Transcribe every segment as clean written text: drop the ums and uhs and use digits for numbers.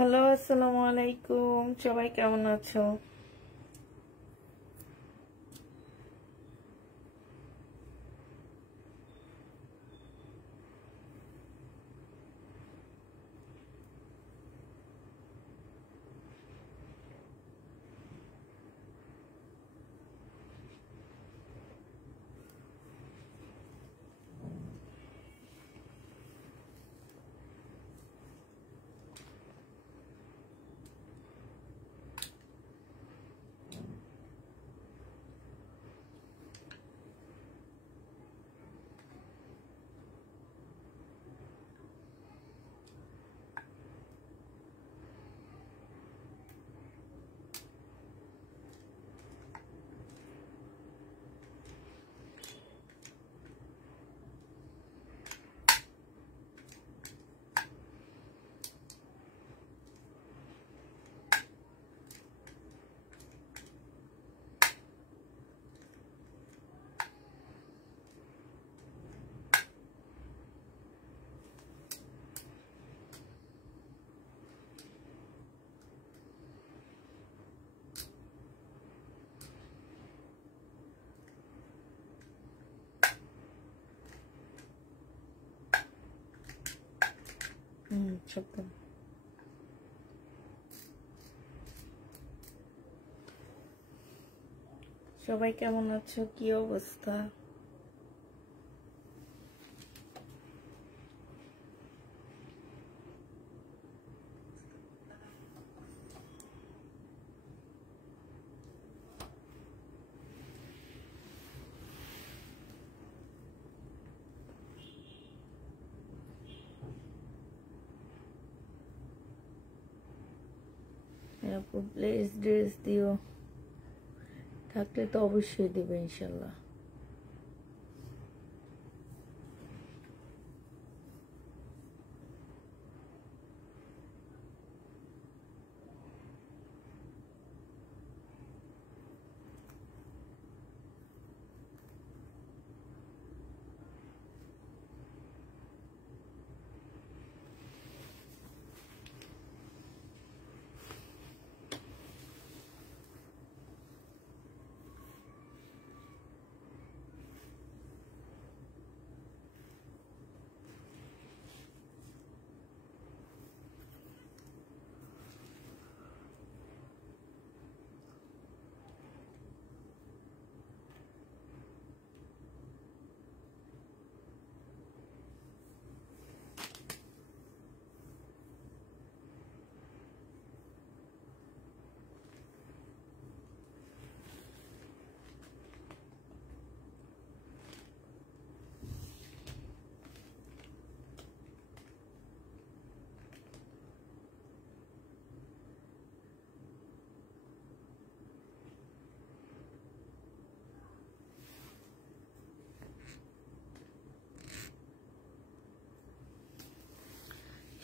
Hello, আসসালামু আলাইকুম। সবাই কেমন আছো? সবাই কেমন আছো? কি অবস্থা? আপু প্লিজ ড্রেস দিও, থাকলে তো অবশ্যই দিবে ইনশাল্লাহ।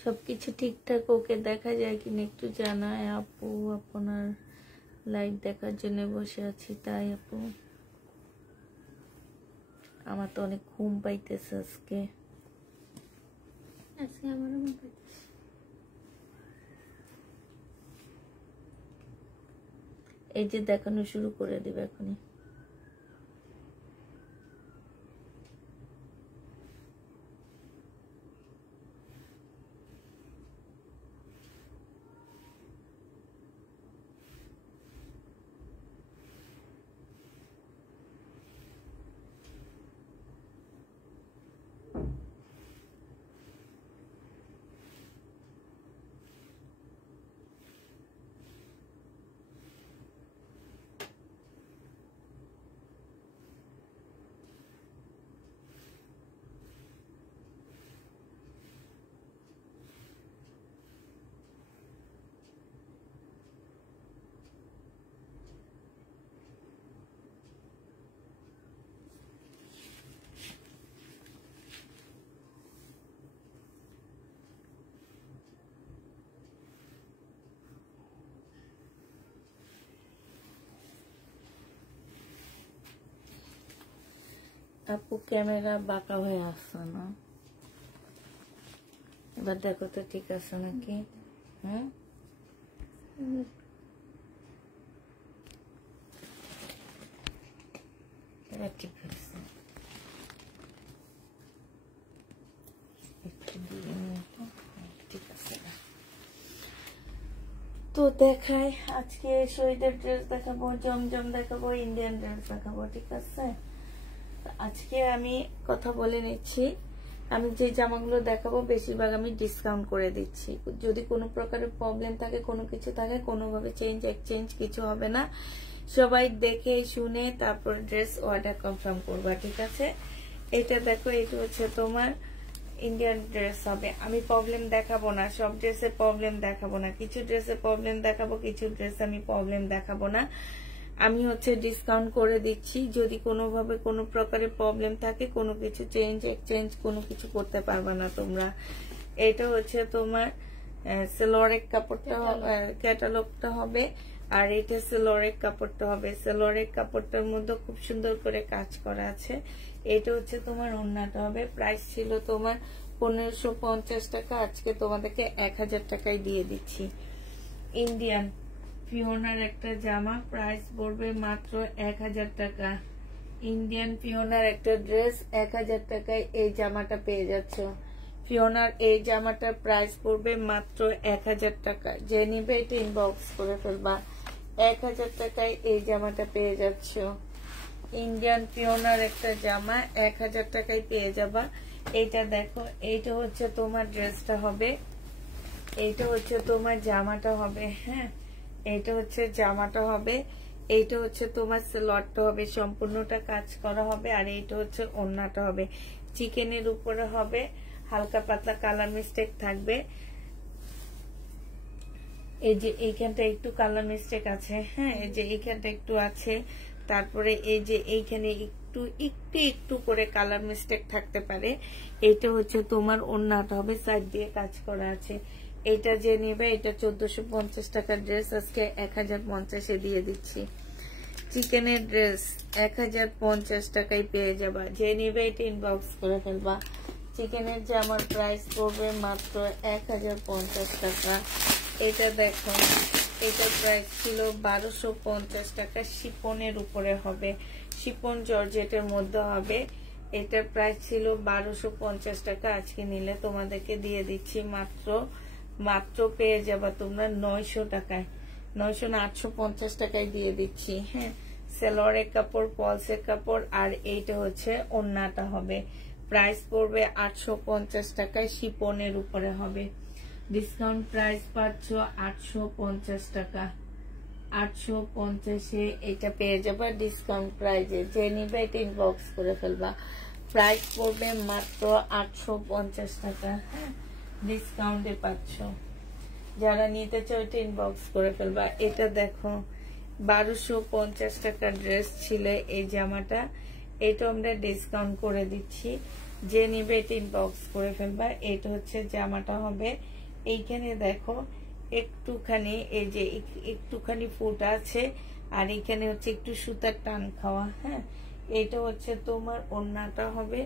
সবকিছু ঠিকঠাক ওকে দেখা যায় কিনা একটু জানায় আপু। আপনার লাইভ দেখার জন্য বসে আছি, তাই আপু আমার তো অনেক ঘুম পাইতেছে আজকে। আমারও ঘুম পাইতেছে। এই যে দেখানো শুরু করে দিবে এখনই। আপু ক্যামেরা বাঁকা হয়ে আসছে না? এবার দেখো তো ঠিক আছে নাকি। তো দেখাই, আজকে শহীদের ড্রেস দেখাবো, জমজম দেখাবো, ইন্ডিয়ান ড্রেস দেখাবো, ঠিক আছে। আজকে আমি কথা বলে নিচ্ছি, আমি যে জামাগুলো দেখাবো বেশিরভাগ আমি ডিসকাউন্ট করে দিচ্ছি। যদি কোনো প্রকারের প্রবলেম থাকে, কোনো কিছু থাকে, কোনোভাবে চেঞ্জ এক্সচেঞ্জ কিছু হবে না। সবাই দেখে শুনে তারপর ড্রেস অর্ডার কনফার্ম করবা, ঠিক আছে। এটা দেখো, এটা হচ্ছে তোমার ইন্ডিয়ান ড্রেস হবে। আমি প্রবলেম দেখাবো না, সব ড্রেসের প্রবলেম দেখাবো না, কিছু ড্রেসের প্রবলেম দেখাবো, কিছু ড্রেস আমি প্রবলেম দেখাবো না। আমি হচ্ছে ডিসকাউন্ট করে দিচ্ছি। যদি কোনোভাবে কোনো প্রকারের প্রবলেম থাকে, কোনো কিছু চেঞ্জ এক্সচেঞ্জ কোনো কিছু করতে পারবা না তোমরা। এটা হচ্ছে তোমার সেলোয়ারের কাপড়টা, ক্যাটালগটা হবে, আর এটা সেলোয়ারের কাপড়টা হবে। সেলোয়ারের কাপড়টার মধ্যে খুব সুন্দর করে কাজ করা আছে। এটা হচ্ছে তোমার ওড়নাটা হবে। প্রাইস ছিল তোমার 1550 টাকা, আজকে তোমাদেরকে 1000 টাকায় দিয়ে দিচ্ছি। ইন্ডিয়ান ফিওনার একটা জামা, প্রাইস পড়বে মাত্র 1000 টাকা। ইন্ডিয়ান ফিওনার একটা ড্রেস 1000 টাকায় এই জামাটা পেয়ে যাচ্ছ। ফিওনার এই জামাটার প্রাইস পড়বে মাত্র 1000 টাকা। যে নিবে এটা ইনবক্স করে ফেলবা। 1000 টাকায় এই জামাটা পেয়ে যাচ্ছ। ইন্ডিয়ান ফিওনার একটা জামা 1000 টাকায় পেয়ে যাবা। এইটা দেখো, এইটা হচ্ছে তোমার ড্রেসটা হবে, এইটা হচ্ছে তোমার জামাটা হবে। হ্যাঁ, এইটা হচ্ছে জামাটা হবে, এইটা হচ্ছে তোমার সেলোয়ারটা হবে, সম্পূর্ণটা কাজ করা হবে। আর এইটা হচ্ছে ওড়নাটা হবে, চিকেনের উপরে হবে, হালকা পাতলা কালার মিস্টেক থাকবে। এই যে এইখানটা একটু কালার মিস্টেক আছে, হ্যাঁ, এই যে এইখানটা একটু আছে। তারপরে এই যে এইখানে একটু একটু একটু করে কালার মিস্টেক থাকতে পারে। এইটা হচ্ছে তোমার ওড়নাটা হবে, সাইড দিয়ে কাজ করা আছে। এটা যে নেবে, এটা 1450 টাকার ড্রেস আজকে 1050-এ দিয়ে দিচ্ছি। চিকেনের ড্রেস 1050 টাকায় পেয়ে যাবা। যে নেবে এটা ইনবক্স করে ফেলবা। চিকেনের জামার প্রাইস পড়বে মাত্র 1050 টাকা। এটা দেখো, এটা প্রাইস ছিল 1250 টাকা, শিপনের উপরে হবে, শিপন জর্জেটের মধ্যে হবে। এটার প্রাইস ছিল 1250 টাকা, আজকে নিলে তোমাদেরকে দিয়ে দিচ্ছি মাত্র পেয়ে যাবা তোমরা 900 টাকায়, 900 না 850 টাকায় দিয়ে দিচ্ছি। হ্যাঁ, সেলোয়ারের কাপড়, পলসের কাপড়, আর এইটা হচ্ছে ওড়নাটা হবে। প্রাইস পড়বে 850 টাকায়, শিপনের উপরে হবে। ডিসকাউন্ট প্রাইস পাচ্ছ 850 টাকা। 850-এ এটা পেয়ে যাবা ডিসকাউন্ট প্রাইজে। যে নিবে এটা ইনবক্স করে ফেলবা। প্রাইস পড়বে মাত্র 850 টাকা। হ্যাঁ, ডিসকাউন্টে পাচ্ছ। যারা নিতে চাও এটা ইনবক্স করে ফেলবা। এটা দেখো, 1250 টাকার ড্রেস ছিল এই জামাটা, এটা আমরা ডিসকাউন্ট করে দিচ্ছি। যে নিবে এটা ইনবক্স করে ফেলবা। এটা হচ্ছে জামাটা হবে। এইখানে দেখো একটুখানি, এই যে একটুখানি ফুট আছে, আর এইখানে হচ্ছে একটু সুতার টান খাওয়া। হ্যাঁ, এটা হচ্ছে তোমার ওড়নাটা হবে।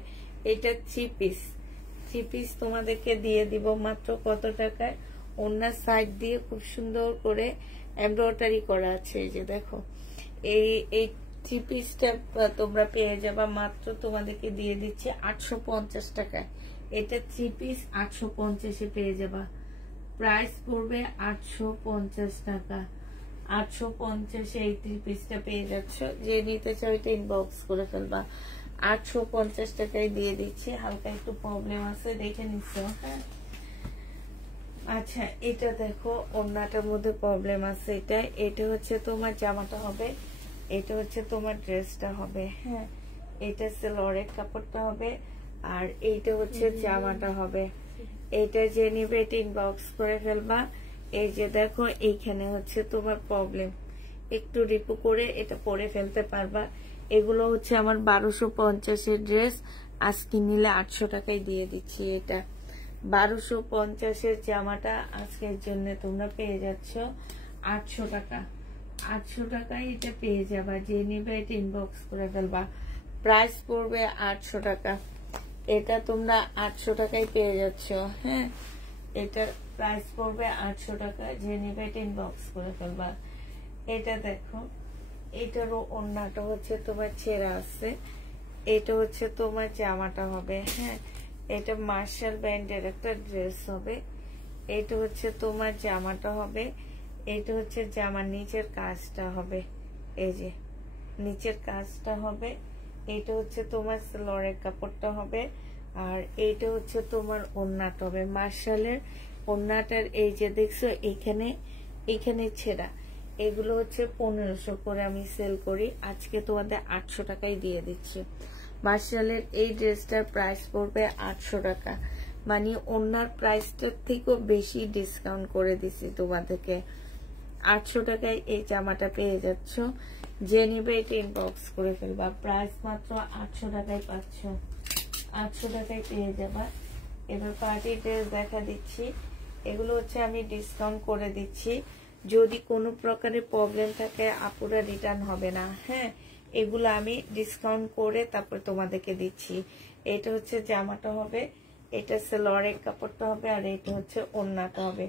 এটা 3 পিস তোমাদেরকে দিয়ে দিব মাত্র কত টাকায়? ওড়নার সাইড দিয়ে খুব সুন্দর করে এমব্রয়ডারি করা আছে। এই যে দেখো, এই 3 পিসটা তোমরা পেয়ে যাবা মাত্র, তোমাদেরকে দিয়ে দিচ্ছি 850 টাকায়। এটা 3 পিস 850-এ পেয়ে যাবা। প্রাইস পড়বে 850 টাকা। 850-এ এই 3 পিসটা পেয়ে যাচ্ছ। যে নিতে চাও এটা ইনবক্স করে ফেলবা। 850 টাকায় দিয়ে দিচ্ছি। হালকা একটু প্রবলেম আছে, দেখে নিচ্ছ। হ্যাঁ, আচ্ছা, এটা দেখো, ওড়নাটার মধ্যে প্রবলেম আছে। এটা হচ্ছে তোমার জামাটা হবে, এটা হচ্ছে তোমার ড্রেসটা হবে। হ্যাঁ, এটা সেলোয়ারের কাপড়টা হবে, আর এইটা হচ্ছে জামাটা হবে। এটা যে নিবে এটা ইনবক্স করে ফেলবা। এই যে দেখো, এইখানে হচ্ছে তোমার প্রবলেম, একটু রিপু করে এটা পরে ফেলতে পারবা। এগুলো হচ্ছে আমার 1250-এর ড্রেস, আজকে নিলে 800 টাকায় দিয়ে দিচ্ছি। এটা 1250-এর জামাটা আজকের জন্য তোমরা পেয়ে যাচ্ছ 800 টাকা। 800 টাকায় এটা পেয়ে যাবা। যে নিবে এটা ইনবক্স করে ফেলবা। প্রাইস পড়বে 800 টাকা। এটা তোমরা 800 টাকায় পেয়ে যাচ্ছ। হ্যাঁ, এটার প্রাইস পড়বে 800 টাকা। যে নিবে এটা ইনবক্স করে ফেলবা। এটা দেখো, এটারও ওড়নাটা হচ্ছে তোমার ছেঁড়া আছে। এটা হচ্ছে তোমার জামাটা হবে। হ্যাঁ, এটা মার্শাল ব্যান্ডের একটা ড্রেস হবে। এটা হচ্ছে তোমার জামাটা হবে। এইটা হচ্ছে জামার নিচের কাজটা হবে, এই যে নিচের কাজটা হবে। এইটা হচ্ছে তোমার সালোয়ারের কাপড়টা হবে, আর এইটা হচ্ছে তোমার ওড়নাটা হবে। মার্শালের ওড়নাটার এই যে দেখছো এখানে ছেঁড়া, এগুলো হচ্ছে 1500 করে আমি সেল করি, আজকে তোমাদের 800 টাকায় দিয়ে দিচ্ছি। মার্শালের এই ড্রেসটার প্রাইস পড়বে 800 টাকা, মানে ওড়নার প্রাইসটার থেকেও বেশি ডিসকাউন্ট করে দিচ্ছি তোমাদেরকে। 800 টাকায় এই জামাটা পেয়ে যাচ্ছ, যে নিবে এটা ইনবক্স করে ফেলবা। প্রাইস মাত্র 800 টাকায় পাচ্ছ, 800 টাকায় পেয়ে যাবা। এবার পার্টি ড্রেস দেখা দিচ্ছি, এগুলো হচ্ছে আমি ডিসকাউন্ট করে দিচ্ছি। যদি কোনো প্রকারের প্রবলেম থাকে আপুরা রিটার্ন হবে না, হ্যাঁ, এগুলো আমি ডিসকাউন্ট করে তারপর তোমাদেরকে দিচ্ছি। এটা হচ্ছে জামাটা হবে, এটা সালোয়ারের কাপড়টা হবে, আর এটা হচ্ছে ওড়নাটা হবে।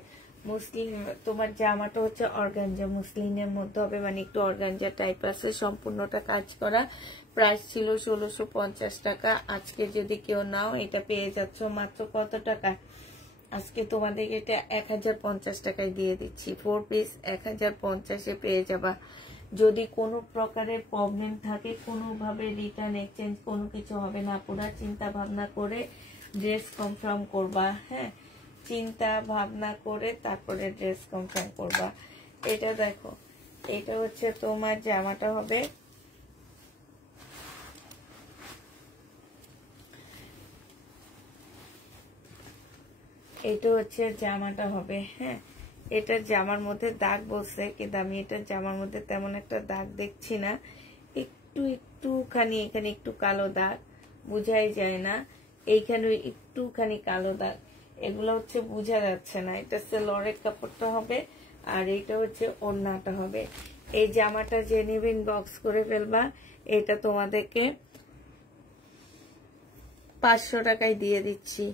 মুসলিম তোমার জামাটা হচ্ছে অর্গানজা, মুসলিমের মধ্যে হবে, মানে একটু অর্গানজা টাইপ আছে, সম্পূর্ণটা কাজ করা। প্রাইস ছিল 1650 টাকা, আজকে যদি কেউ নাও এটা পেয়ে যাচ্ছ মাত্র কত টাকা, আজকে তোমাদের এটা 1050 টাকায় দিয়ে দিচ্ছি। 4 পিস 1050-এ পেয়ে যাবা। যদি কোনো প্রকারের প্রবলেম থাকে, কোনোভাবে রিটার্ন এক্সচেঞ্জ কোনো কিছু হবে না, পুরা চিন্তা ভাবনা করে ড্রেস কনফার্ম করবা, হ্যাঁ, চিন্তা ভাবনা করে তারপরে ড্রেস কনফার্ম করবা। এটা দেখো, এটা হচ্ছে তোমার জামাটা হবে, এটা হচ্ছে জামাটা হবে, হ্যাঁ। এটা জামার মধ্যে দাগ বলছে, কিন্তু আমি এটা জামার মধ্যে তেমন একটা দাগ দেখছি না, একটুখানি এখানে একটু কালো দাগ, বুঝাই যায় না, এইখানে একটুখানি কালো দাগ, এগুলো হচ্ছে বোঝা যাচ্ছে না। এটা সালোয়ারের কাপড়টা হবে, আর এইটা হচ্ছে ওড়নাটা হবে। এই জামাটা যে নেবেন বক্স করে ফেলবা, এটা তোমাদেরকে 500 টাকায় দিয়ে দিচ্ছি।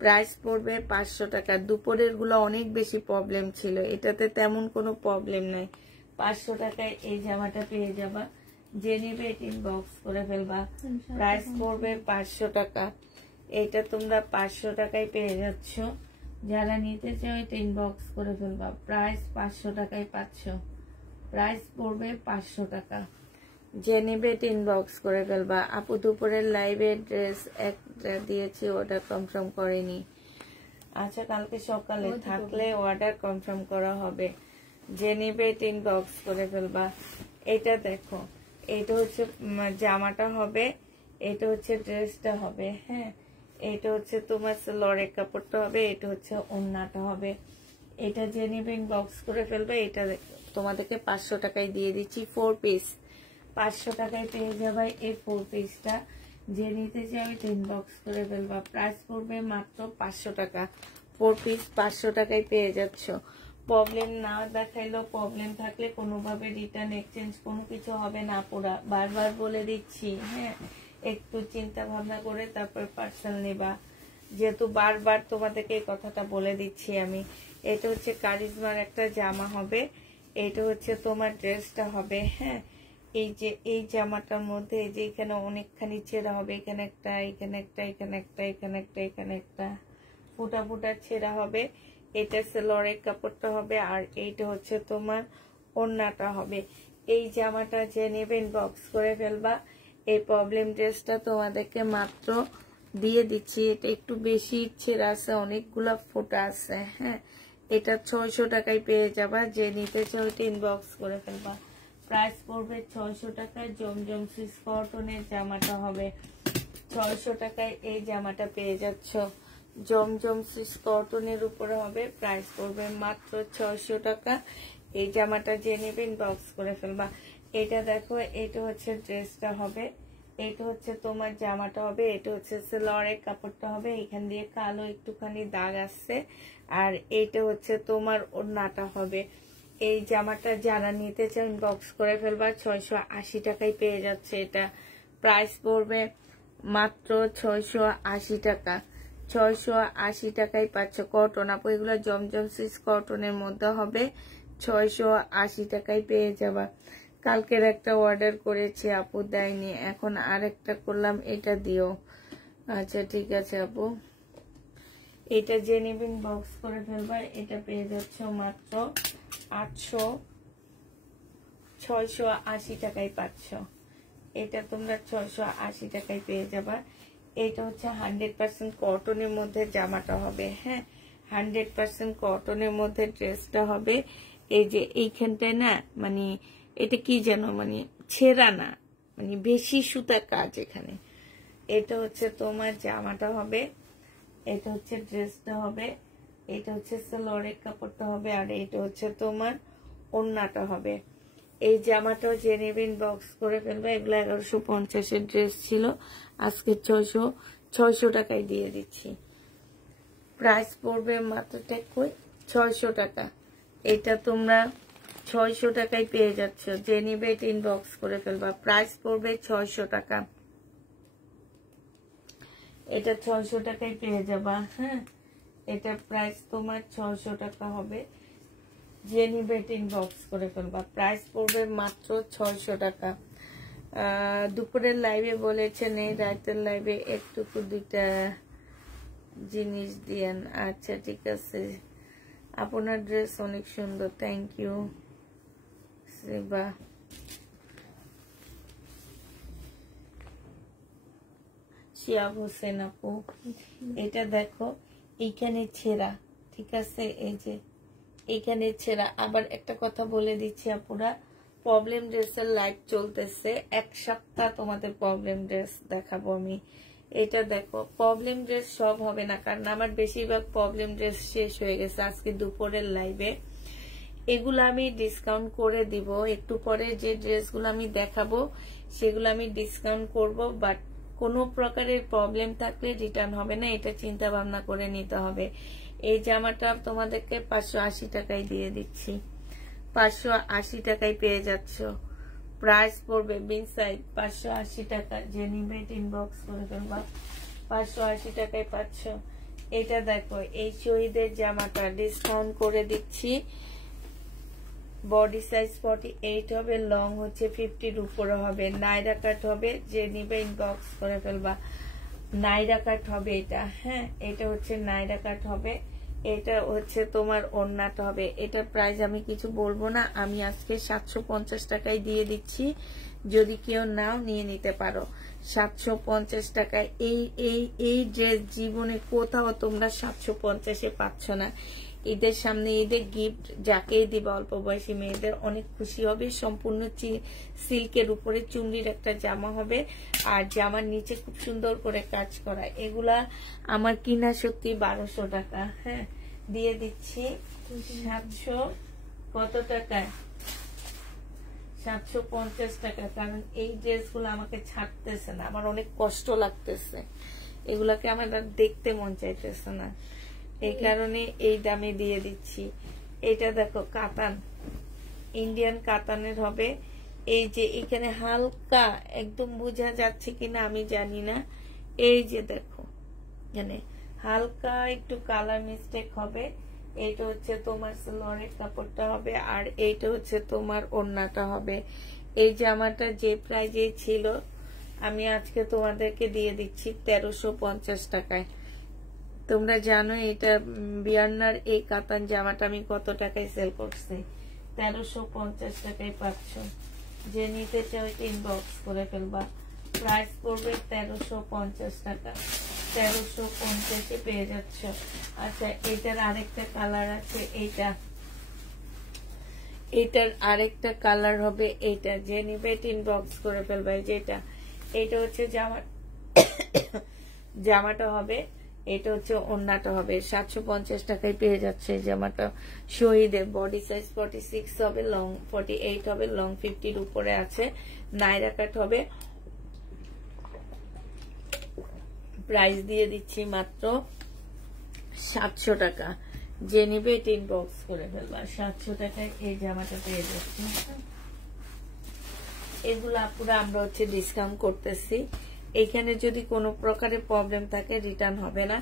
প্রাইস পড়বে 500 টাকা। দুপুরের গুলো অনেক বেশি প্রবলেম ছিল, এটাতে তেমন কোনো প্রবলেম নাই। 500 টাকায় এই জামাটা পেয়ে যাবা, যে নেবে এটা ইনবক্স করে ফেলবা। প্রাইস পড়বে 500 টাকা, এটা তোমরা 500 টাকায় পেয়ে যাচ্ছ। যারা নিতে চাও এটা ইনবক্স করে ফেলবা। প্রাইস 500 টাকায় পাচ্ছ, প্রাইস পড়বে 500 টাকা। যে নেবে এটা ইনবক্স করে ফেলবা। আপু দুপুরের লাইভে ড্রেস একটা দিয়েছি, অর্ডার কনফার্ম করেনি। আচ্ছা, কালকে সকালে থাকলে অর্ডার কনফার্ম করা হবে। যে নেবে এটা ইনবক্স করে ফেলবা। এটা দেখো, এটা হচ্ছে জামাটা হবে, এটা হচ্ছে ড্রেসটা হবে, হ্যাঁ, এটা হচ্ছে তোমার সালোয়ারের কাপড়টা হবে, এটা হচ্ছে ওড়নাটা হবে। এটা যে নেবে ইনবক্স করে ফেলবে। এটা তোমাদেরকে 500 টাকায় দিয়ে দিচ্ছি। 4 পিস 500 টাকায় পেয়ে যাবে এই 4 পিসটা। যে নিতে চাই ইনবক্স করে ফেলবা। প্রাইস পড়বে মাত্র 500 টাকা। 4 পিস 500 টাকায় পেয়ে যাচ্ছ। প্রবলেম না দেখাইলেও, প্রবলেম থাকলে কোনোভাবে রিটার্ন এক্সচেঞ্জ কোনো কিছু হবে না পুরা, বারবার বলে দিচ্ছি, হ্যাঁ, একটু চিন্তা ভাবনা করে তারপর পার্সেল নিবা, যেহেতু বারবার তোমাদেরকে এই কথাটা বলে দিচ্ছি আমি। এটা হচ্ছে কারিজমার একটা জামা হবে, এটা হচ্ছে তোমার ড্রেসটা হবে, হ্যাঁ। এই যে এই জামাটার মধ্যে এই যে এখানে অনেকখানি ছেঁড়া হবে, এখানে একটা, এখানে একটা, এখানে একটা, এখানে একটা, এখানে একটা ফুটা ফুটা ছেঁড়া হবে। এটা সালোয়ারের কাপড়টা হবে, আর এইটা হচ্ছে তোমার ওড়নাটা হবে। এই জামাটা যে নেবেন বক্স করে ফেলবা। এই প্রবলেম ড্রেসটা তোমাদেরকে মাত্র দিয়ে দিচ্ছি। এটা একটু বেশি ছেঁড়া আছে, অনেকগুলা ফোটা আছে, হ্যাঁ। এটা 600 টাকায় পেয়ে যাবা। যে নিতে চাও এটা ইনবক্স করে ফেলবা। প্রাইস পড়বে 600 টাকায়। জমজম সুইস কটনের জামাটা হবে 600 টাকায়। এই জামাটা পেয়ে যাচ্ছ জমজম সুইস কটনের উপরে হবে। প্রাইস পড়বে মাত্র 600 টাকা। এই জামাটা যে নেবেন বক্স করে ফেলবা। এটা দেখো, এটা হচ্ছে ড্রেসটা হবে, এটা হচ্ছে তোমার জামাটা হবে, এটা হচ্ছে সালোয়ারের কাপড়টা হবে, এখান দিয়ে কালো একটুখানি দাগ আসছে, আর এইটা হচ্ছে তোমার ওড়নাটা হবে। এই জামাটা যারা নিতে চান বক্স করে ফেলবা। 680 টাকায় পেয়ে যাচ্ছে এটা। প্রাইস পড়বে মাত্র 680 টাকা। 680 টাকায় পাচ্ছ। কটন, আপু এগুলো জমজম সুইস কটনের মধ্যে হবে। 680 টাকায় পেয়ে যাবা। কালকের একটা অর্ডার করেছি, আপু দেয়নি, এখন আর একটা করলাম, এটা দিও। আচ্ছা ঠিক আছে আপু, এটা যে নেবেন বক্স করে ফেলবা। এটা পেয়ে যাচ্ছ মাত্র 680 টাকায় পাচ্ছ। এটা তোমরা 680 টাকায় পেয়ে যাবা। এটা হচ্ছে 100% কটনের মধ্যে জামাটা হবে। হ্যাঁ, 100% কটনের মধ্যে ড্রেসটা হবে। এই যে এইখানটায় না মানে এটা কি যেন মানে ছেঁড়া না, মানে বেশি সুতা কাজ এখানে। এটা হচ্ছে তোমার জামাটা হবে, এটা হচ্ছে ড্রেসটা হবে, এটা হচ্ছে সালোয়ারের কাপড়টা হবে, আর এটা হচ্ছে তোমার ওড়নাটা হবে। এই জামাটাও যে নেবেন বক্স করে ফেলবে। এগুলো 1150-এর ড্রেস ছিল, আজকে 600 টাকায় দিয়ে দিচ্ছি। প্রাইস পড়বে মাত্র 600 টাকা। এটা তোমরা 600 টাকায় পেয়ে যাচ্ছ। যে নিবে এটা ইনবক্স করে ফেলবা। প্রাইস পড়বে 600 টাকা। এটা 600 টাকায় পেয়ে যাবা। হ্যাঁ, এটা প্রাইস তোমার 600 টাকা হবে। যে নিবে এটা ইনবক্স করে ফেলবা। প্রাইস পড়বে মাত্র 600 টাকা। দুপুরের লাইভে বলেছেন এই রাতের লাইভে একটুকু দুইটা জিনিস দিয়েন। আচ্ছা ঠিক আছে, আপনার ড্রেস অনেক সুন্দর, থ্যাংক ইউ সেবা। শিয়াব হোসেন আপু, এটা দেখো এইখানে ছেঁড়া, ঠিক আছে, এই যে এইখানে ছেঁড়া। আবার একটা কথা বলে দিচ্ছি আপুরা, প্রবলেম ড্রেসের লাইভ চলতেছে, 1 সপ্তাহ তোমাদের প্রবলেম ড্রেস দেখাবো আমি। এটা দেখো প্রবলেম ড্রেস সব হবে না, কারণ আমার বেশিরভাগ প্রবলেম ড্রেস শেষ হয়ে গেছে আজকে দুপুরের লাইভে। এগুলো আমি ডিসকাউন্ট করে দিব একটু পরে। যে ড্রেসগুলো আমি দেখাবো সেগুলো আমি ডিসকাউন্ট করব, বাট কোনো প্রকারের প্রবলেম থাকলে রিটার্ন হবে না, এটা চিন্তা ভাবনা করে নিতে হবে। এই জামাটা তোমাদেরকে 580 টাকায় দিয়ে দিচ্ছি। 580 টাকায় পেয়ে যাচ্ছ। প্রাইস পড়বে বিন সাইড 580 টাকা। যে নিবে ইনবক্স করে ফেলবা। 580 টাকায় পাচ্ছ। এটা দেখো এই শহীদের জামাটা ডিসকাউন্ট করে দিচ্ছি। বডি সাইজ 48 হবে, লং হচ্ছে 50-র উপরে হবে, নাইরা কাট হবে। যে নিবে ইনবক্স করে ফেলবা। নাইরা কাট হবে এটা। হ্যাঁ, এটা হচ্ছে নাইরা কাট হবে। এটা হচ্ছে তোমার ওড়নাটা হবে। এটার প্রাইস আমি কিছু বলবো না, আমি আজকে 750 টাকায় দিয়ে দিচ্ছি। যদি কেউ নাও নিয়ে নিতে পারো 750 টাকায়। এই ড্রেস জীবনে কোথাও তোমরা 750-এ পাচ্ছ না। ঈদের সামনে ঈদের গিফট যাকেই দিবা অল্প বয়সী মেয়েদের অনেক খুশি হবে। সম্পূর্ণ সিল্কের উপরে চুনরির একটা জামা হবে, আর জামার নিচে খুব সুন্দর করে কাজ করা। এগুলা আমার কিনা সত্যি 1200 টাকা। হ্যাঁ, দিয়ে দিচ্ছি 700 কত টাকায়, 750 টাকা। কারণ এই ড্রেসগুলো আমাকে ছাড়তেছে না, আমার অনেক কষ্ট লাগতেছে, এগুলাকে আমার দেখতে মন চাইতেছে না, এই কারণে এই দামে দিয়ে দিচ্ছি। এটা দেখো কাতান, ইন্ডিয়ান কাতানের হবে। এই যে এখানে হালকা একদম বোঝা যাচ্ছে কিনা আমি জানি না, এই যে দেখো এখানে হালকা একটু কালার মিস্টেক হবে। এইটা হচ্ছে তোমার সালোয়ারের কাপড়টা হবে, আর এইটা হচ্ছে তোমার ওড়নাটা হবে। এই জামাটা যে প্রাইজে ছিল আমি আজকে তোমাদেরকে দিয়ে দিচ্ছি 1350 টাকায়। তোমরা জানো এটা বিয়ান্নার এই কাতান জামাটা আমি কত টাকায় সেল করছি, 1350 টাকায় পাচ্ছ। যে নিতে চাও ইনবক্স করে ফেলবা। প্রাইস পড়বে 1350 টাকা। 1350-এ পেয়ে যাচ্ছ। আচ্ছা, এটার আরেকটা কালার আছে, এটার আরেকটা কালার হবে এইটা। যে নিবে ইনবক্স করে ফেলবা। যেটা এটা হচ্ছে জামাটা হবে, এটা হচ্ছে ওড়নাটা হবে। 750 টাকায় পেয়ে যাচ্ছে এই জামাটা। শহীদের বডি সাইজ 46 হবে, লং 48 হবে, লং 50-র উপরে আছে, নাইরা কাট হবে। প্রাইস দিয়ে দিচ্ছি মাত্র 700 টাকা। যে নিবে এটা ইনবক্স করে ফেলবা। 700 টাকায় এই জামাটা পেয়ে যাচ্ছি। এগুলো আপুরা আমরা হচ্ছে ডিসকাউন্ট করতেছি। এখানে যদি কোনো প্রকারের প্রবলেম থাকে রিটার্ন হবে না,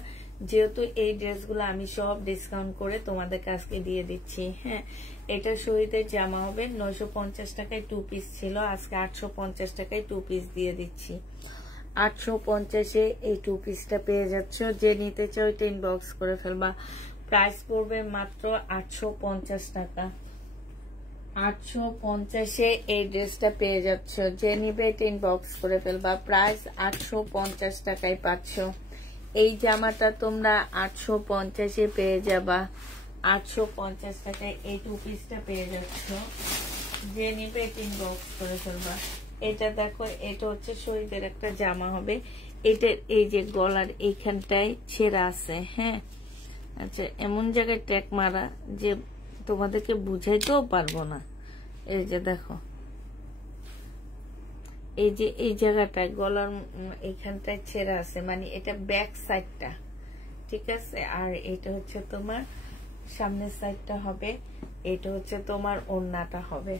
যেহেতু এই ড্রেসগুলো আমি সব ডিসকাউন্ট করে তোমাদের কাছকে দিয়ে দিচ্ছি। হ্যাঁ, এটা শহীদের জামা হবে। 950 টাকায় 2 পিস ছিল, আজকে 850 টাকায় 2 পিস দিয়ে দিচ্ছি। 850-এ এই 2 পিসটা পেয়ে যাচ্ছ। যে নিতে চাও এটা ইনবক্স করে ফেলবা। প্রাইস পড়বে মাত্র 850 টাকা। 850-এ এই ড্রেসটা পেয়ে যাচ্ছ। যে নিবে ইনবক্স করে ফেলবা। প্রাইস 850 টাকায় পাচ্ছ। এই জামাটা তোমরা 850-এ পেয়ে যাবা। 850 টাকায় এই টু পিসটা পেয়ে যাচ্ছ। যে নিবে ইনবক্স করে ফেলবা। এটা দেখো, এটা হচ্ছে শহীদের একটা জামা হবে। এটা এই যে গলার এইখানটায় ছেঁড়া আছে, হ্যাঁ। আচ্ছা, এমন জায়গায় ট্যাগ মারা যে তোমাদেরকে বুঝাইতেও পারবো না। এই যে দেখো, এই যে এই জায়গাটায় গলার এইখানটায় ছেঁড়া আছে, মানে এটা ব্যাক সাইডটা, ঠিক আছে। আর এটা হচ্ছে তোমার সামনের সাইডটা হবে। এটা হচ্ছে তোমার ওড়নাটা হবে।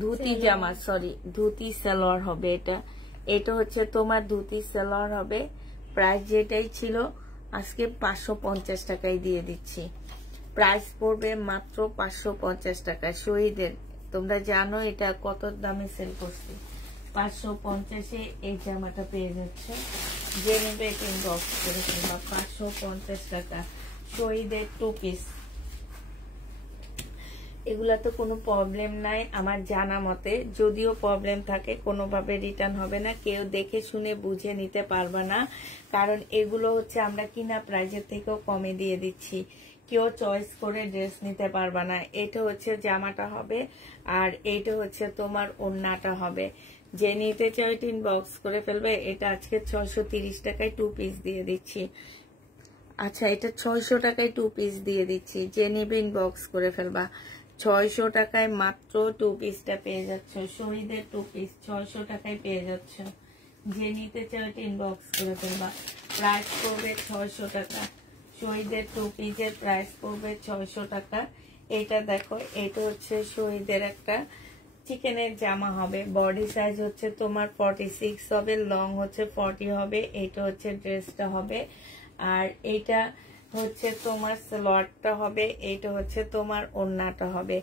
ধুতি জামা, সরি ধুতি সালোয়ার হবে এটা। এটা হচ্ছে তোমার ধুতি সালোয়ার হবে। প্রাইস যেটাই ছিল আজকে 550 টাকায় দিয়ে দিচ্ছি। প্রাইস পড়বে মাত্র 550 টাকা। শহীদের তোমরা জানো এটা কত দামে সেল করছি। 550-এ এই জামাটা পেয়ে যাচ্ছে। যে নেবে ইনবক্স করে ফেলবা। 550 টাকা শহীদের টু পিস। এগুলা তো কোনো প্রবলেম নাই আমার জানা মতে। যদিও প্রবলেম থাকে কোনোভাবে রিটার্ন হবে না। কেউ দেখে শুনে বুঝে নিতে পারবে না, কারণ এগুলো হচ্ছে আমরা কিনা প্রাইজের থেকেও কমে দিয়ে দিচ্ছি। কেউ চয়েস করে ড্রেস নিতে পারবে না। এটা হচ্ছে জামাটা হবে, আর এইটা হচ্ছে তোমার ওড়নাটা হবে। যে নিতে চাই ইনবক্স করে ফেলবে। এটা আজকে 630 টাকায় টু পিস দিয়ে দিচ্ছি। আচ্ছা, এটা 600 টাকায় টু পিস দিয়ে দিচ্ছি। যে নিবে ইনবক্স করে ফেলবা। 600 টাকায় মাত্র টু পিসটা পেয়ে যাচ্ছ। শহীদের টু পিস 600 টাকায় পেয়ে যাচ্ছ। যে নিতে চাই ইনবক্স করে ফেলবা। প্রাইস পড়বে 600 টাকা। শহীদের টু পিসের প্রাইস পড়বে 600 টাকা। এটা দেখো, এটা হচ্ছে শহীদের একটা চিকেনের জামা হবে। বডি সাইজ হচ্ছে তোমার 46 হবে, লং হচ্ছে 40 হবে। এটা হচ্ছে ড্রেসটা হবে। আর এইটা হচ্ছে তোমার সালোয়ারটা হবে। এইটা হচ্ছে তোমার ওড়নাটা হবে।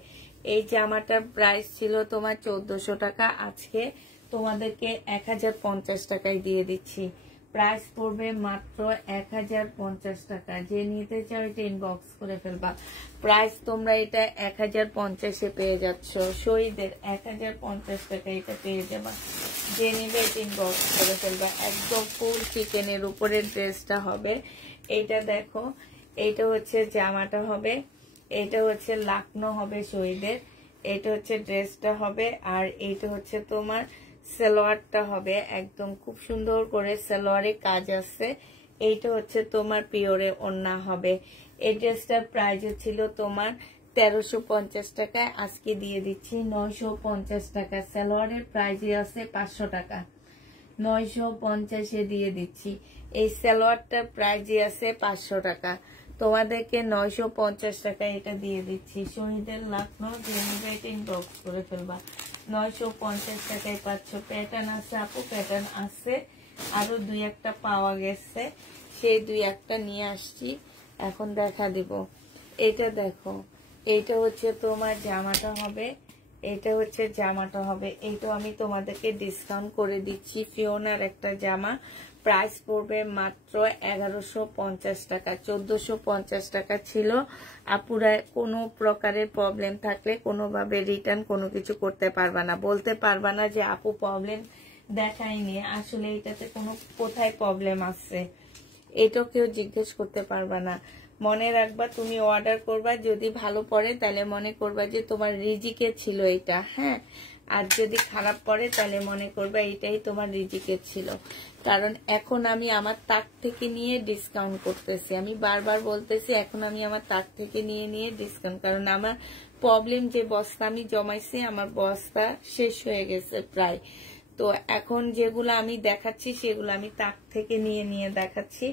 এই জামাটার প্রাইস ছিল তোমার 1400 টাকা। আজকে তোমাদেরকে 1050 টাকায় দিয়ে দিচ্ছি। প্রাইস পড়বে মাত্র 1050 টাকা। যে নিতে চাও এটা ইনবক্স করে ফেলবা। প্রাইস তোমরা এটা 1050-এ পেয়ে যাচ্ছ। শহীদের 1050 টাকা এটা পেয়ে যাবা। যে নিবে এটা ইনবক্স করে ফেলবা। একদম ফুল চিকেনের উপরে ড্রেসটা হবে। এইটা দেখো, এইটা হচ্ছে জামাটা হবে। এটা হচ্ছে লাকনো হবে শহীদের। এটা হচ্ছে ড্রেসটা হবে। আর এইটা হচ্ছে তোমার সালোয়ারটা হবে। একদম খুব সুন্দর করে সালোয়ারে কাজ আছে। এইটা হচ্ছে তোমার পিওরে ওড়না হবে। এই ড্রেসটার প্রাইস ছিল তোমার 1350 টাকায়। আজকে দিয়ে দিচ্ছি 950 টাকা। সালোয়ারের প্রাইস আছে 500 টাকা। 950-এ দিয়ে দিচ্ছি। এই সালোয়ারটার প্রাইস আছে 500 টাকা। তোমাদেরকে 950 টাকায় এটা দিয়ে দিচ্ছি। শহীদের লাকনো ইনবক্স করে ফেলবা। 950 টাকায় পাচ্ছ। প্যাটার্ন আছে আপু, প্যাটার্ন আছে আরো 2-1টা পাওয়া গেছে। সেই 2-1টা নিয়ে আসছি, এখন দেখা দিব। এটা দেখো, এইটা হচ্ছে তোমার জামাটা হবে। এটা হচ্ছে জামাটা হবে। এইটা আমি তোমাদেরকে ডিসকাউন্ট করে দিচ্ছি। ফিওনার একটা জামা। প্রাইস পড়বে মাত্র 1150 টাকা। 1450 টাকা ছিল। আপুরা কোনো প্রকারের প্রবলেম থাকলে কোনোভাবে রিটার্ন কোনো কিছু করতে পারবা না, বলতে পারবা না যে আপু প্রবলেম দেখায়নি। আসলে এটাতে কোনো কোথায় প্রবলেম আছে এটাও কেউ জিজ্ঞেস করতে পারবা না। মনে রাখবা, তুমি অর্ডার করবা, যদি ভালো পড়ে তাহলে মনে করবা যে তোমার রিজিকে ছিল এটা, হ্যাঁ। আর যদি খারাপ পড়ে তাহলে মনে করবা এটাই তোমার রিজিকে ছিল। কারণ এখন আমি আমার তাক থেকে নিয়ে ডিসকাউন্ট করতেছি। আমি বারবার বলতেছি এখন আমি আমার তাক থেকে নিয়ে নিয়ে ডিসকাউন্ট, কারণ আমার প্রবলেম যে বস্তা আমি জমাইছি আমার বস্তা শেষ হয়ে গেছে প্রায়। তো এখন যেগুলো আমি দেখাচ্ছি সেগুলো আমি তাক থেকে নিয়ে নিয়ে দেখাচ্ছি।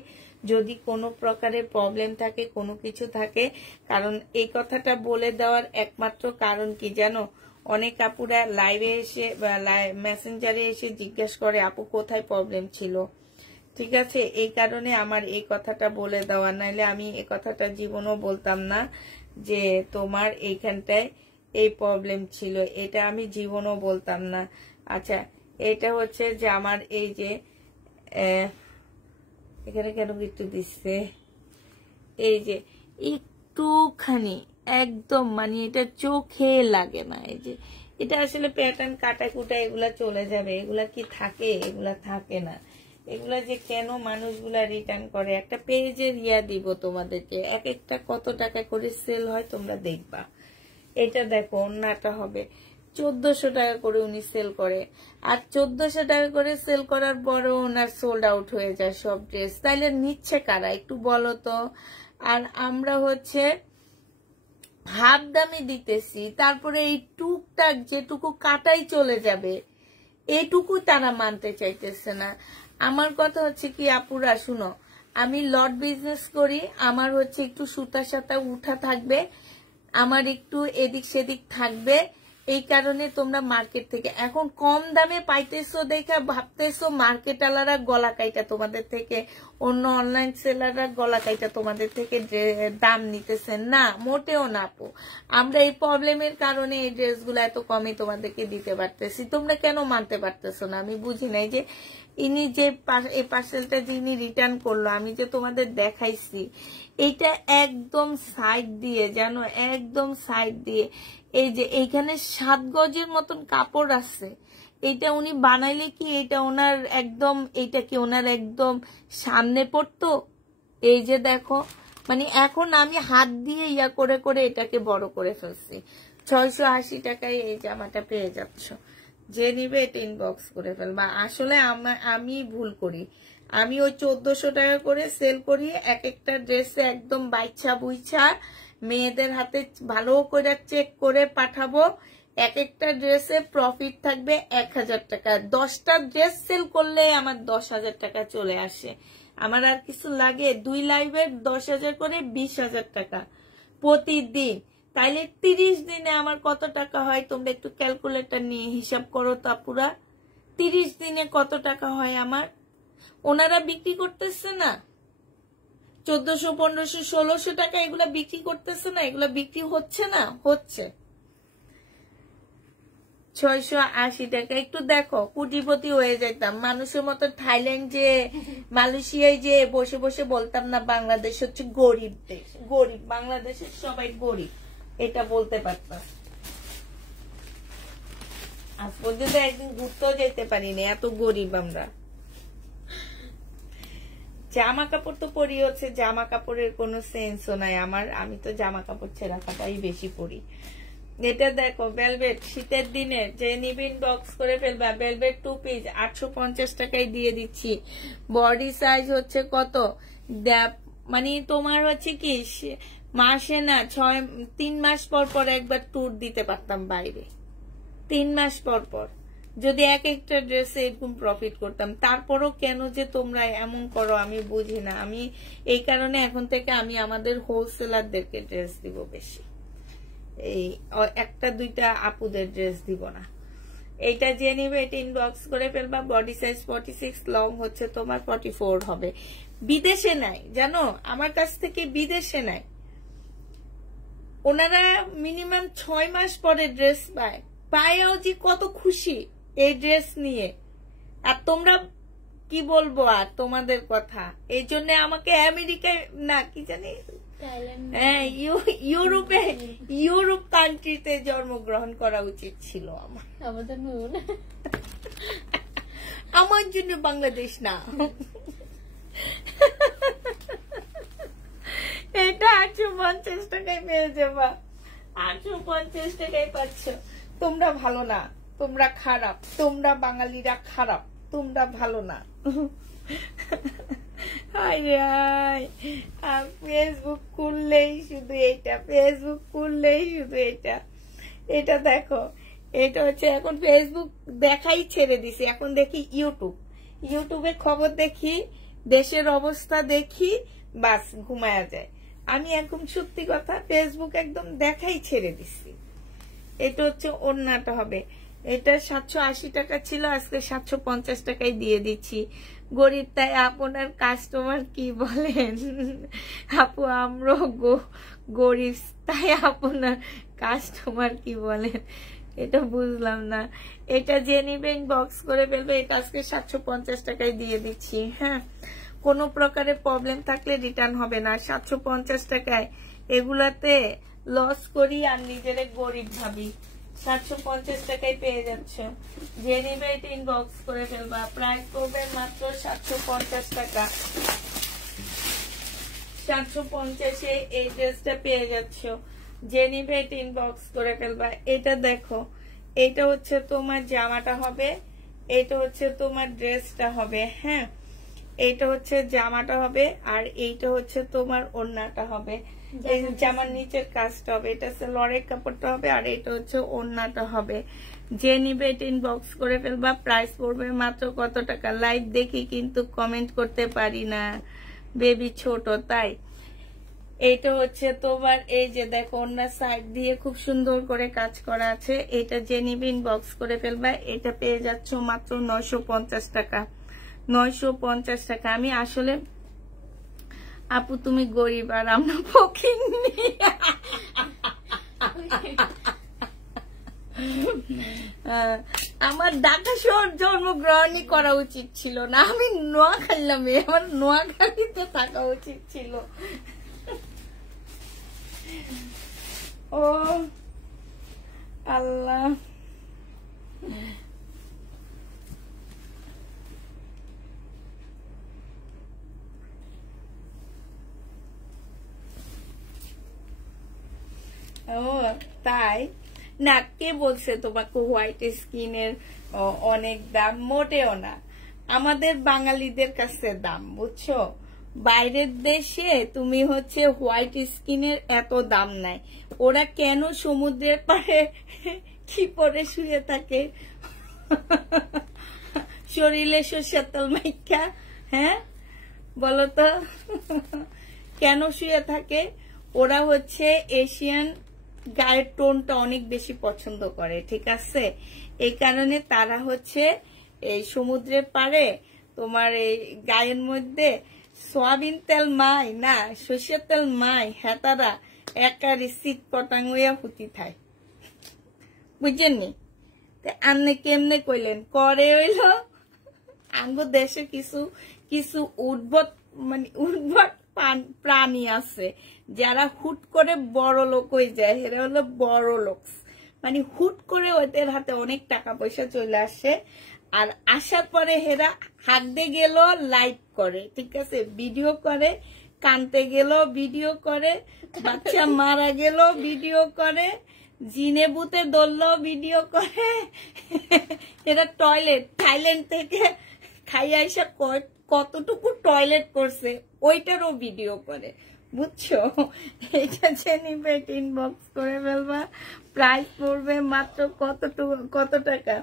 যদি কোনো প্রকারের প্রবলেম থাকে, কোনো কিছু থাকে, কারণ এই কথাটা বলে দেওয়ার একমাত্র কারণ কি জানো, অনেক আপুরা লাইভে এসে মেসেঞ্জারে এসে জিজ্ঞেস করে আপু কোথায় প্রবলেম ছিল, ঠিক আছে। এই কারণে আমার এই কথাটা বলে দেওয়া, নাইলে আমি এই কথাটা জীবনও বলতাম না যে তোমার এইখানটায় এই প্রবলেম ছিল, এটা আমি জীবনও বলতাম না। আচ্ছা, এটা হচ্ছে যে আমার এই যে এখানে কেন একটু দিচ্ছে, এই যে একটুখানি একদম মানে এটা চোখে লাগে না। এই যে এটা আসলে প্যাটার্ন কাটা কুটা এগুলা চলে যাবে, এগুলা কি থাকে? এগুলা থাকে না। এগুলা যে কেন মানুষগুলা রিটার্ন করে, একটা পেজের ইয়া দিব তোমাদেরকে, এক একটা কত টাকা করে সেল হয় তোমরা দেখবা। এটা দেখো ওন্নাটা হবে 1400 টাকা করে উনি সেল করে, আর 1400 টাকা করে সেল করার পরও ওনার সোল্ড আউট হয়ে যায় সব ড্রেস। তাইলে নিচ্ছে কারা একটু বলো তো? আর আমরা হচ্ছে হাফ দামে দিতেছি, তারপরে এই টুকটাক যেটুকু কাটাই চলে যাবে এইটুকু তারা মানতে চাইতেছে না। আমার কথা হচ্ছে কি আপুরা শুনো, আমি লট বিজনেস করি, আমার হচ্ছে একটু সুতা সাতা উঠা থাকবে, আমার একটু এদিক সেদিক থাকবে, এই কারণে তোমরা মার্কেট থেকে এখন কম দামে পাইতেছো দেখে ভাবতেছো মার্কেট আলারা গলা কাইটা তোমাদের থেকে, অন্য অনলাইন সেলাররা গলা কাইটা তোমাদের থেকে দাম নিতেছে না, মোটেও না আপু। আমরা এই প্রবলেমের কারণে এই ড্রেসগুলো এত কমে তোমাদেরকে দিতে পারতেছি, তোমরা কেন মানতে পারতেছো না আমি বুঝি নাই। যে ইনি যে এই পার্সেলটা যিনি রিটার্ন করলো আমি যে তোমাদের দেখাইছি, এইটা একদম সাইড দিয়ে জানো, একদম সাইড দিয়ে এই যে এইখানে 7 গজের মতন কাপড় আছে, এইটা উনি বানাইলে কি এটা ওনার একদম, এইটা কি ওনার একদম সামনে পড়তো? এই যে দেখো মানে এখন আমি হাত দিয়ে ইয়া করে করে এটাকে বড় করে ফেলছি। 680 টাকায় এই জামাটা পেয়ে যাচ্ছ, যে নিবে এটা ইনবক্স করে ফেলবা। আসলে আমি ভুল করি, আমি ওই 1400 টাকা করে সেল করি, এক একটা ড্রেসে একদম বাইছা বুইছা মেয়েদের হাতে ভালো করে চেক করে পাঠাবো, এক একটা ড্রেসে প্রফিট থাকবে 1000 টাকা। 10টা ড্রেস সেল করলে আমার 10,000 টাকা চলে আসে, আমার আর কিছু লাগে? 2 লাইভের 10,000 করে 20,000 টাকা প্রতিদিন, তাইলে 30 দিনে আমার কত টাকা হয়? তোমরা একটু ক্যালকুলেটর নিয়ে হিসাব করো তো আপুরা, 30 দিনে কত টাকা হয় আমার? ওনারা বিক্রি করতেছে না 1400, 1500, 1600 টাকা, এগুলা বিক্রি করতেছে না, এগুলা বিক্রি হচ্ছে না, হচ্ছে 680 টাকা। একটু দেখো কোটিপতি হয়ে যেতাম মানুষের মতো। থাইল্যান্ড যে মালয়েশিয়ায় যে বসে বসে বলতাম না বাংলাদেশ হচ্ছে গরিব দেশ, গরিব, বাংলাদেশের সবাই গরিব, এটা বলতে পারতাম। আজ পর্যন্ত একদিন ঘুরতেও যেতে পারিনি, এত গরিব আমরা। জামা কাপড় তো পরি হচ্ছে, জামা কাপড়ের কোনো সেন্সও নাই আমার, আমি তো জামা কাপড় ছেঁড়া কাটাই বেশি পরি। এটা দেখো ভেলভেট, শীতের দিনে যে নিবিন বক্স করে ফেলবা, ভেলভেট 2 পিস 850 টাকায় দিয়ে দিচ্ছি। বডি সাইজ হচ্ছে কত মানে তোমার হচ্ছে কি মাসে না 3 মাস পর পর একবার ট্যুর দিতে পারতাম বাইরে, 3 মাস পর পর যদি এক একটা ড্রেসে এরকম প্রফিট করতাম। তারপরও কেন যে তোমরা এমন করো আমি বুঝি না। আমি এই কারণে এখন থেকে আমি আমাদের হোলসেলারদেরকে ড্রেস দিব বেশি, এই একটা দুইটা আপুদের ড্রেস দিব না। এইটা যে নিবে এটা ইনবক্স করে ফেলবা। বডি সাইজ 46, লং হচ্ছে তোমার 44 হবে। বিদেশে নাই জানো, আমার কাছ থেকে বিদেশে নাই, ওনারা মিনিমাম 6 মাস পরে ড্রেস পায়, পায়েও যে কত খুশি এই ড্রেস নিয়ে। আর তোমরা কি বলবো আর তোমাদের কথা, এই জন্য আমাকে আমেরিকায় না কি জানি হ্যাঁ ইউরোপ কান্ট্রিতে জন্মগ্রহণ করা উচিত ছিল আমার, আমার জন্য বাংলাদেশ না। এটা 850 টাকায় পেয়ে যাবা, 850 টাকায় পাচ্ছ। তোমরা ভালো না, তোমরা খারাপ, তোমরা বাঙালিরা খারাপ, তোমরা ভালো না। ফেসবুক খুললেই শুধু এইটা, ফেসবুক খুললেই শুধু এইটা। এটা দেখো, এটা হচ্ছে এখন ফেসবুক দেখাই ছেড়ে দিছি, এখন দেখি ইউটিউবে খবর দেখি, দেশের অবস্থা দেখি, বাস ঘুমায়া যায়। আমি একদম সত্যি কথা ফেসবুক একদম দেখাই ছেড়ে দিছি। এটা হচ্ছে ওড়নাটা হবে, এটা 780 টাকা ছিল, আজকে 750 টাকায় দিয়ে দিচ্ছি। গরিব তাই আপনার কাস্টমার কি বলেন আপু, আমরা গরিব তাই আপনার কাস্টমার কি বলেন, এটা বুঝলাম না। এটা যে নিবেন বক্স করে ফেলবে, এটা আজকে 750 টাকায় দিয়ে দিচ্ছি। হ্যাঁ, কোনো প্রকারের প্রবলেম থাকলে রিটার্ন হবে না। 750 টাকায় এগুলাতে লস করি আর নিজেরে গরিব ভাবি। 750 টাকায় পেয়ে যাচ্ছ, যে নিবে ইনবক্স করে ফেলবা। প্রাইস পড়বে মাত্র 750 টাকা। 750-এ এই ড্রেসটা পেয়ে যাচ্ছ, যে নিবে ইনবক্স করে ফেলবা। এটা দেখো, এটা হচ্ছে তোমার জামাটা হবে, এটা হচ্ছে তোমার ড্রেসটা হবে। হ্যাঁ, এইটা হচ্ছে জামাটা হবে আর এইটা হচ্ছে তোমার ওড়নাটা হবে। এই জামার নিচের কাজটা হবে, এটা লরের কাপড়টা হবে আর এটা হচ্ছে ওড়নাটা হবে। যে নিবে এটা ইনবক্স করে ফেলবা। প্রাইস পড়বে মাত্র কত টাকা? লাইভ দেখি কিন্তু কমেন্ট করতে পারি না, বেবি ছোট তাই। এইটা হচ্ছে তোমার, এই যে দেখো ওড়নার সাইড দিয়ে খুব সুন্দর করে কাজ করা আছে। এটা যে নিবে ইনবক্স করে ফেলবা। এটা পেয়ে যাচ্ছ মাত্র 950 টাকা। 950 টাকা। আমি আসলে আপু তুমি গরিব আর আমরা ফকিন্নি। আমার ঢাকা শহর জন্মগ্রহণই করা উচিত ছিল না, আমি নোয়াখালীর মেয়ে, আমার নোয়াখালীতে থাকা উচিত ছিল। ও আল্লাহ, ও তাই না? কে বলছে তোমাকে হোয়াইট স্কিনের অনেক দাম? মোটেও না, আমাদের বাঙালিদের কাছে দাম, বুঝছো? বাইরের দেশে তুমি হচ্ছে হোয়াইট স্কিনের এত দাম নাই। ওরা কেন সমুদ্রের পাড়ে কি পরে শুয়ে থাকে? শরীরে সরষের তেল মাইখা, হ্যাঁ বলো তো কেন শুয়ে থাকে? ওরা হচ্ছে এশিয়ান গায়ের টোনটা অনেক বেশি পছন্দ করে, ঠিক আছে? এই কারণে তারা হচ্ছে এই সমুদ্রের পাড়ে তোমার এই গায়ের মধ্যে সয়াবিন তেল মাই না সরষের তেল মাই, হ্যাঁ তারা একারি শীত পটাঙ্গুয়া হুতি থায়, বুঝছেননি? আন্নে কেমনে কইলেন করে হইল আঙ্গ দেশে কিছু কিছু উদ্ভট মানে উদ্ভট প্রাণী আছে যারা হুট করে বড় লোক হয়ে যায়। এরা হলো বড় লোক, মানে হুট করে ওদের হাতে অনেক টাকা পয়সা চলে আসে, আর আসার পরে হেরা হাঁটতে গেল লাইভ করে, ঠিক আছে, ভিডিও করে, কানতে গেল ভিডিও করে, বাচ্চা মারা গেল ভিডিও করে, জিনে বুতে দৌড়লো ভিডিও করে। এরা টয়লেট থাইল্যান্ড থেকে খাইয়া এসে কতটুকু টয়লেট করছে ওইটারও ভিডিও করে, বুঝছো? এটা জেনে ইনবক্স করে ফেলবা। প্রাইস পড়বে মাত্র কত টাকা?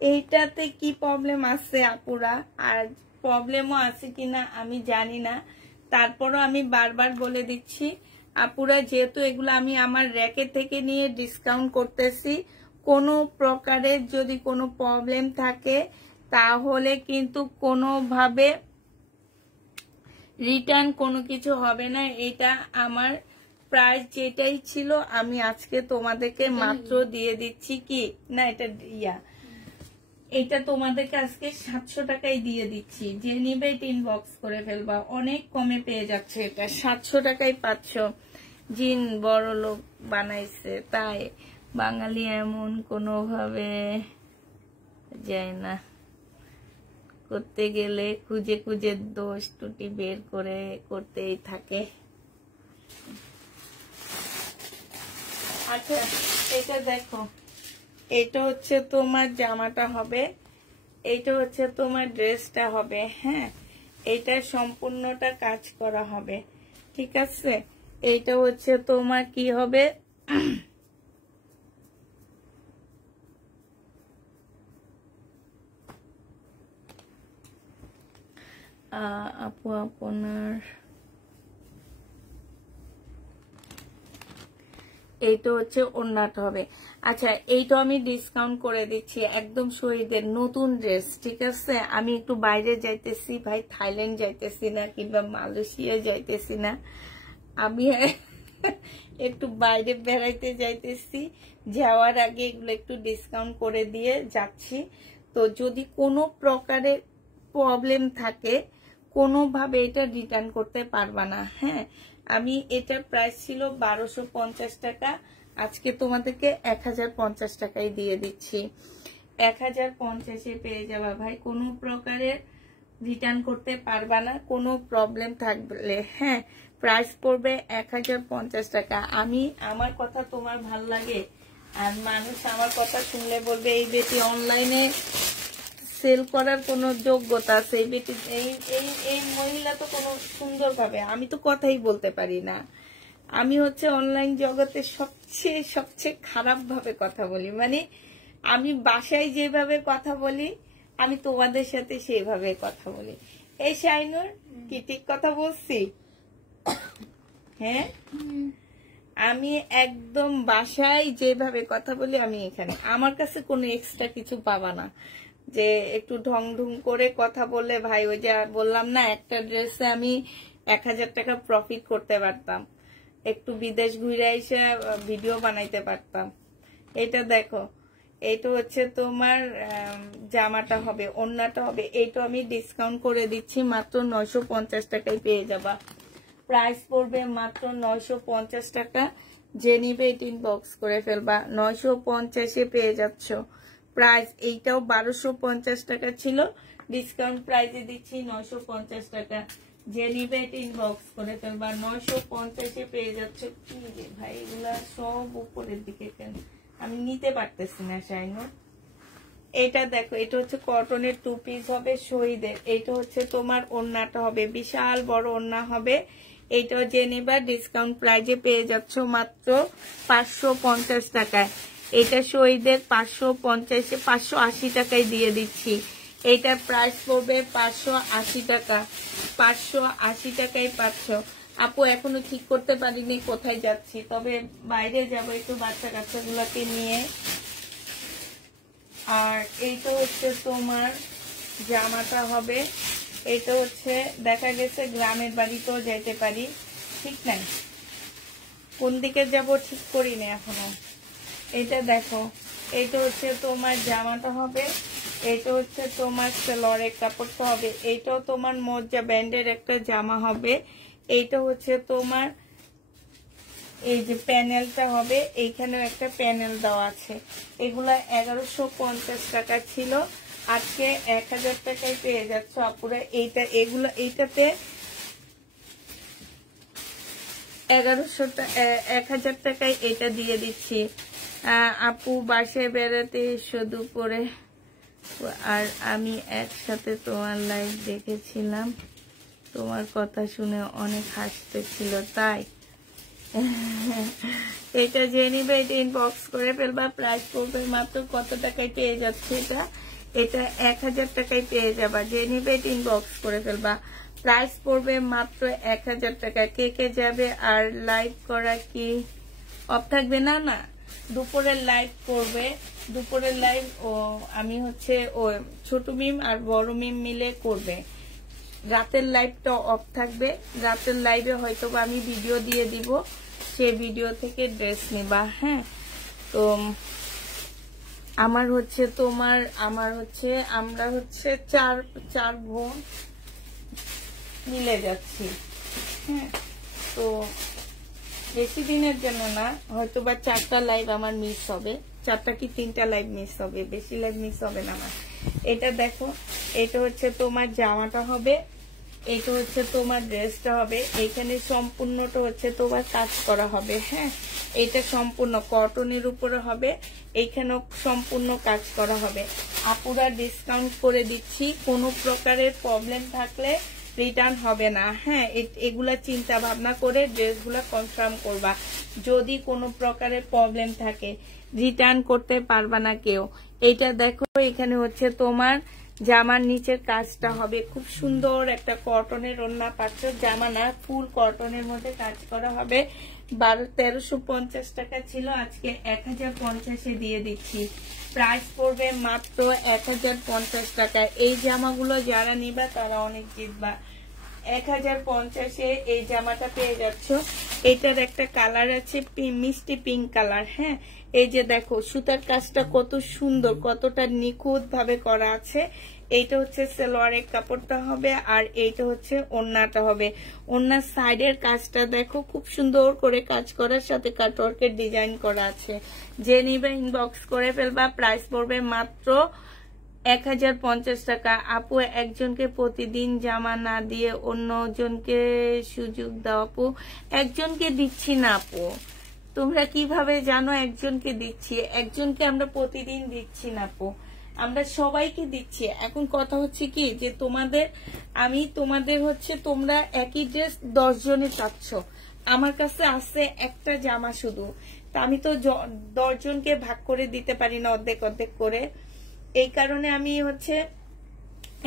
এইটাতে কি প্রবলেম আছে আপুরা, আর প্রবলেমও আছে কিনা আমি জানি না, তারপরও আমি বারবার বলে দিচ্ছি আপুরা, যেহেতু এগুলো আমি আমার র্যাকেট থেকে নিয়ে ডিসকাউন্ট করতেছি, কোনো প্রকারের যদি কোনো প্রবলেম থাকে তাহলে কিন্তু কোনোভাবে রিটার্ন কোনো কিছু হবে না। এটা আমার প্রাইস যেটাই ছিল আমি আজকে তোমাদেরকে মাত্র দিয়ে দিচ্ছি কি না, এটা এটা তোমাদেরকে আজকে 700 টাকায় দিয়ে দিচ্ছি। যে নিবে ইনবক্স করে ফেলবা, অনেক কমে পেয়ে যাচ্ছে, এটা 700 টাকায় পাচ্ছ। জিন বড় লোক বানাইছে, তাই বাঙালি এমন কোনোভাবে যায় না, করতে গেলে খুঁজে খুঁজে দোষ ত্রুটি বের করে করতেই থাকে। আচ্ছা এটা দেখো, এটা হচ্ছে তোমার জামাটা হবে, এইটা হচ্ছে তোমার ড্রেসটা হবে। হ্যাঁ, এটা সম্পূর্ণটা কাজ করা হবে, ঠিক আছে? এইটা হচ্ছে তোমার কি হবে, আপু আপনার এইটা হচ্ছে ওড়নাটা হবে। আচ্ছা এইটা আমি ডিসকাউন্ট করে দিচ্ছি, একদম শহীদের নতুন ড্রেস, ঠিক আছে? আমি একটু বাইরে যাইতেছি ভাই, থাইল্যান্ড যাইতেছি না কিংবা মালয়েশিয়া যাইতেছি না, আমি একটু বাইরে বেড়াইতে যাইতেছি, যাওয়ার আগে এগুলো একটু ডিসকাউন্ট করে দিয়ে যাচ্ছি। তো যদি কোনো প্রকারের প্রবলেম থাকে কোনোভাবে এটা রিটার্ন করতে পারবা না, হ্যাঁ? আমি এটার প্রাইস ছিল 1250 টাকা, আজকে তোমাদেরকে 1050 টাকায় দিয়ে দিচ্ছি। 1050-এ পেয়ে যাবা ভাই, কোনো প্রকারের রিটার্ন করতে পারবা না কোনো প্রবলেম থাকলে। হ্যাঁ, প্রাইস পড়বে 1050 টাকা। আমি আমার কথা তোমার ভাল লাগে আর মানুষ আমার কথা শুনলে বলবে এই বেটি অনলাইনে সেল করার কোনো যোগ্যতা আছে, এই বেটি এই মহিলা তো কোনো সুন্দর ভাবে, আমি তো কথাই বলতে পারি না। আমি হচ্ছে অনলাইন জগতে সবচেয়ে খারাপ ভাবে কথা বলি, মানে আমি বাসায় যেভাবে কথা বলি আমি তোমাদের সাথে সেইভাবে কথা বলি। এই শাইনুর কি ঠিক কথা বলছি? হ্যাঁ, আমি একদম বাসায় যেভাবে কথা বলি আমি এখানে, আমার কাছে কোনো এক্সট্রা কিছু পাবা না যে একটু ঢং ঢং করে কথা বললে। ভাই ওই যে বললাম না, একটা ড্রেসে আমি 1000 টাকা প্রফিট করতে পারতাম, একটু বিদেশ ঘুরে এসে ভিডিও বানাইতে পারতাম। এটা দেখো, এইটা হচ্ছে তোমার জামাটা হবে, ওড়নাটা হবে, এইটা আমি ডিসকাউন্ট করে দিচ্ছি মাত্র 950 টাকায় পেয়ে যাবা। প্রাইস পড়বে মাত্র 950 টাকা। যে নিবে ইনবক্স করে ফেলবা, 950-এ পেয়ে যাচ্ছ। প্রাইস এইটাও 1250 টাকা ছিল, ডিসকাউন্ট প্রাইসে দিচ্ছি 950 টাকা। যে নিবে ইনবক্স করে ফেলবা, 950-এ পেয়ে যাচ্ছ। কি রে ভাই, এগুলা সব উপরের দিকে কেন, আমি নিতে পারতেছি না শাইনো। এটা দেখো, এটা হচ্ছে কটনের 2 পিস হবে শহীদের। এটা হচ্ছে তোমার ওড়নাটা হবে, বিশাল বড় ওড়না হবে। এইটাও যে নেবা ডিসকাউন্ট প্রাইজে পেয়ে যাচ্ছ মাত্র 550 টাকায়। এটা শহীদের 550-এ 580 টাকায় দিয়ে দিচ্ছি। এইটার প্রাইস পড়বে 580 টাকা। 580 টাকায় পাচ্ছ। আপু এখনো ঠিক করতে পারিনি কোথায় যাচ্ছি, তবে বাইরে যাব একটু বাচ্চা কাচ্চাগুলোকে নিয়ে। আর এইটা হচ্ছে তোমার জামাটা হবে, এটা হচ্ছে দেখা গেছে গ্রামের বাড়িতেও যাইতে পারি, ঠিক নাই, কোন দিকে যাব ঠিক করি না এখনো। এটা দেখো, এটা হচ্ছে তোমার জামাটা হবে, এটা হচ্ছে তোমার সেলরের কাপড়টা হবে, এইটাও তোমার মোজা ব্যান্ডের একটা জামা হবে। এইটা হচ্ছে তোমার এই যে প্যানেলটা হবে, এইখানেও একটা প্যানেল দেওয়া আছে। এগুলা 1150 টাকা ছিল, আজকে 1000 টাকায় পেয়ে যাচ্ছ আপুরা। এইটাতে 1000 টাকায় এটা দিয়ে দিচ্ছি। আপু বাসায় বেড়াতে শুধু পরে, আর আমি একসাথে তোমার লাইভ দেখেছিলাম, তোমার কথা শুনে অনেক হাসতেছিল তাই। এটা যে নিবে এটা ইনবক্স করে ফেলবা। প্রাইস পড়বে মাত্র কত টাকায় পেয়ে যাচ্ছে এটা 1000 টাকায় পেয়ে যাবা। যে নিবে এটা ইনবক্স করে ফেলবা। প্রাইস পড়বে মাত্র 1000 টাকা। কে কে যাবে? আর লাইভ করা কি অফ থাকবে? না না, দুপুরের লাইভ করবে, দুপুরের লাইভ ও আমি হচ্ছে ও ছোট মিম আর বড় মিম মিলে করবে। রাতের লাইভটা অফ থাকবে, রাতের লাইভে হয়তো আমি ভিডিও দিয়ে দিব, সেই ভিডিও থেকে ড্রেস নেবা। হ্যাঁ, তো আমার হচ্ছে তোমার আমরা হচ্ছে চার বোন মিলে যাচ্ছি। হ্যাঁ, তো বেশি দিনের জন্য না, হয়তো বা 4টা লাইভ আমার মিস হবে, 4টা কি 3টা লাইভ মিস হবে, বেশি লাইভ মিস হবে না আমার। এটা দেখো, এটা হচ্ছে তোমার জামাটা হবে, এটা হচ্ছে তোমার ড্রেসটা হবে। এইখানে সম্পূর্ণটা হচ্ছে তোমার কাজ করা হবে। হ্যাঁ, এটা সম্পূর্ণ কটনের উপরে হবে, এইখানেও সম্পূর্ণ কাজ করা হবে। আপুরা ডিসকাউন্ট করে দিচ্ছি, কোনো প্রকারের প্রবলেম থাকলে রিটার্ন হবে না। হ্যাঁ, এগুলা চিন্তা ভাবনা করে ড্রেসগুলা কনফার্ম করবা। যদি কোনো প্রকারের প্রবলেম থাকে রিটার্ন করতে পারবা না কেউ। এইটা দেখো, এখানে হচ্ছে তোমার জামার নিচের কাজটা হবে, খুব সুন্দর একটা কটনের ওড়না পাচ্ছ। জামা না, ফুল কটনের মধ্যে কাজ করা হবে। 1350 টাকা ছিল, আজকে 1050-এ দিয়ে দিচ্ছি। প্রাইস পড়বে মাত্র 1050 টাকা। এই জামাগুলো যারা নিবা তারা অনেক জিতবা। 1050-এ এই জামাটা পেয়ে যাচ্ছ। এটার একটা কালার আছে মিষ্টি পিঙ্ক কালার। হ্যাঁ, এই যে দেখো সুতার কাজটা কত সুন্দর, কতটা নিখুঁত ভাবে করা আছে। এইটা হচ্ছে সালোয়ারের কাপড়টা হবে, আর এইটা হচ্ছে ওড়নাটা হবে। ওড়নার সাইডের কাজটা দেখো খুব সুন্দর করে কাজ করার সাথে কাটওয়ার্কের ডিজাইন করা আছে। যে নিবে ইনবক্স করে ফেলবা। প্রাইস পড়বে মাত্র 1050 টাকা। আপু একজনকে প্রতিদিন জামা না দিয়ে অন্যজনকে সুযোগ দাও আপু। একজনকে দিচ্ছি না আপু, তোমরা কিভাবে জানো একজনকে দিচ্ছি? একজনকে আমরা প্রতিদিন দিচ্ছি না আপু, আমরা সবাইকে দিচ্ছি। এখন কথা হচ্ছে কি যে তোমাদের হচ্ছে তোমরা একই ড্রেস 10 জনে চাচ্ছ, আমার কাছে আছে একটা জামা শুধু, তা আমি তো 10 জনকে ভাগ করে দিতে পারি না অর্ধেক অর্ধেক করে। এই কারণে আমি হচ্ছে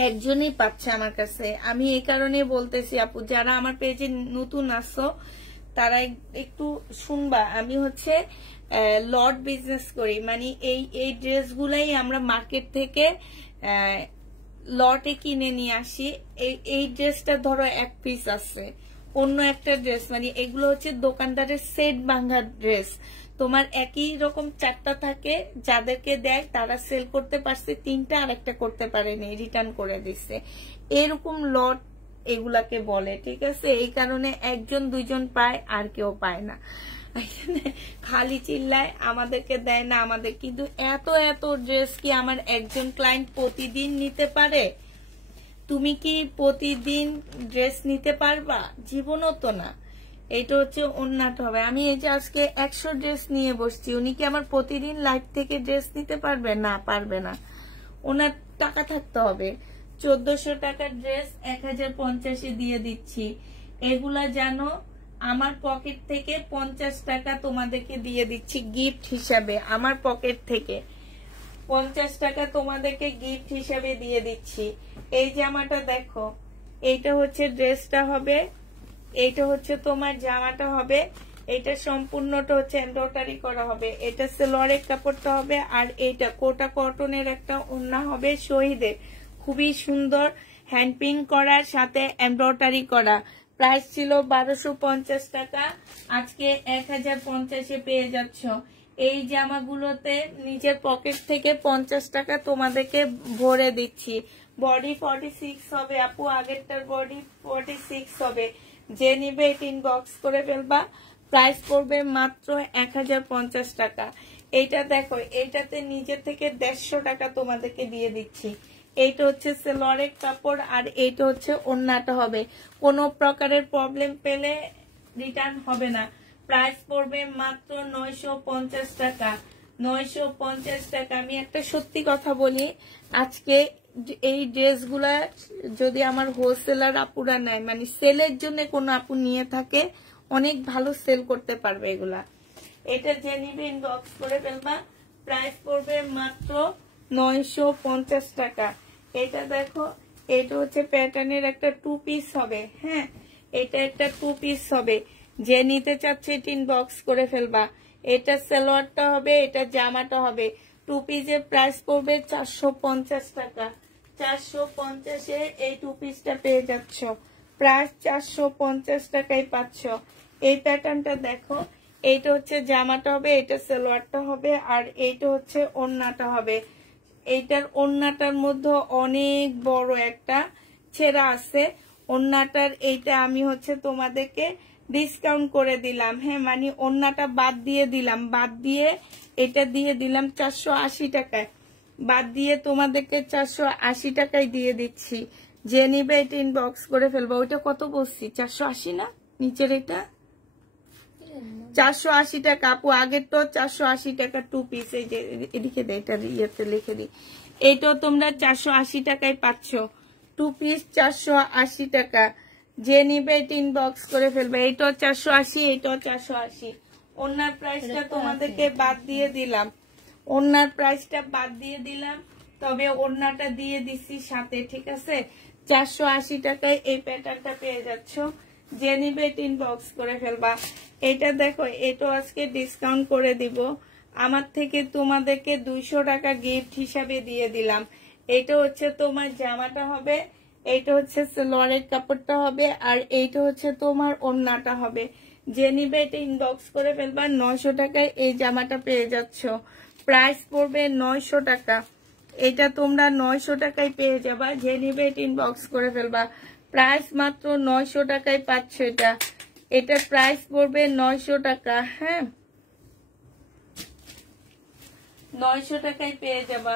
একজনই পাচ্ছে আমার কাছে। আমি এই কারণে বলতেছি আপু, যারা আমার পেজে নতুন আসো তারা একটু শুনবা। আমি হচ্ছে লট বিজনেস করি, মানে এই ড্রেসগুলাই আমরা মার্কেট থেকে লটে কিনে নিয়ে আসি। এই ড্রেসটা ধরো 1 পিস আছে, অন্য একটা ড্রেস, মানে এগুলো হচ্ছে দোকানদারের সেট ভাঙা ড্রেস। তোমার একই রকম 4টা থাকে, যাদেরকে দেয় তারা সেল করতে পারছে 3টা, আর একটা করতে পারেনি, রিটার্ন করে দিচ্ছে। এরকম লট এগুলাকে বলে, ঠিক আছে? এই কারণে 1-2জন পায়, আর কেউ পায় না। খালি চিল্লায় আমাদেরকে দেয় না আমাদের, কিন্তু এত এত ড্রেস কি আমার একজন ক্লায়েন্ট প্রতিদিন নিতে পারে? তুমি কি প্রতিদিন ড্রেস নিতে পারবা? জীবনও তো না। এটা হচ্ছে ওড়নাটা হবে। আমি এই যে আজকে 100 ড্রেস নিয়ে বসছি, উনি কি আমার প্রতিদিন লাইভ থেকে ড্রেস নিতে পারবে? না, পারবে না। ওনার টাকা থাকতে হবে। 1400 টাকার ড্রেস 1050-এ দিয়ে দিচ্ছি। এগুলা জানো আমার পকেট থেকে 50 টাকা তোমাদেরকে দিয়ে দিচ্ছি গিফট হিসাবে। আমার পকেট থেকে 50 টাকা তোমাদেরকে গিফট হিসাবে দিয়ে দিচ্ছি। এই জামাটা দেখো, এইটা হচ্ছে ড্রেসটা হবে, এইটা হচ্ছে তোমার জামাটা হবে, এটা সম্পূর্ণটা হচ্ছে এমব্রয়ডারি করা হবে। এটা সালোয়ারের কাপড়টা হবে, আর এইটা কোটা কটনের একটা ওড়না হবে শহীদের, খুবই সুন্দর হ্যান্ড প্রিন্ট করার সাথে এমব্রয়ডারি করা। প্রাইস ছিল 1250 টাকা, আজকে 1050-এ পেয়ে যাচ্ছ। এই জামাগুলোতে নিজের পকেট থেকে 50 টাকা তোমাদেরকে ভরে দিচ্ছি। বডি 46 হবে আপু, আগেরটার বডি 46 হবে। যে নিবে ইনবক্স করে ফেলবা। প্রাইস পড়বে মাত্র 1050 টাকা। এইটা দেখো, এইটাতে নিজে থেকে 150 টাকা তোমাদেরকে দিয়ে দিচ্ছি। এইটা হচ্ছে সালোয়ারের কাপড়, আর এইটা হচ্ছে ওড়নাটা হবে। কোনো প্রকারের প্রবলেম পেলে রিটার্ন হবে না। প্রাইস পড়বে মাত্র 950 টাকা। 950 টাকা। আমি একটা সত্যি কথা বলি, আজকে এই ড্রেসগুলা যদি আমার হোলসেলার আপুরা নেয়, মানে সেলের জন্য কোনো আপু নিয়ে থাকে, অনেক ভালো সেল করতে পারবে এগুলা। এটা যে নিবে ইনবক্স করে ফেলবা। প্রাইস পড়বে মাত্র 950 টাকা। এটা দেখো, এটা হচ্ছে প্যাটার্নের একটা 2 পিস হবে। হ্যাঁ, এটা একটা 2 পিস হবে। যে নিতে চাচ্ছে এটা ইনবক্স করে ফেলবা। এটা সালোয়ারটা হবে, এটা জামাটা হবে। 2 পিসের প্রাইস পড়বে 450 টাকা। 450-এ এই 2 পিসটা পেয়ে যাচ্ছ। প্রাইস 450 টাকায় পাচ্ছ। এই প্যাটার্নটা দেখো, এইটা হচ্ছে জামাটা হবে, এটা সালোয়ারটা হবে, আর এইটা হচ্ছে ওড়নাটা হবে। এইটার ওড়নাটার মধ্যে অনেক বড় একটা ছেঁড়া আছে। ওড়নাটার এইটা আমি হচ্ছে তোমাদেরকে ডিসকাউন্ট করে দিলাম। হ্যাঁ, মানে ওড়নাটা বাদ দিয়ে দিলাম, বাদ দিয়ে এটা দিয়ে দিলাম 480 টাকায়। বাদ দিয়ে তোমাদেরকে 480 টাকায় দিয়ে দিচ্ছি। যে নিবে এটা ইনবক্স করে ফেলবো। ওইটা কত বলছি? 480 না? নিচের এটা 480 টাকা আপু। আগের তো 480 টাকা 2 পিস। এই যে এদিকে দে, এটা ইয়েতে লিখে দিই। এইটাও তোমরা 480 টাকায় পাচ্ছ। 2 পিস 480 টাকা। যে নিবে এটা ইনবক্স করে ফেলবে। এইটাও 480, এইটাও 480। ওনার প্রাইসটা তোমাদেরকে বাদ দিয়ে দিলাম, ওনার প্রাইসটা বাদ দিয়ে দিলাম, তবে ওড়নাটা দিয়ে দিচ্ছি সাথে, ঠিক আছে? 480 টাকায় এই প্যাটার্নটা পেয়ে যাচ্ছ। যে নিবে ইনবক্স করে ফেলবা। এটা দেখো, এটা আজকে ডিসকাউন্ট করে দিব। আমার থেকে তোমাদেরকে 200 টাকা গিফট হিসাবে দিয়ে দিলাম। এটা হচ্ছে তোমার জামাটা হবে, এইটা হচ্ছে সালোয়ারের কাপড়টা হবে, আর এইটা হচ্ছে তোমার ওড়নাটা হবে। যে নিবে এটা ইনবক্স করে ফেলবা। 900 টাকায় এই জামাটা পেয়ে যাচ্ছ। প্রাইস পড়বে 900 টাকা। এটা তোমরা 900 টাকায় পেয়ে যাবা। যে নিবে এটা ইনবক্স করে ফেলবা। প্রাইস মাত্র 900 টাকায় পাচ্ছ। এটা প্রাইস পড়বে 900 টাকা। হ্যাঁ, 900 টাকায় পেয়ে যাবা।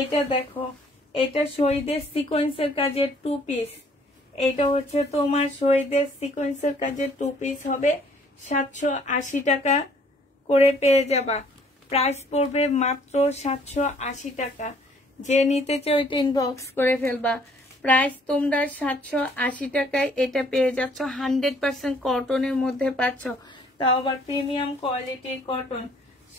এটা দেখো, এটা শহীদের সিকোয়েন্সের কাজের 2 পিস। এটা হচ্ছে তোমার শহীদের সিকোয়েন্সের কাজের 2 পিস হবে 780 টাকা করে পেয়ে যাবা। প্রাইস পড়বে মাত্র 780 টাকা। যে নিতে চাও এটা ইনবক্স করে ফেলবা। প্রাইস তোমরা 780 টাকায় এটা পেয়ে যাচ্ছ। 100% কটনের মধ্যে পাচ্ছ, তাও আবার প্রিমিয়াম কোয়ালিটির কটন।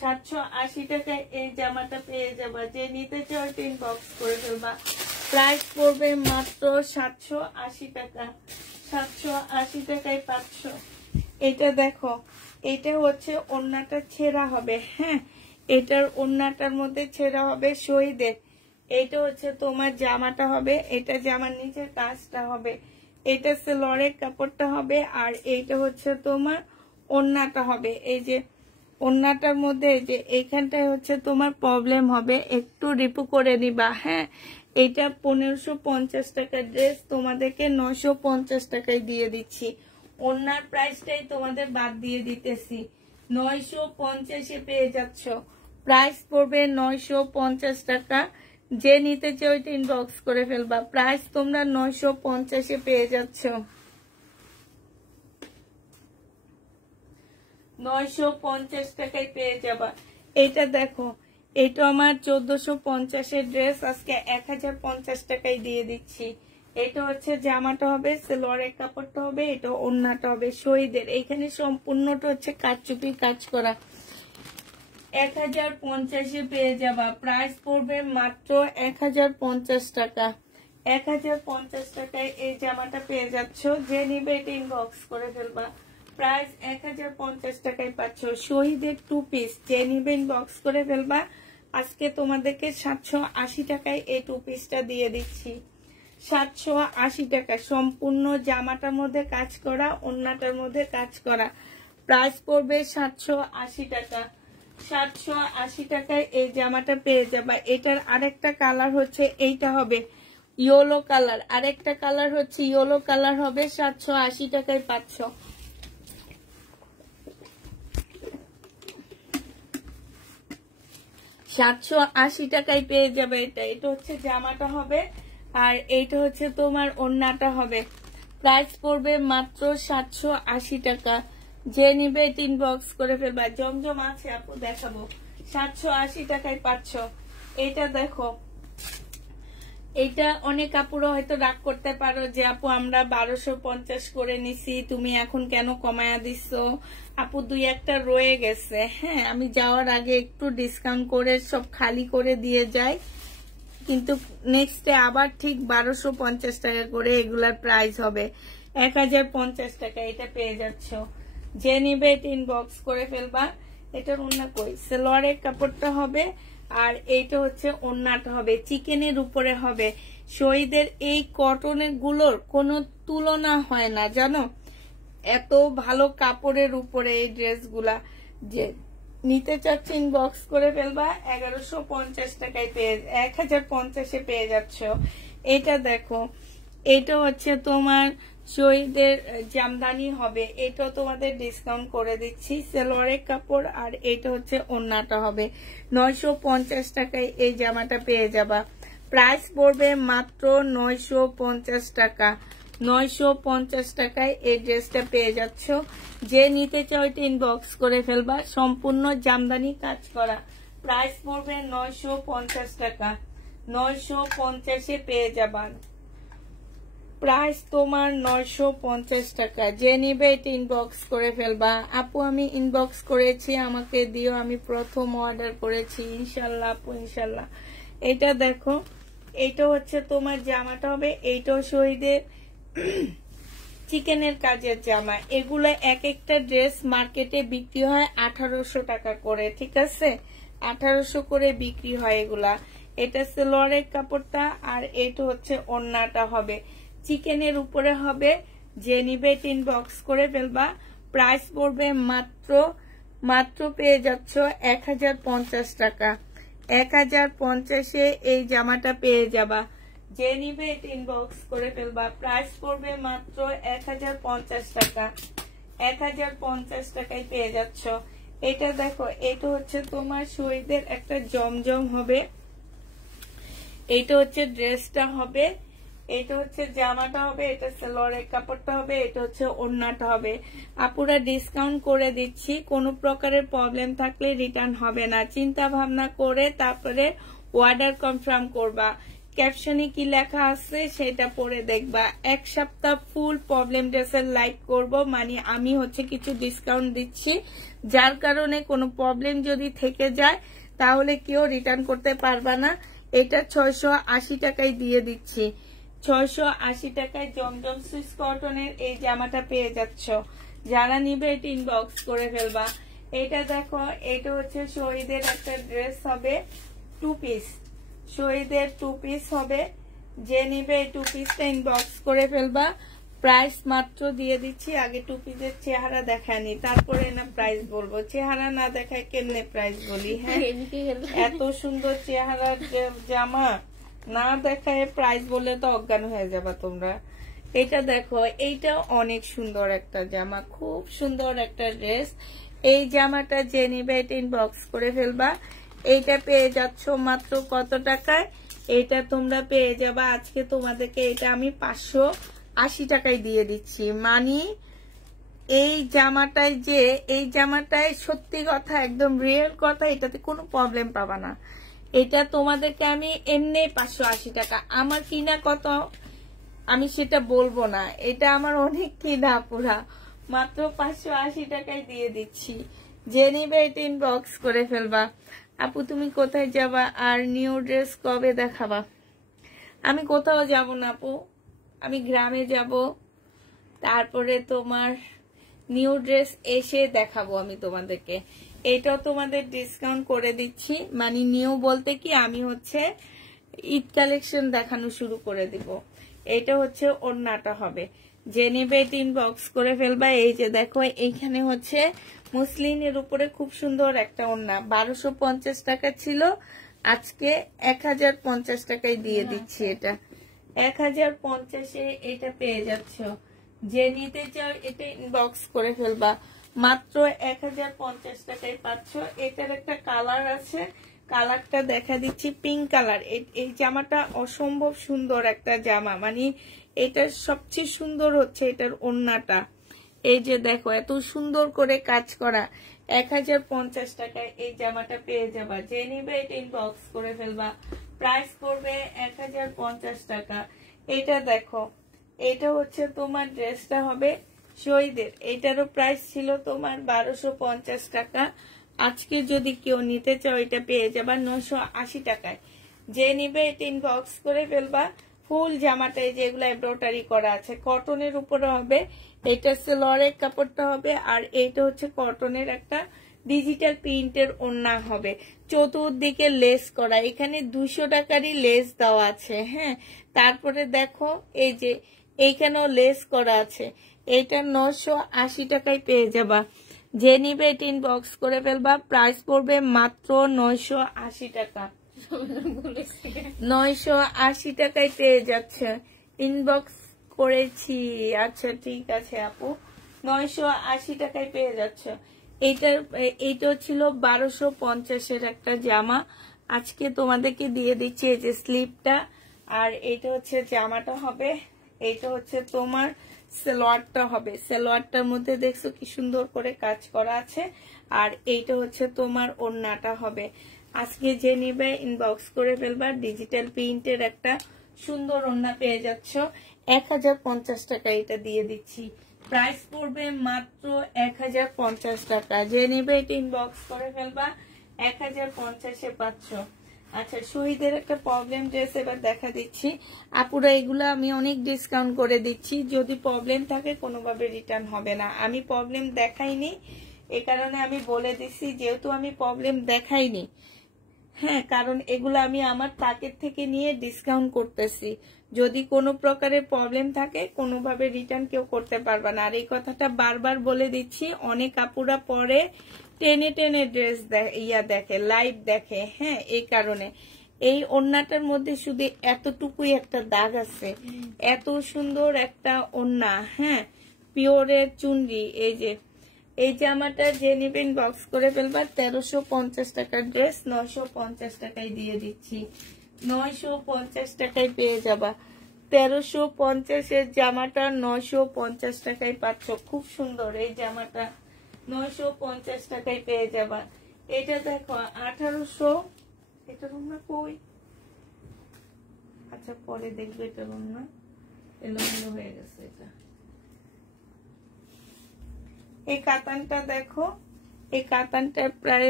780 টাকায় এই জামাটা পেয়ে যাবা। যে নিতে চাও এটা ইনবক্স করে ফেলবা। প্রাইস পড়বে মাত্র 780 টাকা। 780 টাকায় পাচ্ছ। এটা দেখো, এটা হচ্ছে ওড়নাটা ছেঁড়া হবে। হ্যাঁ, এটার ওড়নাটার মধ্যে ছেঁড়া হবে শহীদের। এটা হচ্ছে তোমার জামাটা হবে, এটা জামার নিচের কাজটা হবে, এটা সেলরের কাপড়টা হবে, আর এইটা হচ্ছে তোমার ওড়নাটা হবে। এই যে ওড়নাটার মধ্যে এই যে এইখানটায় হচ্ছে তোমার প্রবলেম হবে, একটু রিপু করে নিবা। হ্যাঁ, এটা 1550 টাকার ড্রেস তোমাদেরকে 950 টাকায় দিয়ে দিচ্ছি। ওড়নার প্রাইসটাই তোমাদের বাদ দিয়ে দিতেছি। 950-এ পেয়ে যাচ্ছ। প্রাইস পড়বে 950 টাকা। যে নিতে চাও ওইটা ইনবক্স করে ফেলবা। প্রাইস তোমরা 950-এ পেয়ে যাচ্ছ। 950 টাকায় পেয়ে যাবা। এটা দেখো, এটা আমার 1450-এর ড্রেস, আজকে 1050 টাকায় দিয়ে দিচ্ছি। এটা হচ্ছে জামাটা হবে, সেলোয়ারের কাপড়টা হবে, এটা ওড়নাটা হবে শহীদের। এইখানে সম্পূর্ণটা হচ্ছে কারচুপি কাজ করা। 1050-এ পেয়ে যাবা। প্রাইস পড়বে মাত্র 1050 টাকা। 1050 টাকায় এই জামাটা পেয়ে যাচ্ছ। যে নিবে এটা ইনবক্স করে ফেলবা। প্রাইস 1050 টাকায় পাচ্ছ। শহীদের 2 পিস। যে নিবে ইনবক্স করে ফেলবা। আজকে তোমাদেরকে 780 টাকায় এই 2 পিসটা দিয়ে দিচ্ছি। 780 টাকা। সম্পূর্ণ জামাটার মধ্যে কাজ করা, ওড়নাটার মধ্যে কাজ করা। প্রাইস পড়বে 780 টাকা। 780 টাকায় এই জামাটা পেয়ে যাবা। এটার আরেকটা কালার হচ্ছে এইটা হবে ইয়েলো কালার, আরেকটা কালার হচ্ছে ইয়েলো কালার হবে। 780 টাকায় পাচ্ছ। 780 টাকায় পেয়ে যাবে এটা। এটা হচ্ছে জামাটা হবে, আর এইটা হচ্ছে তোমার ওড়নাটা হবে। প্রাইস পড়বে মাত্র 780 টাকা। যে নিবে এটা ইনবক্স করে ফেলবা। জমজম আছে আপু, দেখাবো। 780 টাকায় পাচ্ছ। এটা দেখো, এটা অনেক আপুরা হয়তো রাগ করতে পারো যে আপু আমরা 1250 করে নিছি, তুমি এখন কেন কমায়া দিচ্ছ। আপু 2-1টা রয়ে গেছে। হ্যাঁ, আমি যাওয়ার আগে একটু ডিসকাউন্ট করে সব খালি করে দিয়ে যাই, কিন্তু নেক্সটে আবার ঠিক 1250 টাকা করে এগুলার প্রাইস হবে। 1050 টাকা এটা পেয়ে যাচ্ছ। যে নিবে এটা ইনবক্স করে ফেলবা। এটার ওড়না কই, সেলোয়ারের কাপড়টা হবে, আর এইটা হচ্ছে ওড়নাটা হবে, চিকেনের উপরে হবে। শহীদের এই কটনের গুলোর কোনো তুলনা হয় না জানো, এত ভালো কাপড়ের উপরে এই ড্রেসগুলা। যে নিতে চাচ্ছি ইনবক্স করে ফেলবা। 1150 টাকায় পেয়ে 1050-এ পেয়ে যাচ্ছ। এটা দেখো, এটা হচ্ছে তোমার শহীদের জামদানি হবে, এটাও তোমাদের ডিসকাউন্ট করে দিচ্ছি। সেলোয়ারের কাপড়, আর এটা হচ্ছে ওড়নাটা হবে। 950 টাকায় এই জামাটা পেয়ে যাবা। প্রাইস পড়বে মাত্র 950 টাকা। 950 টাকায় এই ড্রেসটা পেয়ে যাচ্ছ। যে নিতে চাও এটা ইনবক্স করে ফেলবা। সম্পূর্ণ জামদানি কাজ করা। প্রাইস পড়বে 950 টাকা। 950-এ পেয়ে যাবা। প্রাইস তোমার 950 টাকা। যে নিবে এটা ইনবক্স করে ফেলবা। আপু আমি ইনবক্স করেছি, আমাকে দিও, আমি প্রথম অর্ডার করেছি। ইনশাল্লাহ আপু, ইনশাল্লাহ। এটা দেখো, এইটা হচ্ছে তোমার জামাটা হবে, এইটাও শহীদের চিকেনের কাজের জামা। এগুলো এক একটা ড্রেস মার্কেটে বিক্রি হয় 1800 টাকা করে, ঠিক আছে? 1800 করে বিক্রি হয় এগুলা। এটা সেলোয়ারের কাপড়টা, আর এটা হচ্ছে ওড়নাটা হবে, চিকেনের উপরে হবে। যে নিবে ইনবক্স করে ফেলবা। প্রাইস পড়বে মাত্র পেয়ে যাচ্ছ 1050 টাকা। 1050-এ এই জামাটা পেয়ে যাবা। যে নিবে এটা ইনবক্স করে ফেলবা। প্রাইস পড়বে মাত্র 1050 টাকা। 1050 টাকায় পেয়ে যাচ্ছ। এটা দেখো, এটা হচ্ছে তোমার শহীদের একটা জমজম হবে। এটা হচ্ছে ড্রেসটা হবে, এটা হচ্ছে জামাটা হবে, এটা সালোয়ারের কাপড়টা হবে, এটা হচ্ছে ওড়নাটা হবে। আপুরা ডিসকাউন্ট করে দিচ্ছি, কোনো প্রকারের প্রবলেম থাকলে রিটার্ন হবে না। চিন্তা ভাবনা করে তারপরে অর্ডার কনফার্ম করবা। ক্যাপশনে কি লেখা আছে সেটা পড়ে দেখবা। এক সপ্তাহ ফুল প্রবলেম ড্রেসের লাইভ করব, মানে আমি হচ্ছে কিছু ডিসকাউন্ট দিচ্ছি, যার কারণে কোনো প্রবলেম যদি থেকে যায় তাহলে কেউ রিটার্ন করতে পারবা না। এটা 680 টাকায় দিয়ে দিচ্ছি। 680 টাকায় জমজম সুইস কটনের এই জামাটা পেয়ে যাচ্ছ। যারা নিবে এটা ইনবক্স করে ফেলবা। এটা দেখো, এটা হচ্ছে শহীদের একটা ড্রেস হবে, 2 পিস। শহীদের 2 পিস হবে। যে নিবে এই 2 পিসটা ইনবক্স করে ফেলবা। প্রাইস মাত্র দিয়ে দিচ্ছি। আগে 2 পিসের চেহারা দেখানি, তারপরে না প্রাইস বলবো। চেহারা না দেখায় কেমনে প্রাইস বলি? হ্যাঁ, এত সুন্দর চেহারার জামা না দেখায় প্রাইস বললে তো অজ্ঞান হয়ে যাবা তোমরা। এটা দেখো, এইটা অনেক সুন্দর একটা জামা, খুব সুন্দর একটা ড্রেস। এই জামাটা যে নিবে এটা ইনবক্স করে ফেলবা। এইটা পেয়ে যাচ্ছ মাত্র কত টাকায়? এটা তোমরা পেয়ে যাবা আজকে তোমাদেরকে, এটা আমি 580 টাকায় দিয়ে দিচ্ছি। মানে এই জামাটায় সত্যি কথা, একদম রিয়েল কথা, এটাতে কোনো প্রবলেম পাবা না। এটা তোমাদেরকে আমি এমনি 580 টাকা, আমার কিনা কত আমি সেটা বলবো না, এটা আমার অনেক কিনা পুরা, মাত্র 580 টাকায় দিয়ে দিচ্ছি। যে নিবে এটা ইনবক্স করে ফেলবা। আপু তুমি কোথায় যাবা আর নিউ ড্রেস কবে দেখাবা? আমি কোথাও যাব না আপু, আমি গ্রামে যাব, তারপরে তোমার নিউ ড্রেস এসে দেখাবো আমি তোমাদেরকে। এটাও তোমাদের ডিসকাউন্ট করে দিচ্ছি, মানে নিউ বলতে কি আমি হচ্ছে ঈদ কালেকশন দেখানো শুরু করে দিব। এটা হচ্ছে ওড়নাটা হবে। যে নেবে এটা ইনবক্স করে ফেলবা। এই যে দেখো, এইখানে হচ্ছে মুসলিনের উপরে খুব সুন্দর একটা ওড়না, 1250 টাকা ছিল, আজকে 1050 টাকায় দিয়ে দিচ্ছি। এটা 1050-এ এটা পেয়ে যাচ্ছ। যে নিতে চাও এটা ইনবক্স করে ফেলবা। মাত্র 1050 টাকায় পাচ্ছ। এটার একটা কালার আছে, কালারটা দেখা দিচ্ছি, পিঙ্ক কালার। এই জামাটা অসম্ভব সুন্দর একটা জামা, মানে এটার সবচেয়ে সুন্দর হচ্ছে এটার ওড়নাটা। এই যে দেখো, এত সুন্দর করে কাজ করা। 1050 টাকায় এই জামাটা পেয়ে যাবা। যে নিবে এটা ইনবক্স করে ফেলবা। প্রাইস পড়বে 1050 টাকা। এটা দেখো, এটা হচ্ছে তোমার ড্রেসটা হবে শহীদের। এটারও প্রাইস ছিল তোমার 1250 টাকা। আজকে যদি কেউ নিতে চাও এটা পেয়ে যাবা 980 টাকায়। যে নিবে এটা ইনবক্স করে ফেলবা। ফুল জামাটায় যেগুলো এমব্রয়ডারি করা আছে, কটনের উপরে হবে। এটা সালোয়ারের কাপড়টা হবে, আর এইটা হচ্ছে কটনের একটা ডিজিটাল প্রিন্টের ওড়না হবে। চতুর্দিকে লেস করা, এখানে 200 টাকারই লেস দেওয়া আছে। হ্যাঁ, তারপরে দেখো এই যে এইখানেও লেস করা আছে। এটা 980 টাকায় পেয়ে যাবা। যে নিবে এটা ইনবক্স করে ফেলবা। প্রাইস পড়বে মাত্র 980 টাকা। 980 টাকায় পেয়ে যাচ্ছে। ইনবক্স করেছি, আচ্ছা ঠিক আছে আপু, 980 টাকায় পেয়ে যাচ্ছে। এইটা ছিল 1250-এর একটা জামা, আজকে তোমাদেরকে দিয়ে দিচ্ছি। এই যে স্লিপটা, আর এইটা হচ্ছে জামাটা হবে। এইটা হচ্ছে তোমার সালোয়ারটা হবে। সালোয়ারটার মধ্যে দেখছো কি সুন্দর করে কাজ করা আছে, আর এইটা হচ্ছে তোমার ওড়নাটা হবে। আজকে যে নিবে ইনবক্স করে ফেলবা। ডিজিটাল প্রিন্টের একটা সুন্দর ওড়না পেয়ে যাচ্ছ। 1050 টাকা এটা দিয়ে দিচ্ছি। প্রাইস পড়বে মাত্র 1050 টাকা। যে নিবে এটা ইনবক্স করে ফেলবা। 1050-এ পাচ্ছ। আচ্ছা, শহীদের একটা প্রবলেম ড্রেস এবার দেখা দিচ্ছি। আপুরা এগুলো আমি অনেক ডিসকাউন্ট করে দিচ্ছি, যদি প্রবলেম থাকে কোনোভাবে রিটার্ন হবে না। আমি প্রবলেম দেখাইনি, এ কারণে আমি বলে দিচ্ছি, যেহেতু আমি প্রবলেম দেখাইনি। হ্যাঁ, কারণ এগুলো আমি আমার প্যাকেট থেকে নিয়ে ডিসকাউন্ট করতেছি। যদি কোনো প্রকারের প্রবলেম থাকে কোনোভাবে রিটার্ন কেউ করতে পারবে না। আর এই কথাটা বারবার বলে দিচ্ছি, অনেক আপুরা পরে টেনে টেনে ড্রেস দেখে, লাইভ দেখে। হ্যাঁ, এই কারণে এই ওড়নাটার মধ্যে শুধু এতটুকুই একটা দাগ আছে, এত সুন্দর একটা ওড়না। হ্যাঁ, পিওরের চুনরি। এই জামাটা যে নিবেন বক্স করে ফেলবা। 1350 টাকার ড্রেস 950 টাকায় দিয়ে দিচ্ছি। 950 টাকায় পেয়ে যাবা। 1350 জামাটা 950 টাকায় পাচ্ছ। খুব সুন্দর এই জামাটা 950 টাকায় পেয়ে যাবা। এটা দেখো 1800। এটা রুমনা কই? আচ্ছা, পরে দেখবে। এটা রুমনা এলোমেলো হয়ে গেছে। এটা এই কাতানটা দেখো, এই কাতানটা প্রায়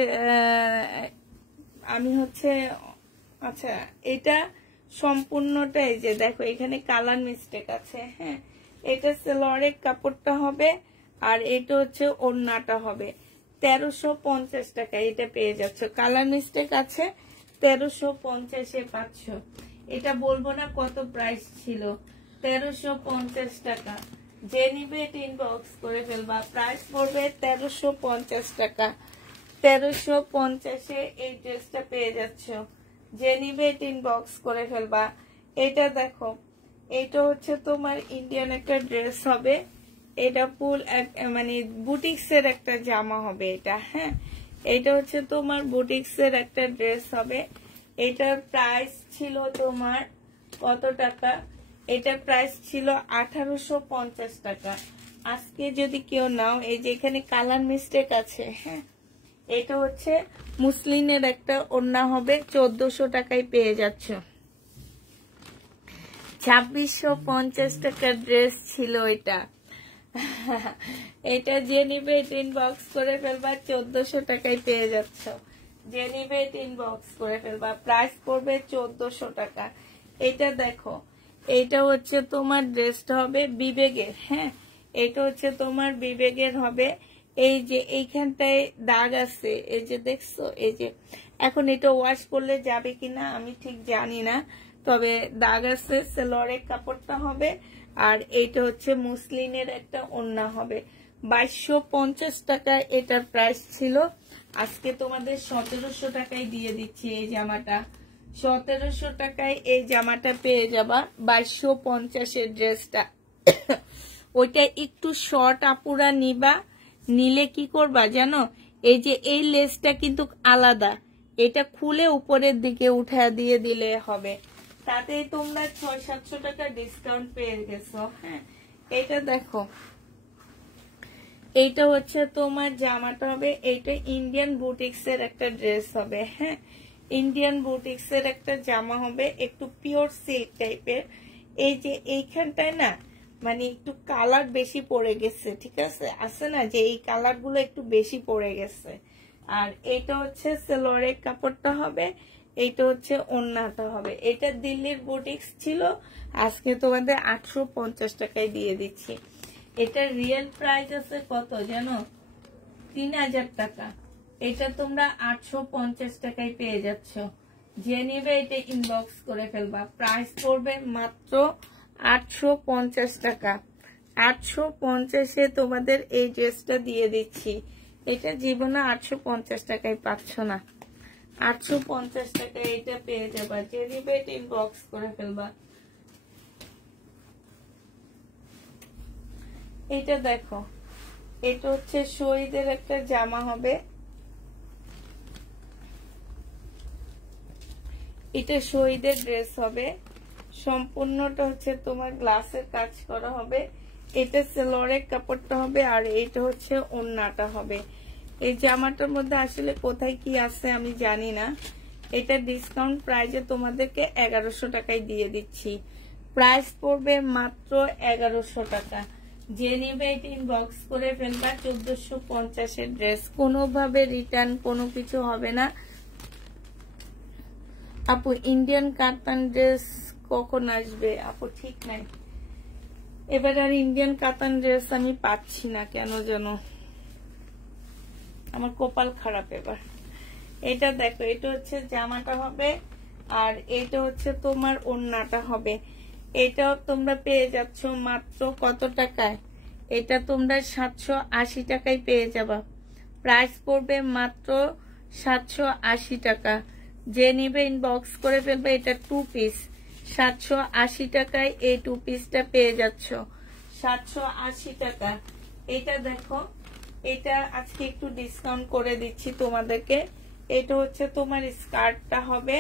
আমি আচ্ছা, এটা সম্পূর্ণটাই যে দেখো এখানে কালার মিস্টেক আছে। হ্যাঁ, এটা সেলরের কাপড়টা হবে আর এটা হচ্ছে ওড়নাটা হবে। 1350 টাকা এটা পেয়ে যাচ্ছ। কালার মিস্টেক আছে, 1350-এ পাচ্ছ। এটা বলবো না কত প্রাইস ছিল। 1350 টাকা। যে নিবে ইনবক্স করে ফেলবা। প্রাইস পড়বে 1350 টাকা। 1350-এ এই ড্রেসটা পেয়ে যাচ্ছ। যে নিবে ইনবক্স করে ফেলবা। এটা দেখো, এটা হচ্ছে তোমার ইন্ডিয়ান একটা ড্রেস হবে। এটা ফুল মানে বুটিক্সের একটা জামা হবে এটা। হ্যাঁ, এটা হচ্ছে তোমার বুটিক্সের একটা ড্রেস হবে। এটার প্রাইস ছিল তোমার কত টাকা? এটার প্রাইস ছিল 1850 টাকা। আজকে যদি কেউ নাও, এই যে এখানে কালার মিস্টেক আছে। হ্যাঁ, এটা হচ্ছে মুসলিনের একটা ওড়না হবে। 1400 টাকায় পেয়ে যাচ্ছ। 2650 টাকার ড্রেস ছিল এটা। এটা যে নিবে ইনবক্স করে ফেলবা। 1400 টাকায় পেয়ে যাচ্ছ। যে নিবে ইনবক্স করে ফেলবা। প্রাইস পড়বে 1400 টাকা। এটা দেখো, এটা হচ্ছে তোমার ড্রেসটা হবে বিবেগের। হ্যাঁ, এটা হচ্ছে তোমার বিবেগের হবে। এই যে এইখানটায় দাগ আছে, এই যে দেখছো, এই যে এখন এটা ওয়াশ করলে যাবে কিনা আমি ঠিক জানি না, তবে দাগ আছে। সেলরের কাপড়টা হবে আর এইটা হচ্ছে মুসলিনের একটা ওড়না হবে। 2250 টাকা এটার প্রাইস ছিল। আজকে তোমাদের 1700 টাকায় দিয়ে দিচ্ছি এই জামাটা। 1700 টাকায় এই জামাটা পেয়ে যাবা। 2250-এর ড্রেসটা। ওইটা একটু শর্ট আপুরা নিবা। নিলে কি করবা জানো, এই যে এই লেসটা কিন্তু আলাদা, এটা খুলে উপরের দিকে উঠা দিয়ে দিলে হবে। তাতে তোমরা 600-700 টাকা ডিসকাউন্ট পেয়ে গেছো। হ্যাঁ, এটা দেখো, এইটা হচ্ছে তোমার জামাটা হবে। এইটা ইন্ডিয়ান বুটিক্সের একটা ড্রেস হবে। হ্যাঁ, ইন্ডিয়ান বুটিক্সের একটা জামা হবে, একটু পিওর সিল্ক টাইপের। এই যে এইখানটায় না মানে একটু কালার বেশি পড়ে গেছে। ঠিক আছে না, যে এই কালার গুলো একটু বেশি পড়ে গেছে। আর এইটা হচ্ছে সেলরের কাপড়টা হবে, এইটা হচ্ছে ওড়নাটা হবে। এটা দিল্লির বুটিক্স ছিল, আজকে তোমাদের 850 টাকায় দিয়ে দিচ্ছি। এটা রিয়েল প্রাইস আছে কত জানো? 3000 টাকা। এটা তোমরা 850 টাকায় পেয়ে যাচ্ছ। যে নিবে এটা ইনবক্স করে ফেলবা। প্রাইস পড়বে মাত্র 850 টাকা। 850-এ তোমাদের এই ড্রেসটা দিয়ে দিচ্ছি। এটা জীবনে 850 টাকায় পাচ্ছ না। 850 টাকায় এটা পেয়ে যাবা। যে নিবে এটা ইনবক্স করে ফেলবা। এটা দেখো, এটা হচ্ছে শহীদের একটা জামা হবে। এটা শহীদের ড্রেস হবে। সম্পূর্ণটা হচ্ছে তোমার গ্লাসের কাজ করা হবে। এটা সেলরের কাপড়টা হবে আর এটা হচ্ছে ওড়নাটা হবে। এই জামাটার মধ্যে আসলে কোথায় কি আছে আমি জানি না। এটা ডিসকাউন্ট প্রাইজে তোমাদেরকে 1100 টাকায় দিয়ে দিচ্ছি। প্রাইস পড়বে মাত্র 1100 টাকা। যে নিবে এটা ইনবক্স করে ফেলবা। 1450-এর ড্রেস, কোনোভাবে রিটার্ন কোনো কিছু হবে না। আপু ইন্ডিয়ান কাতান ড্রেস কখন আসবে? আপু ঠিক নাই, এবার আর ইন্ডিয়ান কাতান ড্রেস আমি পাচ্ছি না কেন যেন, আমার কপাল খারাপ এবার। এটা দেখো, এটা হচ্ছে জামাটা হবে, আর এটা হচ্ছে তোমার ওড়নাটা হবে। এটাও তোমরা পেয়ে যাচ্ছ মাত্র কত টাকায়? এটা তোমরা 780 টাকায় পেয়ে যাবা। প্রাইস পড়বে মাত্র 780 টাকা। যে নিবে ইনবক্স করে ফেলবে। এটা 2 পিস, 780 টাকায় এই 2 পিসটা পেয়ে যাচ্ছ, 780 টাকা। এটা দেখো, এটা আজকে একটু ডিসকাউন্ট করে দিচ্ছি তোমাদেরকে। এটা হচ্ছে তোমার স্কার্টটা হবে,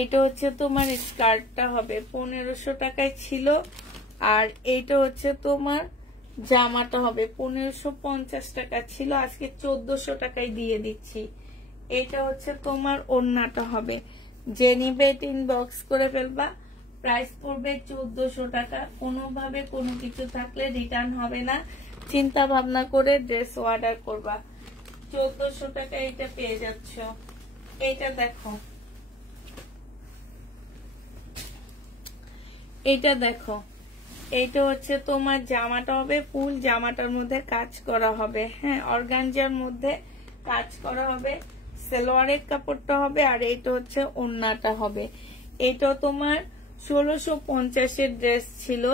এটা হচ্ছে তোমার স্কার্টটা হবে 1500 টাকায় ছিল, আর এইটা হচ্ছে তোমার জামাটা হবে 1550 টাকা ছিল, আজকে 1400 টাকায় দিয়ে দিচ্ছি। এটা হচ্ছে তোমার ওড়নাটা হবে। যে নিবে ইনবক্স করে ফেলবা। প্রাইস পড়বে 1400 টাকা। কোনোভাবে কোনো কিছু থাকলে রিটার্ন হবে না, চিন্তা ভাবনা করে ড্রেস অর্ডার করবা। 1400 টাকা এটা পেয়ে যাচ্ছ। এটা দেখো, এটা দেখো, এইটা হচ্ছে তোমার জামাটা হবে, ফুল জামাটার মধ্যে কাজ করা হবে। হ্যাঁ, অর্গানজার মধ্যে কাজ করা হবে। সালোয়ারের কাপড়টা হবে, আর এইটা হচ্ছে ওড়নাটা হবে। এটা তোমার 1650-এর ড্রেস ছিল।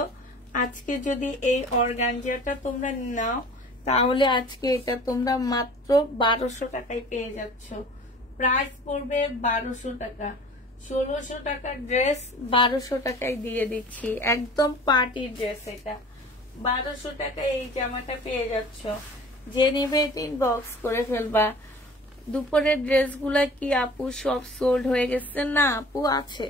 আজকে যদি এই অর্গানজাটা তোমরা নাও, তাহলে আজকে এটা তোমরা মাত্র 1200 টাকায় পেয়ে যাচ্ছ। প্রাইস পড়বে 1200 টাকা। 1600 টাকার ড্রেস 1200 টাকায় দিয়ে দিচ্ছি। একদম পার্টি ড্রেস। এটা 1200 টাকায় এই জামাটা পেয়ে যাচ্ছ। যে নিবে ইনবক্স করে ফেলবা। দুপুরের ড্রেসগুলা কি আপু সব সোল্ড হয়ে গেছে? না আপু, আছে।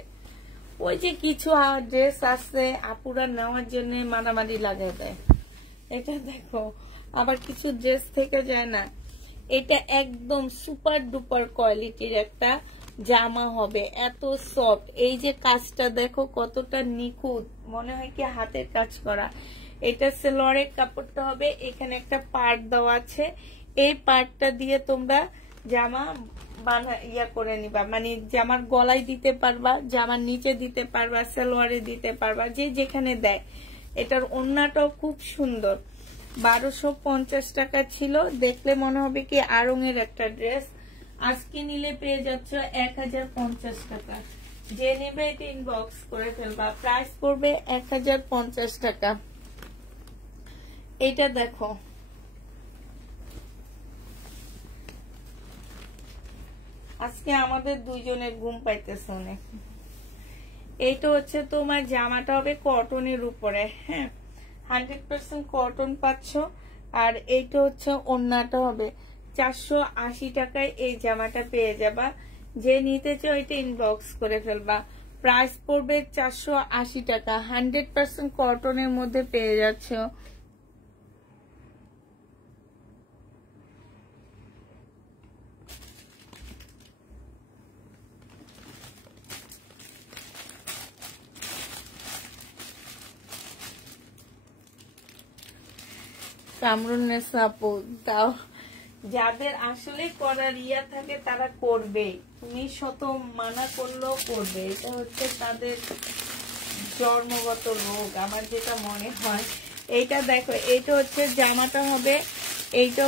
ওই যে কিছু ড্রেস আছে আপুরা নেওয়ার জন্য মারামারি লাগাই দেয়। এটা দেখো, আবার কিছু ড্রেস থেকে যায় না। এটা একদম সুপার ডুপার কোয়ালিটির একটা জামা হবে, এত সফট। এই যে কাজটা দেখো কতটা নিখুঁত, মনে হয় কি হাতের কাজ করা। এটা সালোয়ারের কাপড়টা হবে, এখানে একটা পার্ট দেওয়া আছে। এই পার্টটা দিয়ে তোমরা জামা ইয়া করে নিবা, মানে জামার গলায় দিতে পারবা, জামার নিচে দিতে পারবা, সালোয়ারে দিতে পারবা, যে যেখানে দেয়। এটার ওড়নাটাও খুব সুন্দর। 1250 টাকা ছিল। দেখলে মনে হবে কি আড়ং-এর একটা ড্রেস। আজকে নিলে পেয়ে যাচ্ছ 1050 টাকা। যে নেবে এটা ইনবক্স করে ফেলবা। প্রাইস পড়বে 1050 টাকা। এটা দেখো, আজকে আমাদের দুইজনের ঘুম পাইতেছে অনেক। এইটা হচ্ছে তোমার জামাটা হবে কটনের উপরে। হ্যাঁ, 100% কটন পাচ্ছ। আর এইটা হচ্ছে ওড়নাটা হবে। 480 টাকায় এই জামাটা পেয়ে যাবা। যে নিতে চাও এটা ইনবক্স করে ফেলবা। প্রাইস পড়বে 480 টাকা। 100% কটনের মধ্যে পেয়ে যাচ্ছ। কামরুন্নেসা আপু, তাও যাদের আসলে করার ইয়া থাকে তারা করবে। তুমি শত মানা করলেও করবে। এটা হচ্ছে তাদের জন্মগত রোগ, আমার যেটা মনে হয়। এইটা দেখো, এইটা হচ্ছে জামাটা হবে, এইটা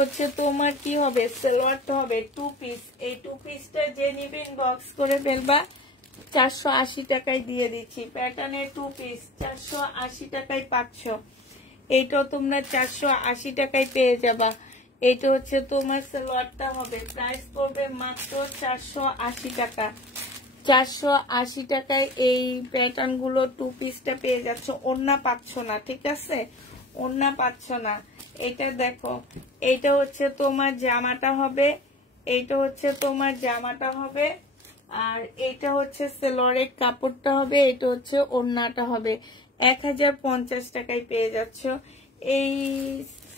হচ্ছে তোমার কি হবে, সালোয়ারটা হবে 2 পিস। এই 2 পিসটা যে নিবে ইনবক্স করে ফেলবা। 480 টাকায় দিয়ে দিচ্ছি। প্যাটার্নের 2 পিস 480 টাকায় পাচ্ছ। এইটাও তোমরা 480 টাকায় পেয়ে যাবা। এইটা হচ্ছে তোমার সালোয়ারটা হবে। প্রাইস পড়বে মাত্র 480 টাকা। 480 টাকায় এই প্যাটার্ন গুলো 2 পিসটা পেয়ে যাচ্ছ। ওড়না পাচ্ছ না, ঠিক আছে, ওড়না পাচ্ছ না। এটা দেখো, এইটা হচ্ছে তোমার জামাটা হবে, এইটা হচ্ছে তোমার জামাটা হবে, আর এইটা হচ্ছে সালোয়ারের কাপড়টা হবে, এটা হচ্ছে ওড়নাটা হবে। 1050 টাকায় পেয়ে যাচ্ছ এই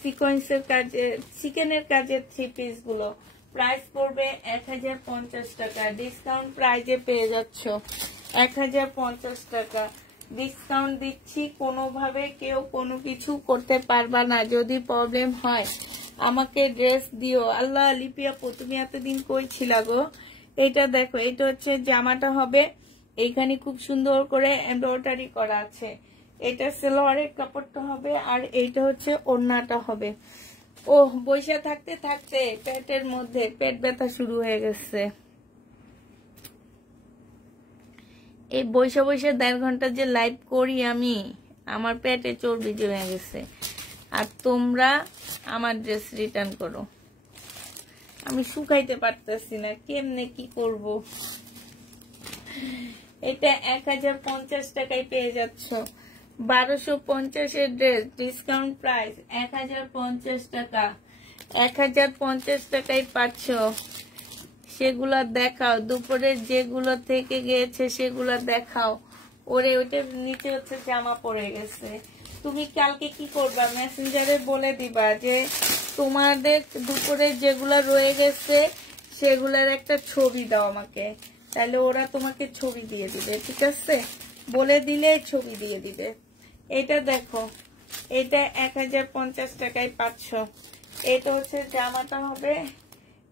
সিকোয়েন্সের কাজে, চিকেনের কাজের 3 পিস গুলো। প্রাইস পড়বে 1050 টাকা। ডিসকাউন্ট প্রাইজে পেয়ে যাচ্ছ 1050 টাকা। ডিসকাউন্ট দিচ্ছি, কোনোভাবে কেউ কোনো কিছু করতে পারবা না। যদি প্রবলেম হয় আমাকে ড্রেস দিও। আল্লাহ, লিপিয়া তুমি এতদিন কই ছিলা গো? এটা দেখো, এটা হচ্ছে জামাটা হবে, এইখানে খুব সুন্দর করে এমব্রয়ডারি করা আছে। এটা সালোয়ারের কাপড়টা হবে, আর এইটা হচ্ছে ওড়নাটা হবে। ও বৈশা থাকতে থাকতে পেটের মধ্যে পেট ব্যথা শুরু হয়ে গেছে। এই বৈশা বৈশা 1.5 ঘন্টা যে লাইভ করি আমি, আমার পেটে চর্বি জমে গেছে। আর তোমরা আমার ড্রেস রিটার্ন করো। আমি শুকাইতে পারতেছি না, কেমনে কি করব। এটা 1050 টাকায় পেয়ে যাচ্ছ। 1250 এর ড্রেস, ডিসকাউন্ট প্রাইস 1050 টাকা। 1050 টাকায় পাচ্ছ। সেগুলা দেখাও, দুপুরের যেগুলো থেকে গিয়েছে সেগুলো দেখাও। ওরে ওইটার নিচে হচ্ছে জামা পড়ে গেছে। তুমি কালকে কি করবা, মেসেঞ্জারে বলে দিবা যে তোমাদের দুপুরে যেগুলো রয়ে গেছে সেগুলোর একটা ছবি দাও আমাকে, তাহলে ওরা তোমাকে ছবি দিয়ে দিবে। ঠিক আছে, বলে দিলে ছবি দিয়ে দিবে। এটা দেখো, এটা 1050 টাকায় পাচ্ছ। এটা হচ্ছে জামাটা হবে,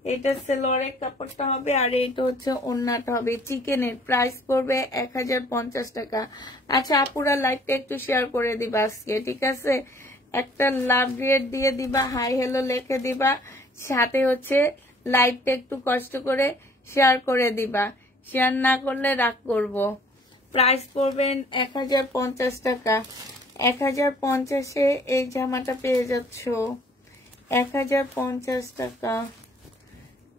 এটা সেলোয়ারের কাপড়টা হবে, আর এটা হচ্ছে ওড়নাটা হবে। চিকেনের প্রাইস পড়বে 1050 টাকা। আচ্ছা আপুরা, লাইভটা একটু শেয়ার করে দিবা আজকে, ঠিক আছে? একটা লাভ রেট দিয়ে দিবা, হাই হ্যালো লিখে দিবা, সাথে হচ্ছে লাইভটা একটু কষ্ট করে শেয়ার করে দিবা। শেয়ার না করলে রাগ করব। প্রাইস পড়বেন 1050 টাকা। 1050-এ এই জামাটা পেয়ে যাচ্ছ। 1050 টাকা।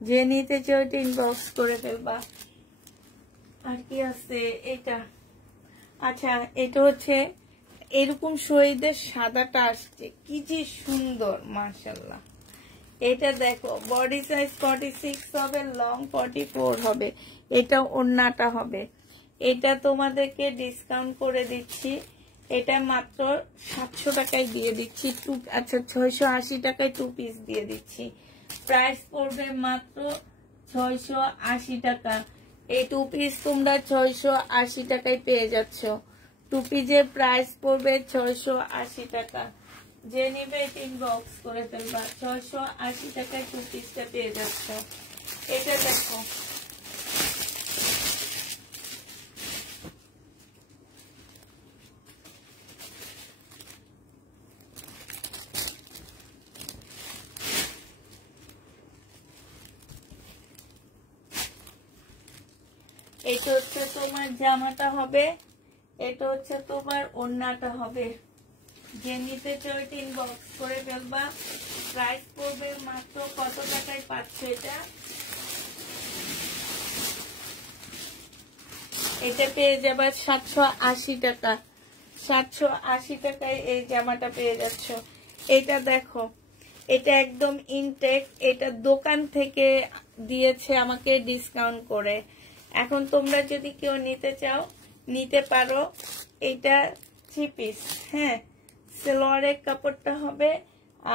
যে নিতে চাও ওইটা ইনবক্স করে ফেলবা। আর কি আছে এটা? আচ্ছা, এটা হচ্ছে এরকম শহীদের সাদাটা আসছে, কি যে সুন্দর, মাশাআল্লাহ। এটা দেখো, বডি সাইজ 46 হবে, লং 44 হবে। এটা ওড়নাটা হবে। এটা তোমাদেরকে ডিসকাউন্ট করে দিচ্ছি, এটা মাত্র 700 টাকায় দিয়ে দিচ্ছি। আচ্ছা 680 টাকায় 2 পিস দিয়ে দিচ্ছি। প্রাইস পড়বে মাত্র 680 টাকা। এই 2 পিস তোমরা 680 টাকায় পেয়ে যাচ্ছ। 2 পিসের প্রাইস পড়বে 680 টাকা। যে নিবে ইনবক্স করে ফেলবা। 680 টাকায় 2 পিসটা পেয়ে যাচ্ছ। এটা দেখো, এটা হচ্ছে তোমার জামাটা হবে, এটা হচ্ছে তোমার ওড়নাটা হবে। যে নিতে চাও ইনবক্স করে ফেলবা। প্রাইস পড়বে মাত্র কত টাকায় পাচ্ছ এটা? এটা পেয়ে যাবা 780 টাকা। 780 টাকায় এই জামাটা পেয়ে যাচ্ছ। এটা দেখো, এটা একদম ইনটেক, এটা দোকান থেকে দিয়েছে আমাকে ডিসকাউন্ট করে। এখন তোমরা যদি কেউ নিতে চাও নিতে পারো। এটা 3 পিস, হ্যাঁ, সালোয়ারের কাপড়টা হবে,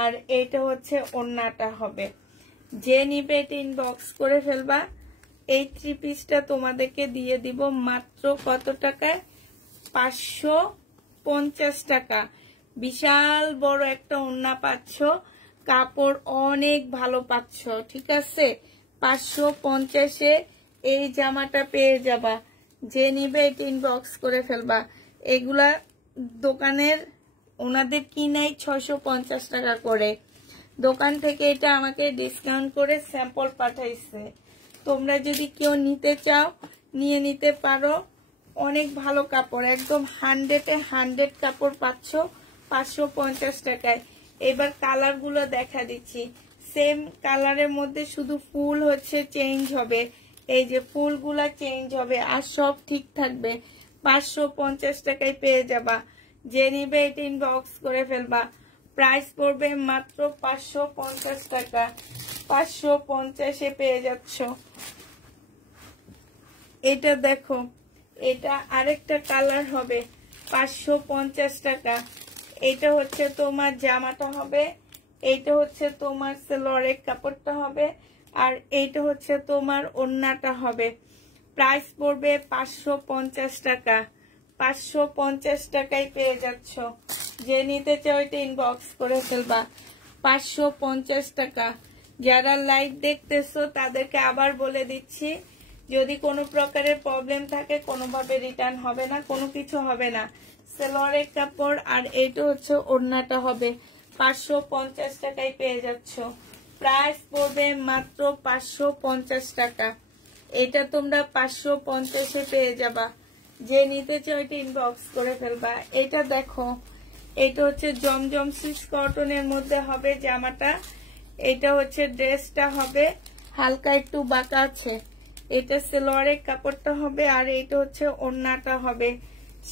আর এটা হচ্ছে ওড়নাটা হবে। যে নিবে এটা ইনবক্স করে ফেলবা। এই 3 পিসটা তোমাদেরকে দিয়ে দিব মাত্র কত টাকায়? 550 টাকা। বিশাল বড় একটা ওড়না পাচ্ছ, কাপড় অনেক ভালো পাচ্ছ, ঠিক আছে? 550-এ এই জামাটা পেয়ে যাবা। যে নিবে এটা ইনবক্স করে ফেলবা। এগুলা দোকানের ওনাদের কিনাই 650 টাকা করে। দোকান থেকে এটা আমাকে ডিসকাউন্ট করে স্যাম্পল পাঠাইছে। তোমরা যদি কেউ নিতে চাও নিয়ে নিতে পারো। অনেক ভালো কাপড়, একদম 100-এ 100 কাপড় পাচ্ছ 550 টাকায়। এবার কালার গুলো দেখা দিচ্ছি। সেম কালারের মধ্যে শুধু ফুল হচ্ছে চেঞ্জ হবে, এই যে ফুলগুলা চেঞ্জ হবে, আর সব ঠিক থাকবে। 550 টাকায় পেয়ে যাবা। যে নিবে এটা ইনবক্স করে ফেলবা। প্রাইস পড়বে মাত্র 550 টাকা। 550-এ পেয়ে যাচ্ছ। এটা দেখো, এটা আরেকটা কালার হবে, 550 টাকা। এটা হচ্ছে তোমার জামাটা হবে, এইটা হচ্ছে তোমার সালোয়ারের কাপড়টা হবে, আর এইটা হচ্ছে তোমার ওড়নাটা হবে। প্রাইস পড়বে 550 টাকা। 550 টাকায় পেয়ে যাচ্ছ। যে নিতে চাও এটা ইনবক্স করে ফেলবা। 550 টাকা। যারা লাইভ দেখতেছো তাদেরকে আবার বলে দিচ্ছি, যদি কোনো প্রকারের প্রবলেম থাকে কোনোভাবে রিটার্ন হবে না, কোনো কিছু হবে না। সালোয়ারের কাপড় আর এইটা হচ্ছে ওড়নাটা হবে। 550 টাকায় পেয়ে যাচ্ছ। প্রাইস পড়বে মাত্র 550 টাকা। এটা তোমরা 550-এ পেয়ে যাবা। যে নিতে চাও এটা ইনবক্স করে ফেলবা। এটা দেখো, এটা হচ্ছে জমজম সুইস কটনের মধ্যে হবে জামাটা। এটা হচ্ছে ড্রেসটা হবে হালকা একটু বাঁকা আছে। এটা সালোয়ারের কাপড়টা হবে, আর এটা হচ্ছে ওড়নাটা হবে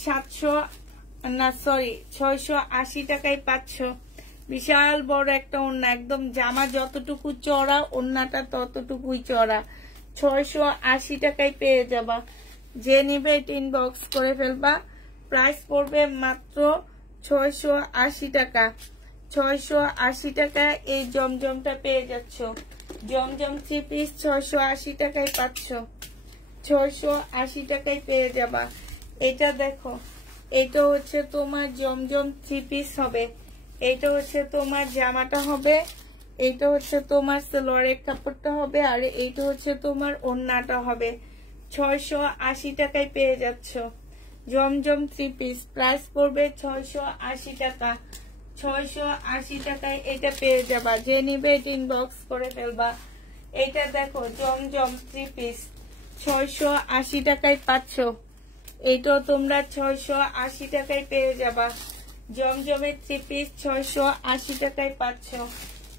680 টাকায় পাচ্ছ। বিশাল বড় একটা ওড়না, একদম জামা যতটুকু চড়া ওড়নাটা ততটুকুই চড়া। 680 টাকায় পেয়ে যাবা। যে নিবে এটা ইনবক্স করে ফেলবা। প্রাইস পড়বে মাত্র 680 টাকা। 680 টাকা এই জমজমটা পেয়ে যাচ্ছ। জমজম 3 পিস 680 টাকায় পাচ্ছ। 680 টাকায় পেয়ে যাবা। এটা দেখো, এটা হচ্ছে তোমার জমজম 3 পিস হবে। এটা হচ্ছে তোমার জামাটা হবে, এটা হচ্ছে তোমার সালোয়ারের কাপড়টা হবে, আর এইটা হচ্ছে তোমার ওড়নাটা হবে। 680 টাকায় পেয়ে যাচ্ছ জমজম 3 পিস। প্রাইস পড়বে 680 টাকা। 680 টাকায় এটা পেয়ে যাবা। যে নিবে এটা ইনবক্স করে ফেলবা। এটা দেখো জমজম 3 পিস 680 টাকায় পাচ্ছ। এইটাও তোমরা 680 টাকায় পেয়ে যাবা। জমজমের 3 পিস 680 টাকায় পাচ্ছ।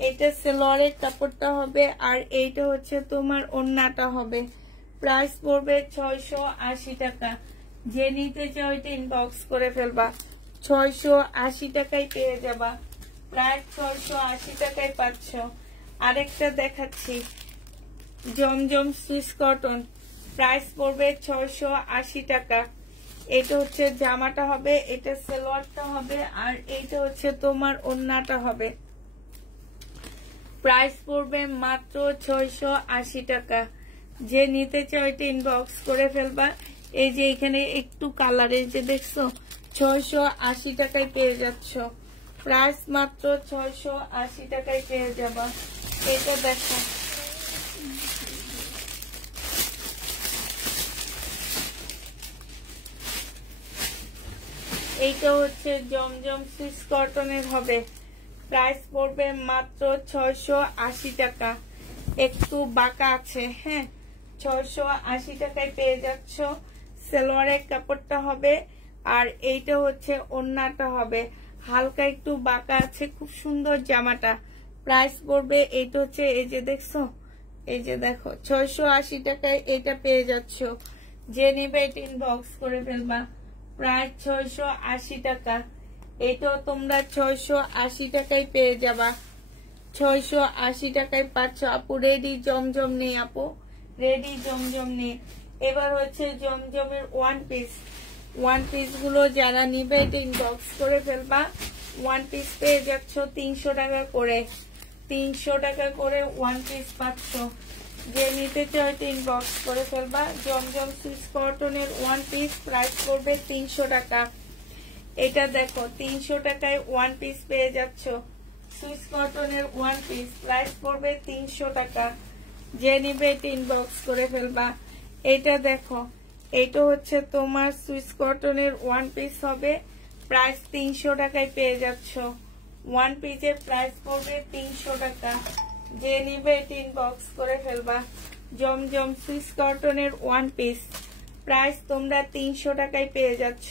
এটা সালোয়ারের কাপড়টা হবে, আর এইটা হচ্ছে তোমার ওড়নাটা হবে। প্রাইস পড়বে 680 টাকা। যে নিতে চাও এটা ইনবক্স করে ফেলবা। 680 টাকায় পেয়ে যাবা। প্রায় 680 টাকায় পাচ্ছ। আরেকটা দেখাচ্ছি, জমজম সুইস কটন। প্রাইস পড়বে 680 টাকা। এটা হচ্ছে জামাটা হবে, এটা সালোয়ারটা হবে, আর এইটা হচ্ছে তোমার ওড়নাটা হবে। প্রাইস পড়বে মাত্র 680 টাকা। যে নিতে চাও এটা ইনবক্স করে ফেলবা। এই যে এখানে একটু কালারের যে দেখছো, 680 টাকায় পেয়ে যাচ্ছ। প্রাইস মাত্র 680 টাকায় পেয়ে যাবা। এটা দেখো, এইটা হচ্ছে জমজম সুইস কটনের হবে। প্রাইস পড়বে মাত্র 680 টাকা। একটু বাঁকা আছে, হ্যাঁ। 680 টাকায় পেয়ে যাচ্ছ। সালোয়ারের কাপড়টা হবে, আর এইটা হচ্ছে ওড়নাটা হবে। হালকা একটু বাঁকা আছে, খুব সুন্দর জামাটা। প্রাইস পড়বে, এইটা হচ্ছে এই যে দেখছো, এই যে দেখো 680 টাকায় এটা পেয়ে যাচ্ছ। যে নিবে এটা ইনবক্স করে ফেলবা। প্রায় 680 টাকা। এটাও তোমরা 680 টাকায় পেয়ে যাবা। 680 টাকায় পাচ্ছ। আপু রেডি জমজম নেই, আপু রেডি জমজম নেই। এবার হচ্ছে জমজমের ওয়ান পিস। ওয়ান পিস গুলো যারা নিবে এটা ইনবক্স করে ফেলবা। ওয়ান পিস পেয়ে যাচ্ছ 300 টাকা করে। 300 টাকা করে ওয়ান পিস পাচ্ছ। যে নিতে চাও এটা ইনবক্স করে ফেলবা। জমজম সুইস কটনের ওয়ান পিস প্রাইস করবে 300 টাকা। এটা দেখো 300 টাকায় ওয়ান পিস পেয়ে যাচ্ছ। সুইস কটনের ওয়ান পিস প্রাইস পড়বে 300 টাকা। যে নিবে এটা ইনবক্স করে ফেলবা। এটা দেখো, এটা হচ্ছে তোমার সুইস কটনের ওয়ান পিস হবে। প্রাইস 300 টাকায় পেয়ে যাচ্ছ। ওয়ান পিসের প্রাইস পড়বে 300 টাকা। যে নিবে এটা ইনবক্স করে ফেলবা। জমজম সুইস কটনের ওয়ান পিস প্রাইস তোমরা 300 টাকায় পেয়ে যাচ্ছ।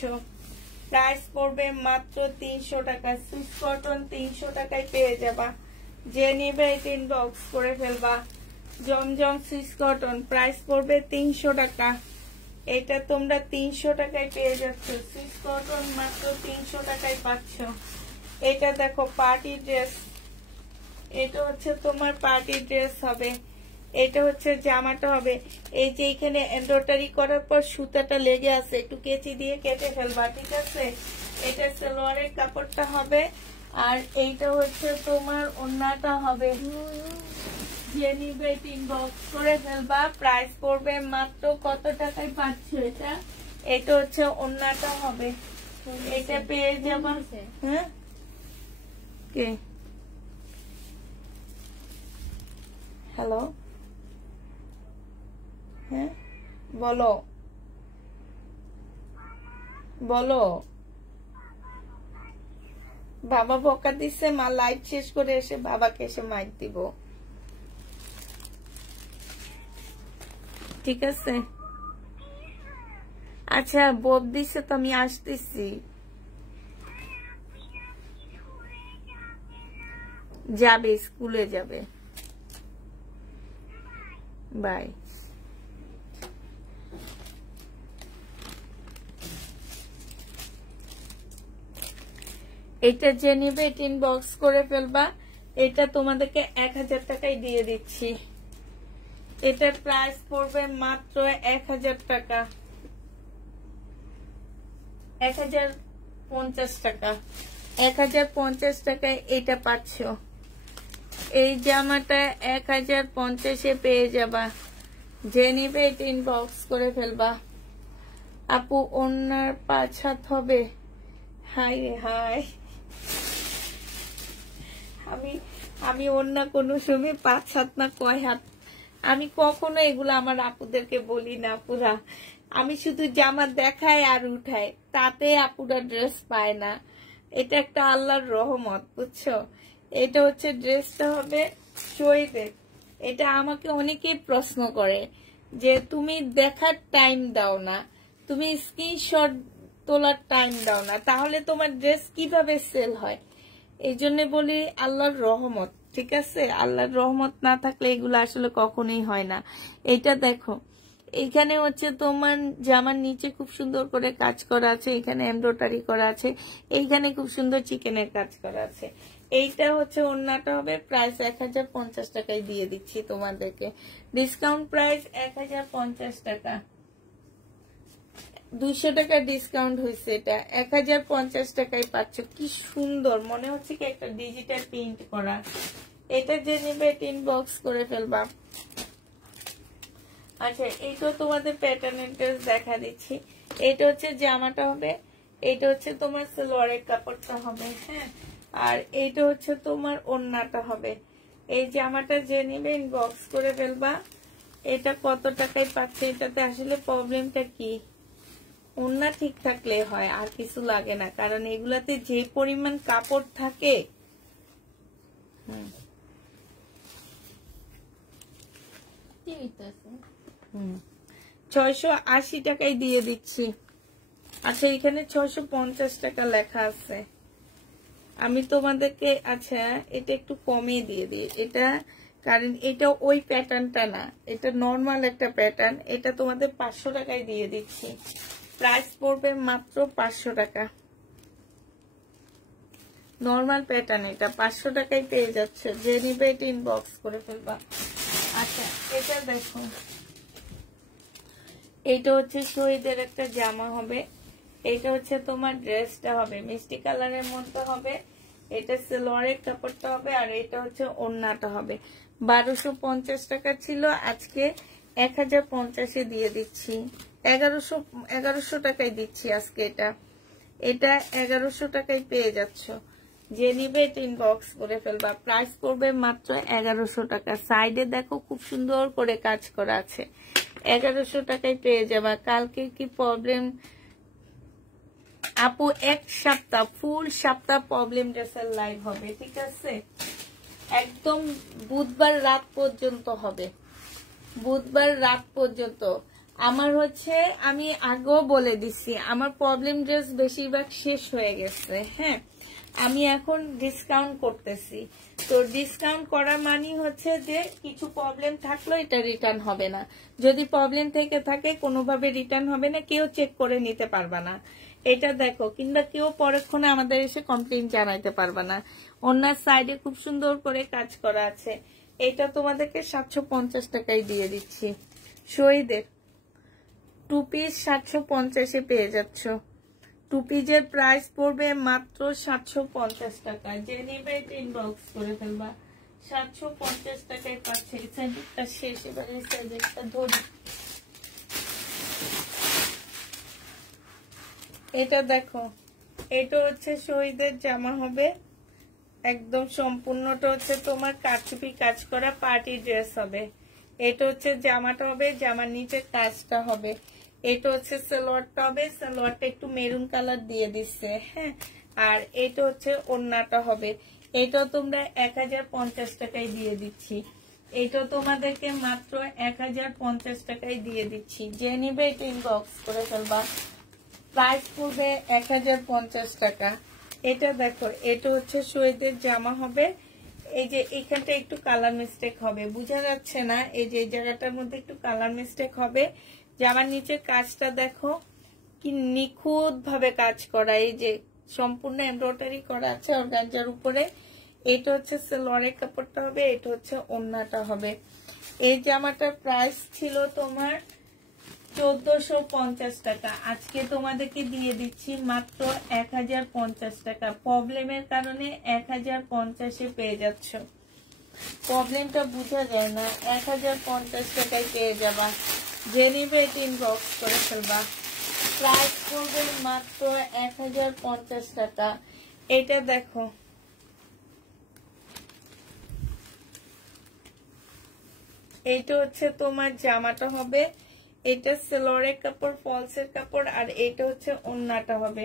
প্রাইস পড়বে মাত্র 300 টাকা। সুইস কটন 300 টাকায় পেয়ে যাবা। যে নিবে এটা ইনবক্স করে ফেলবা। জমজম সুইস কটন প্রাইস পড়বে 300 টাকা। এটা তোমরা 300 টাকায় পেয়ে যাচ্ছ। সুইস কটন মাত্র 300 টাকায় পাচ্ছ। এটা দেখো পার্টি ড্রেস। এটা হচ্ছে তোমার পার্টি ড্রেস হবে। এটা হচ্ছে জামাটা হবে। এই যে এখানে এমব্রয়ডারি করার পর সুতাটা লেগে আছে, একটু কেচি দিয়ে কেটে ফেলবা, ঠিক আছে। এটা সালোয়ারের কাপড়টা হবে, আর এইটা হচ্ছে তোমার ওড়নাটা হবে। যে নিবে ইনবক্স করে ফেলবা। প্রাইস পড়বে মাত্র কত টাকায় পাচ্ছ এটা। এটা হচ্ছে ওড়নাটা হবে। এটা পেয়ে যাবা। হ্যাঁ কে হ্যালো, হ্যাঁ বলো বলো। বাবা বকা দিচ্ছে, মা লাইভ শেষ করে এসে বাবাকে এসে মাইক দিব, ঠিক আছে? আচ্ছা বোধ দিচ্ছে তো, আমি আসতেছি। যাবে, স্কুলে যাবে। বাই। এটা যে নিবে এটা ইনবক্স করে ফেলবা। এটা তোমাদেরকে 1000 টাকায় দিয়ে দিচ্ছি। এটার প্রাইস পড়বে মাত্র 1000 টাকা, 1050 টাকা। 1050 টাকায় এটা পাচ্ছ। এই জামাটা 1050-এ পেয়ে যাবা। যে নিবে এটা ইনবক্স করে ফেলবা। আপু ওনার 5 হাত হবে? হাই রে হাই, আমি অন্য কোনো সময় 5 হাত না 6 হাত, আমি কখনো এগুলো আমার আপুদেরকে বলি না। আপুরা আমি শুধু জামা দেখাই আর উঠাই, তাতে আপুরা ড্রেস পায় না। এটা একটা আল্লাহর রহমত, বুঝছো? এটা হচ্ছে ড্রেসটা হবে শহীদের। এটা আমাকে অনেকেই প্রশ্ন করে যে তুমি দেখার টাইম দাও না, তুমি স্ক্রিনশট তোলার টাইম দাও না, তাহলে তোমার ড্রেস কিভাবে সেল হয়? এই জন্য বলি আল্লাহর রহমত, ঠিক আছে? আল্লাহর রহমত না থাকলে এগুলো আসলে কখনোই হয় না। এটা দেখো, এখানে হচ্ছে তোমার জামার নিচে খুব সুন্দর করে কাজ করা আছে, এখানে এমব্রয়ডারি করা আছে, এইখানে খুব সুন্দর চিকেনের কাজ করা আছে। এইটা হচ্ছে ওড়নাটা হবে। প্রাইস 1050 টাকায় দিয়ে দিচ্ছি তোমাদেরকে। ডিসকাউন্ট প্রাইস 1050 টাকা, 200 টাকা ডিসকাউন্ট হয়েছে। এটা 1050 টাকায় পাচ্ছ। কি সুন্দর, মনে হচ্ছে কি একটা ডিজিটাল প্রিন্ট করা। এটা যে নেবে ইনবক্স করে ফেলবা। আচ্ছা এইটা তোমাদের প্যাটার্নের ড্রেস দেখা দিচ্ছি। এটা হচ্ছে জামাটা হবে, এটা হচ্ছে তোমার সালোয়ারের কাপড়টা হবে, হ্যাঁ, আর এইটা হচ্ছে তোমার ওড়নাটা হবে। এই জামাটা যে নিবে ইনবক্স করে ফেলবা। এটা কত টাকায় পাচ্ছে? এটাতে আসলে প্রবলেমটা কি, ওড়না ঠিক থাকলে হয়, আর কিছু লাগে না, কারণ এগুলাতে যে পরিমাণ কাপড় থাকে। 680 টাকায় দিয়ে দিচ্ছি। আচ্ছা এখানে 650 টাকা লেখা আছে, আমি তোমাদেরকে আচ্ছা এটা একটু কমিয়ে দিয়ে দিই। এটা কারণ এটা ওই প্যাটার্নটা না, এটা নর্মাল একটা প্যাটার্ন। এটা তোমাদের 500 টাকায় দিয়ে দিচ্ছি। প্রাইস পড়বে মাত্র 500 টাকা। নর্মাল প্যাটার্ন, এটা 500 টাকায় পেয়ে যাচ্ছে। যে নিবে এটা ইনবক্স করে ফেলবা। আচ্ছা এটা দেখো, এইটা হচ্ছে শহীদের একটা জামা হবে। এটা হচ্ছে তোমার ড্রেসটা হবে মিষ্টি কালারের মধ্যে হবে। এটা সালোয়ারের কাপড়টা হবে, আর এটা হচ্ছে ওড়নাটা হবে। 1250 টাকা ছিল, আজকে 1050-এ দিয়ে দিচ্ছি। 1100 টাকায় দিচ্ছি আজকে। এটা 1100 টাকায় পেয়ে যাচ্ছ। যে নিবে এটা ইনবক্স করে ফেলবা। প্রাইস পড়বে মাত্র 1100 টাকা। সাইডে দেখো খুব সুন্দর করে কাজ করা আছে। 1100 টাকায় পেয়ে যাবা। কালকে কি প্রবলেম আপু? এক সপ্তাহ, ফুল সপ্তাহ প্রবলেম ড্রেসের লাইভ হবে, ঠিক আছে? একদম বুধবার রাত পর্যন্ত হবে, বুধবার রাত পর্যন্ত। আমার হচ্ছে আমি আগেও বলে দিছি, আমার প্রবলেম ড্রেস বেশিরভাগ শেষ হয়ে গেছে, হ্যাঁ। আমি এখন ডিসকাউন্ট করতেছি। তো ডিসকাউন্ট করা মানে হচ্ছে যে কিছু প্রবলেম থাকলো এটা রিটার্ন হবে না। যদি প্রবলেম থেকে থাকে কোনোভাবে রিটার্ন হবে না, কেউ চেক করে নিতে পারবা না। এটা দেখো, কিংবা কেউ পরক্ষণে আমাদের এসে কমপ্লেন জানাইতে পারবা না। ওনার সাইডে খুব সুন্দর করে কাজ করা আছে। এটা তোমাদেরকে 750 টাকায় দিয়ে দিচ্ছি। শহীদের 2 পিস 750-এ পেয়ে যাচ্ছ। 2 পিসের প্রাইস পড়বে মাত্র 750 টাকা। যে নিবে এটা ইনবক্স করে ফেলবা। 750 টাকায় পাচ্ছে। এই সাইডটা শেষ, এবার এই সাইডটা ধরি। এটা দেখো, এটা হচ্ছে শহীদের জামা হবে। একদম সম্পূর্ণটা হচ্ছে তোমার কারচুপি কাজ করা পার্টি ড্রেস হবে। এটা হচ্ছে জামাটা হবে, জামার নিচে কাজটা হবে। এটা হচ্ছে সালোয়ারটা হবে, সালোয়ারটা একটু মেরুন কালার দিয়ে দিচ্ছে, হ্যাঁ। আর এটা হচ্ছে ওড়নাটা হবে। এটা তোমরা 1050 টাকায় দিয়ে দিচ্ছি। এটা তোমাদেরকে মাত্র 1050 টাকায় দিয়ে দিচ্ছি। যে নিবে এটা ইনবক্স করে ফেলবা। প্রাইস পড়বে 1050 টাকা। এটা দেখো, এটা হচ্ছে সুয়েদের জামা হবে। এই যে এখানটা একটু কালার মিস্টেক হবে, বোঝা যাচ্ছে না, এই যে এই জায়গাটার মধ্যে একটু কালার মিস্টেক হবে। জামার নিচে কাজটা দেখো কি নিখুঁত ভাবে কাজ করা, এই যে সম্পূর্ণ এমব্রয়ডারি করা আছে অর্গানজার উপরে। এটা হচ্ছে সালোয়ারের কাপড়টা হবে, এটা হচ্ছে ওড়নাটা হবে। এই জামাটার প্রাইস ছিল তোমার 1450 টাকা। আজকে তোমাদেরকে দিয়ে দিচ্ছি মাত্র 1050 টাকা। প্রবলেমের কারণে 1050-এ পেয়ে যাচ্ছ। প্রবলেমটা বোঝা যায় না, 1050 টাকায় পেয়ে যাবা। যে নিবে এটা ইনবক্স করে ফেলবা। প্রাইস পড়বে মাত্র 1050 টাকা। এটা দেখো, এইটা হচ্ছে তোমার জামাটা হবে। এটা সালোয়ারের কাপড়, ফলসের কাপড়, আর এটা হচ্ছে ওড়নাটা হবে।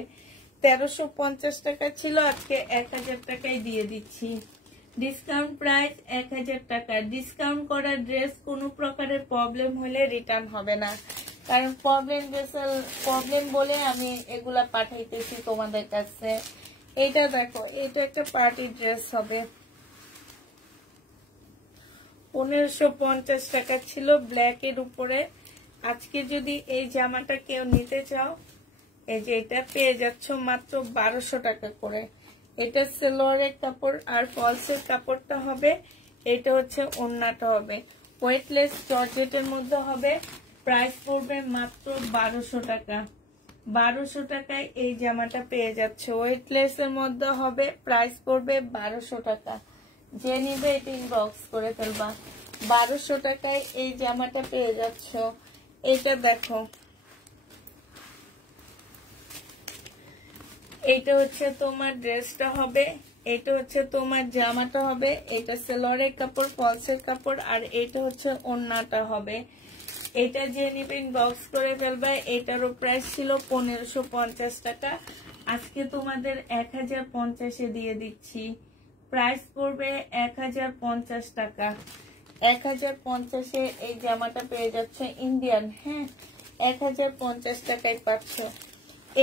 1350 টাকা ছিল, আজকে 1000 টাকায় দিয়ে দিচ্ছি। ডিসকাউন্ট প্রাইস 1000 টাকা। ডিসকাউন্ট করা ড্রেস কোনো প্রকারের প্রবলেম হলে রিটার্ন হবে না, কারণ প্রবলেম বলে আমি এগুলা পাঠাইতেছি তোমাদের কাছে। এটা দেখো, এটা একটা পার্টি ড্রেস হবে। 1550 টাকা ছিল ব্ল্যাক এর উপরে। আজকে যদি এই জামাটা কেউ নিতে চাও, এই যে এটা পেয়ে যাচ্ছ মাত্র 1200 টাকা করে। এটা সালোয়ারের কাপড় আর ফলসের কাপড়টা হবে। এটা হচ্ছে ওড়নাটা হবে। ওয়েটলেস জর্জেটের মধ্যে হবে। প্রাইস পড়বে মাত্র 1200 টাকা। 1200 টাকায় এই জামাটা পেয়ে যাচ্ছে। ওয়েটলেস এর মধ্যে হবে, প্রাইস পড়বে 1200 টাকা। যে নিবে এটা ইনবক্স করে ফেলবা। 1200 টাকায় এই জামাটা পেয়ে যাচ্ছ। এটা দেখো, এটা হচ্ছে তোমার ড্রেসটা হবে, এটা হচ্ছে তোমার জামাটা হবে। এটা সালোয়ারের কাপড়, ফলসের কাপড়, আর এটা হচ্ছে ওড়নাটা হবে। এটা যে নিবে ইনবক্স করে ফেলবা। এটারও প্রাইস ছিল 1550 টাকা। আজকে তোমাদের 1050-এ দিয়ে দিচ্ছি। প্রাইস পড়বে 1050 টাকা। 1050-এ এই জামাটা পেয়ে যাচ্ছে ইন্ডিয়ান। হ্যাঁ, 1050 টাকায় পাচ্ছ।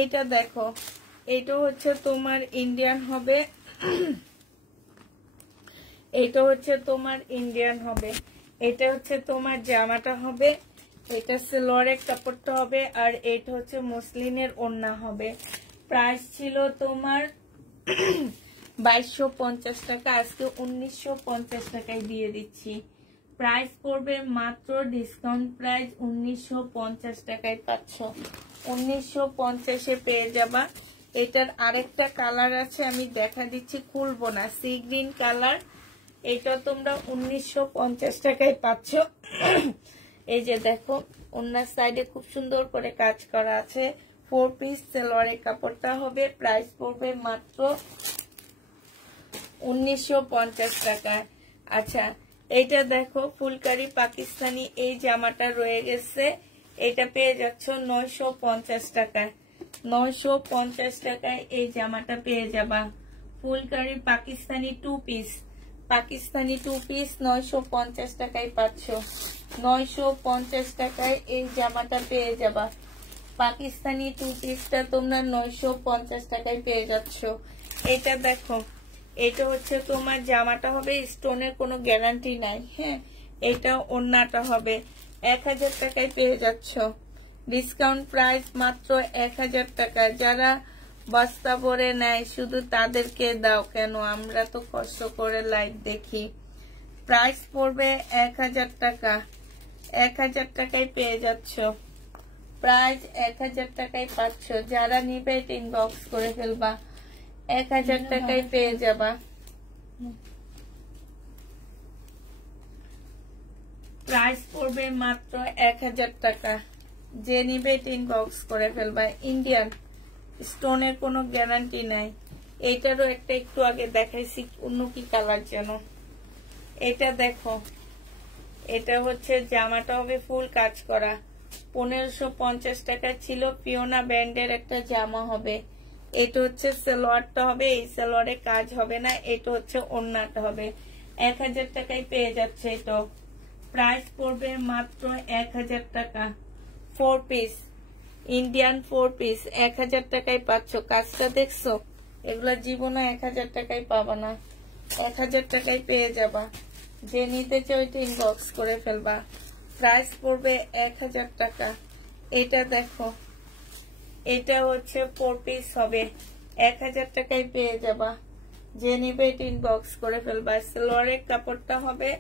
এটা দেখো, এটা হচ্ছে তোমার ইন্ডিয়ান হবে। এটা হচ্ছে তোমার ইন্ডিয়ান হবে। এটা হচ্ছে তোমার জামাটা হবে। এটা সালোয়ারের কাপড়টা হবে, আর এটা হচ্ছে মসলিনের ওড়না হবে। প্রাইস ছিল তোমার 2250 টাকা। আজকে 1950 টাকায় দিয়ে দিচ্ছি। প্রাইস পড়বে মাত্র ডিসকাউন্ট প্রাইস 1950 টাকায় পাচ্ছ। 1950-এ পেয়ে যাবা। এটার আরেকটা কালার আছে, আমি দেখা দিচ্ছি, খুলবো না, সি গ্রিন কালার। এটা তোমরা 1950 টাকায় পাচ্ছ। এই যে দেখো, ওনার সাইডে খুব সুন্দর করে কাজ করা আছে। 4 পিস সালোয়ারের কাপড়টা হবে। প্রাইস পড়বে মাত্র 1950 টাকায়। আচ্ছা, এইটা দেখো, ফুলকারি পাকিস্তানি এই জামাটা রয়ে গেছে। এটা পেয়ে যাচ্ছ 950 টাকায়। 950 টাকায় এই জামাটা পেয়ে যাবা। ফুলকারি পাকিস্তানি 2 পিস, পাকিস্তানি 2 পিস 950 টাকায় পাচ্ছ। 950 টাকায় এই জামাটা পেয়ে যাবা। পাকিস্তানি 2 পিসটা তোমরা 950 টাকায় পেয়ে যাচ্ছ। এটা দেখো, এটা হচ্ছে তোমার জামাটা হবে, স্টোনের কোনো গ্যারান্টি নাই। হ্যাঁ, এটা ওড়নাটা হবে। 1000 টাকায় পেয়ে যাচ্ছ। ডিসকাউন্ট প্রাইস মাত্র 1000 টাকা। যারা বস্তা ভরে নেয় শুধু তাদেরকে দাও কেন, আমরা তো কষ্ট করে লাইভ দেখি। প্রাইস পড়বে 1000 টাকা। 1000 টাকায় পেয়ে যাচ্ছ। প্রাইস 1000 টাকায় পাচ্ছ। যারা নিবে এটা ইনবক্স করে ফেলবা। 1000 টাকায় পেয়ে যাবা। প্রাইস পড়বে মাত্র 1000 টাকা। যে নিবে এটা ইনবক্স করে ফেলবা। ইন্ডিয়ান, স্টোনের কোনো গ্যারান্টি নাই। এটারও একটা একটু আগে দেখাইছি, অন্য কি কালার যেন। এটা দেখো, এটা হচ্ছে জামাটা হবে ফুল কাজ করা। 1550 টাকা ছিল। পিওনা ব্র্যান্ডের একটা জামা হবে। এটা হচ্ছে সালোয়ারটা হবে, এই সালোয়ারে কাজ হবে না, এটা হচ্ছে ওড়নাটা হবে। 1000 টাকায় পেয়ে যাচ্ছে। এটা প্রাইস পড়বে মাত্র 1000 টাকা। 4 পিস ইন্ডিয়ান 4 পিস 1000 টাকায় পাচ্ছ। কাজটা দেখছো? এগুলা জীবনে 1000 টাকায় পাবা না, 1000 টাকায় পেয়ে যাবা। যে নিতে চাও ওইটা ইনবক্স করে ফেলবা। প্রাইস পড়বে 1000 টাকা। এটা দেখো, এটা হচ্ছে 4 পিস হবে, 1000 টাকায় পেয়ে যাবা। যে নিবে এটা ইনবক্স করে ফেলবা। সালোয়ারের কাপড়টা হবে,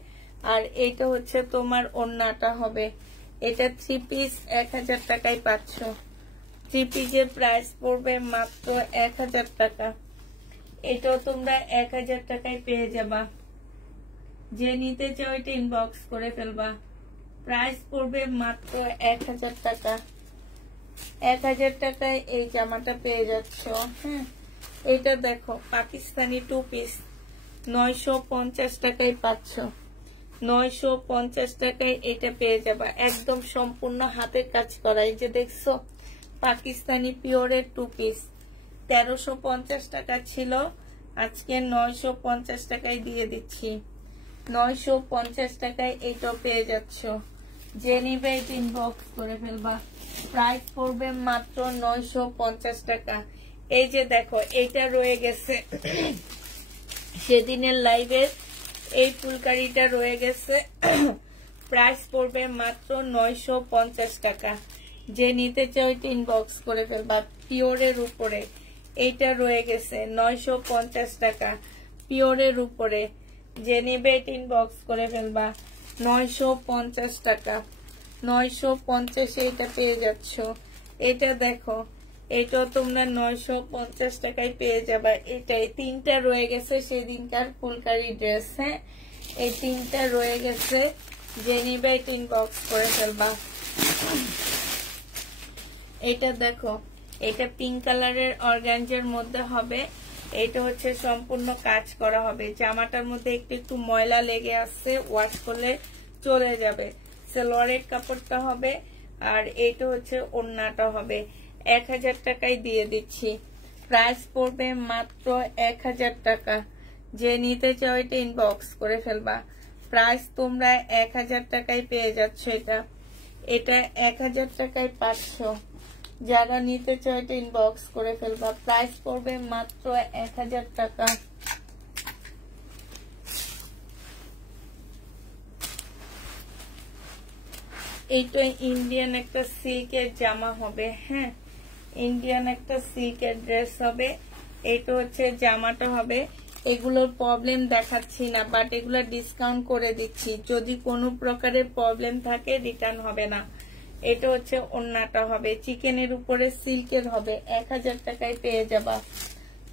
আর এটা হচ্ছে তোমার ওড়নাটা হবে। এটা 3 পিস 1000 টাকায় পাচ্ছ। 3 পিসের প্রাইস পড়বে মাত্র 1000 টাকা। এটাও তোমরা 1000 টাকায় পেয়ে যাবা। যে নিতে চাও এটা ইনবক্স করে ফেলবা। প্রাইস পড়বে মাত্র 1000 টাকা। 1000 টাকায় এই জামাটা পেয়ে যাচ্ছ। হ্যাঁ, এটা দেখো পাকিস্তানি 2 পিস 950 টাকায় পাচ্ছ। 950 টাকায় এটা পেয়ে যাবা। একদম সম্পূর্ণ হাতের কাজ করা। এই যে দেখছো পাকিস্তানি পিওরের 2 পিস 1350 টাকা ছিল, আজকে 950 টাকায় দিয়ে দিচ্ছি। 950 টাকায় এইটাও পেয়ে যাচ্ছ। যে নিবে এটা ইনবক্স করে ফেলবা। প্রাইস পড়বে মাত্র 950 টাকা। এই যে দেখো এইটা রয়ে গেছে সেদিনের লাইভের, এই ফুলকারিটা রয়ে গেছে। প্রাইস পড়বে মাত্র 950 টাকা। যে নিতে চাও এটা ইনবক্স করে ফেলবা। পিওরের উপরে এইটা রয়ে গেছে 950 টাকা, পিওরের উপরে। যে নিবে এটা ইনবক্স করে ফেলবা। 950 টাকা। 950 এটা পেয়ে যাচ্ছ। এটা দেখো, এটাও তোমরা 950 টাকায় পেয়ে যাবা। এটাই 3টা রয়ে গেছে সেদিনকার ফুলকারি ড্রেস। হ্যাঁ, এই 3টা রয়ে গেছে। যে নিবে এটা ইনবক্স করে ফেলবা। এটা দেখো, এটা পিঙ্ক কালারের অর্গানজার মধ্যে হবে। এটা হচ্ছে সম্পূর্ণ কাজ করা হবে। জামাটার মধ্যে একটু একটু ময়লা লেগে আসছে, ওয়াশ করলে চলে যাবে। সালোয়ারের কাপড়টা হবে, আর এটা হচ্ছে ওড়নাটা হবে। 1000 টাকায় দিয়ে দিচ্ছি। প্রাইস পড়বে মাত্র 1000 টাকা। যে নিতে চাও এটা ইনবক্স করে ফেলবা। প্রাইস তোমরা 1000 টাকায় পেয়ে যাচ্ছ। এটা 1000 টাকায় পাচ্ছ। যারা নিতে চাও এটা ইনবক্স করে ফেলবা। প্রাইস পড়বে মাত্র 1000 টাকা। এইটা ইন্ডিয়ান একটা সিল্কের জামা হবে। হ্যাঁ, ইন্ডিয়ান একটা সিল্কের ড্রেস হবে। এটা হচ্ছে জামাটা হবে। এগুলোর প্রবলেম দেখাচ্ছি না, বাট এগুলো ডিসকাউন্ট করে দিচ্ছি। যদি কোনো প্রকারের প্রবলেম থাকে রিটার্ন হবে না। এটা হচ্ছে ওড়নাটা হবে, চিকেনের উপরে সিল্কের হবে। 1000 টাকায় পেয়ে যাবা।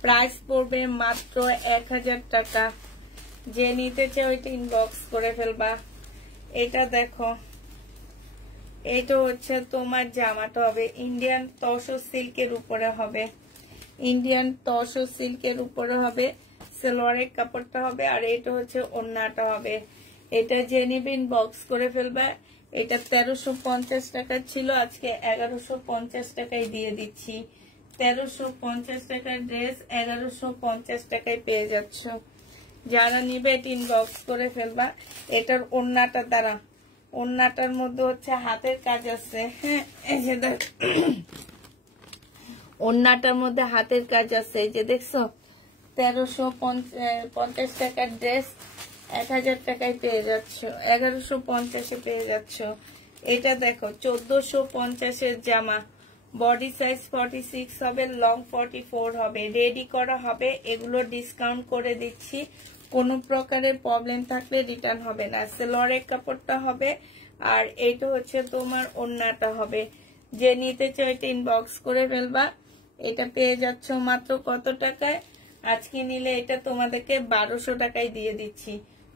প্রাইস পড়বে মাত্র 1000 টাকা। যে নিতে চাও এটা ইনবক্স করে ফেলবা। এটা দেখো, এটা হচ্ছে তোমার জামাটা হবে ইন্ডিয়ান তসর সিল্কের উপরে হবে। ইন্ডিয়ান তসর সিল্কের উপরে হবে। সালোয়ারের কাপড়টা হবে, আর এটা হচ্ছে ওড়নাটা হবে। এটা যে নিবে ইনবক্স করে ফেলবা। এটা 1350 টাকা ছিল, আজকে 1150 টাকায় দিয়ে দিচ্ছি। 1350 টাকার ড্রেস 1150 টাকায় পেয়ে যাচ্ছ। যারা নিবে এটা ইনবক্স করে ফেলবা। এটার ওড়নাটা দ্বারা, ওড়নাটার মধ্যে হচ্ছে হাতের কাজ আছে। হ্যাঁ, এই যে দেখ, ওড়নাটার মধ্যে হাতের কাজ আছে। এই যে দেখছো 1350 টাকার ড্রেস 1000 টাকায় পেয়ে যাচ্ছ, 1150-এ পেয়ে যাচ্ছ। এটা দেখো 1450-এর জামা, বডি সাইজ 46 হবে, লং 44 হবে, রেডি করা হবে। এগুলো ডিসকাউন্ট করে দিচ্ছি। কোনো প্রকারের প্রবলেম থাকলে রিটার্ন হবে না। সালোয়ারের কাপড়টা হবে, আর এইটা হচ্ছে তোমার ওড়নাটা হবে। যে নিতে চাও এটা ইনবক্স করে ফেলবা। এটা পেয়ে যাচ্ছ মাত্র কত টাকায়? আজকে নিলে এটা তোমাদেরকে 1200 টাকায় দিয়ে দিচ্ছি।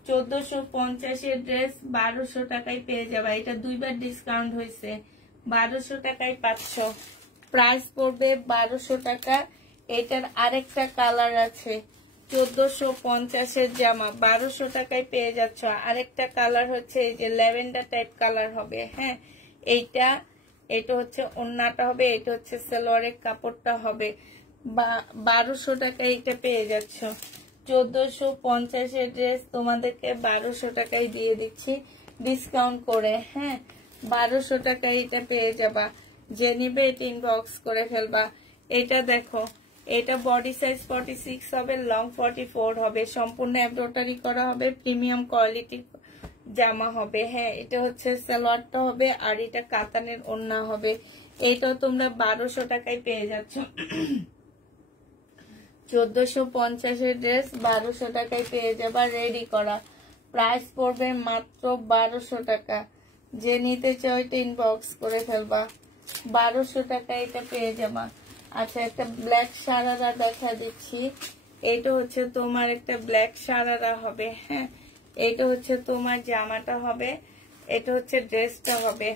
1450-এর ড্রেস 1200 টাকায় পেয়ে যাবা। এটা দুইবার ডিসকাউন্ট হয়েছে, 1200 টাকায় পাচ্ছ। প্রাইস পড়বে 1200 টাকা। এটার আরেকটা কালার আছে, 1450-এর জামা 1200 টাকায় পেয়ে যাচ্ছ। আরেকটা কালার হচ্ছে এই যে ল্যাভেন্ডার টাইপ কালার হবে। হ্যাঁ, এটা হচ্ছে ওড়নাটা হবে, এটা হচ্ছে সালোয়ারের কাপড়টা হবে। 1200 টাকায় এটা পেয়ে যাচ্ছ। 1450 ড্রেস তোমাদেরকে 1200 টাকায় দিয়ে দিচ্ছি ডিসকাউন্ট করে। হ্যাঁ, 1200 টাকায় এটা পেয়ে যাবা। যে নিবে এটা ইনবক্স করে ফেলবা। এটা দেখো, এটা বডি সাইজ 46 হবে, লং 44 হবে, সম্পূর্ণ এমব্রয়ডারি করা হবে, প্রিমিয়াম কোয়ালিটি জামা হবে। হ্যাঁ, এটা হচ্ছে সালোয়ারটা হবে, আর এটা কাতানের ওড়না হবে। এটাও তোমরা 1200 টাকায় পেয়ে যাচ্ছ। 1450 ড্রেস 1200 টাকায় পেয়ে যাবা রেডি করা। প্রাইস পড়বে মাত্র 1200 টাকা। যে নিতে চাও এটা ইনবক্স করে ফেলবা। 1200 টাকায় এটা পেয়ে যাবা। আচ্ছা, একটা ব্ল্যাক সারারা দেখা দিচ্ছি। এটা হচ্ছে তোমার একটা ব্ল্যাক সারারা হবে। হ্যাঁ, এটা হচ্ছে তোমার জামাটা হবে, এটা হচ্ছে ড্রেসটা হবে,